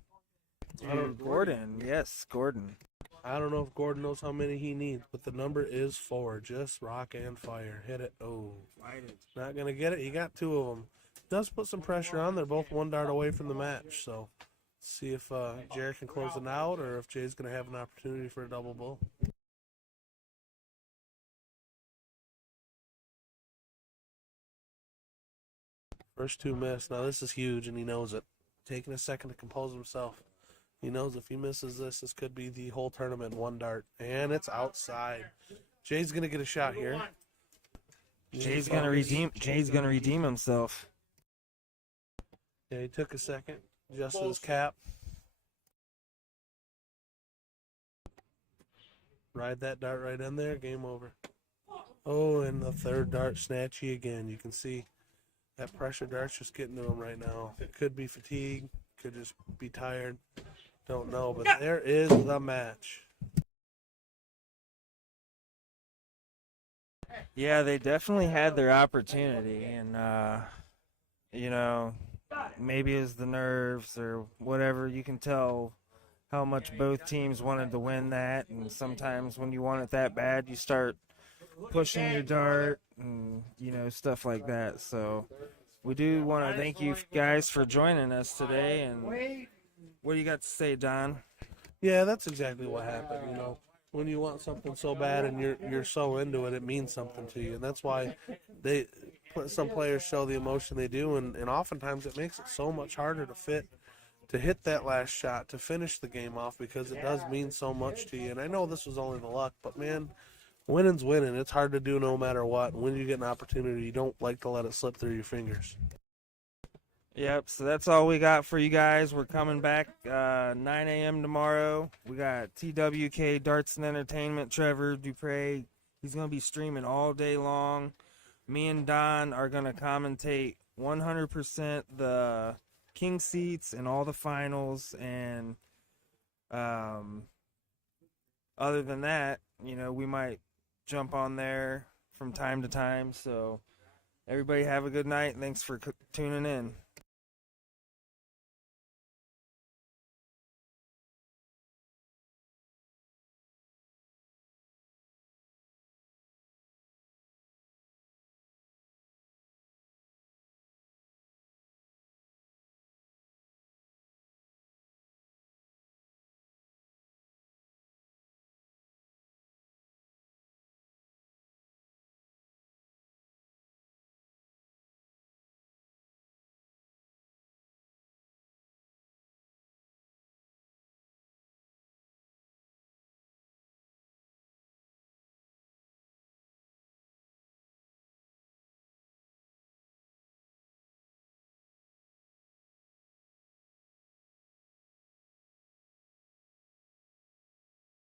to Gordon. Yes, Gordon. I don't know if Gordon knows how many he needs, but the number is 4. Just rock and fire. Hit it. Oh. Not going to get it. He got 2 of them. Does put some pressure on. They're both 1 dart away from the match. So see if Jared can close it out or if Jay's going to have an opportunity for a double bull. First 2 missed. Now this is huge, and he knows it. Taking a second to compose himself. He knows if he misses this, this could be the whole tournament in 1 dart. And it's outside. Jay's going to get a shot here. Jay's gonna redeem himself. Yeah, he took a second. Adjusted his cap. Ride that dart right in there. Game over. Oh, and the third dart snatchy again. You can see that pressure dart's just getting to him right now. It could be fatigue. Could just be tired. Don't know, but there is the match. Yeah, they definitely had their opportunity, and maybe it's the nerves or whatever. You can tell how much both teams wanted to win that, and sometimes when you want it that bad, you start pushing your dart and stuff like that. So we do want to thank you guys for joining us today. And what do you got to say, Don? Yeah, that's exactly what happened. When you want something so bad and you're so into it, it means something to you, and that's why some players show the emotion they do, and oftentimes it makes it so much harder to hit that last shot, to finish the game off, because it does mean so much to you. And I know this was only the luck, but man, winning's winning. It's hard to do no matter what. When you get an opportunity, you don't like to let it slip through your fingers. Yep, so that's all we got for you guys. We're coming back 9 a.m. tomorrow. We got TWK Darts and Entertainment, Trevor Dupre. He's going to be streaming all day long. Me and Don are going to commentate 100% the king seats and all the finals, and other than that, we might jump on there from time to time. So everybody have a good night. Thanks for tuning in.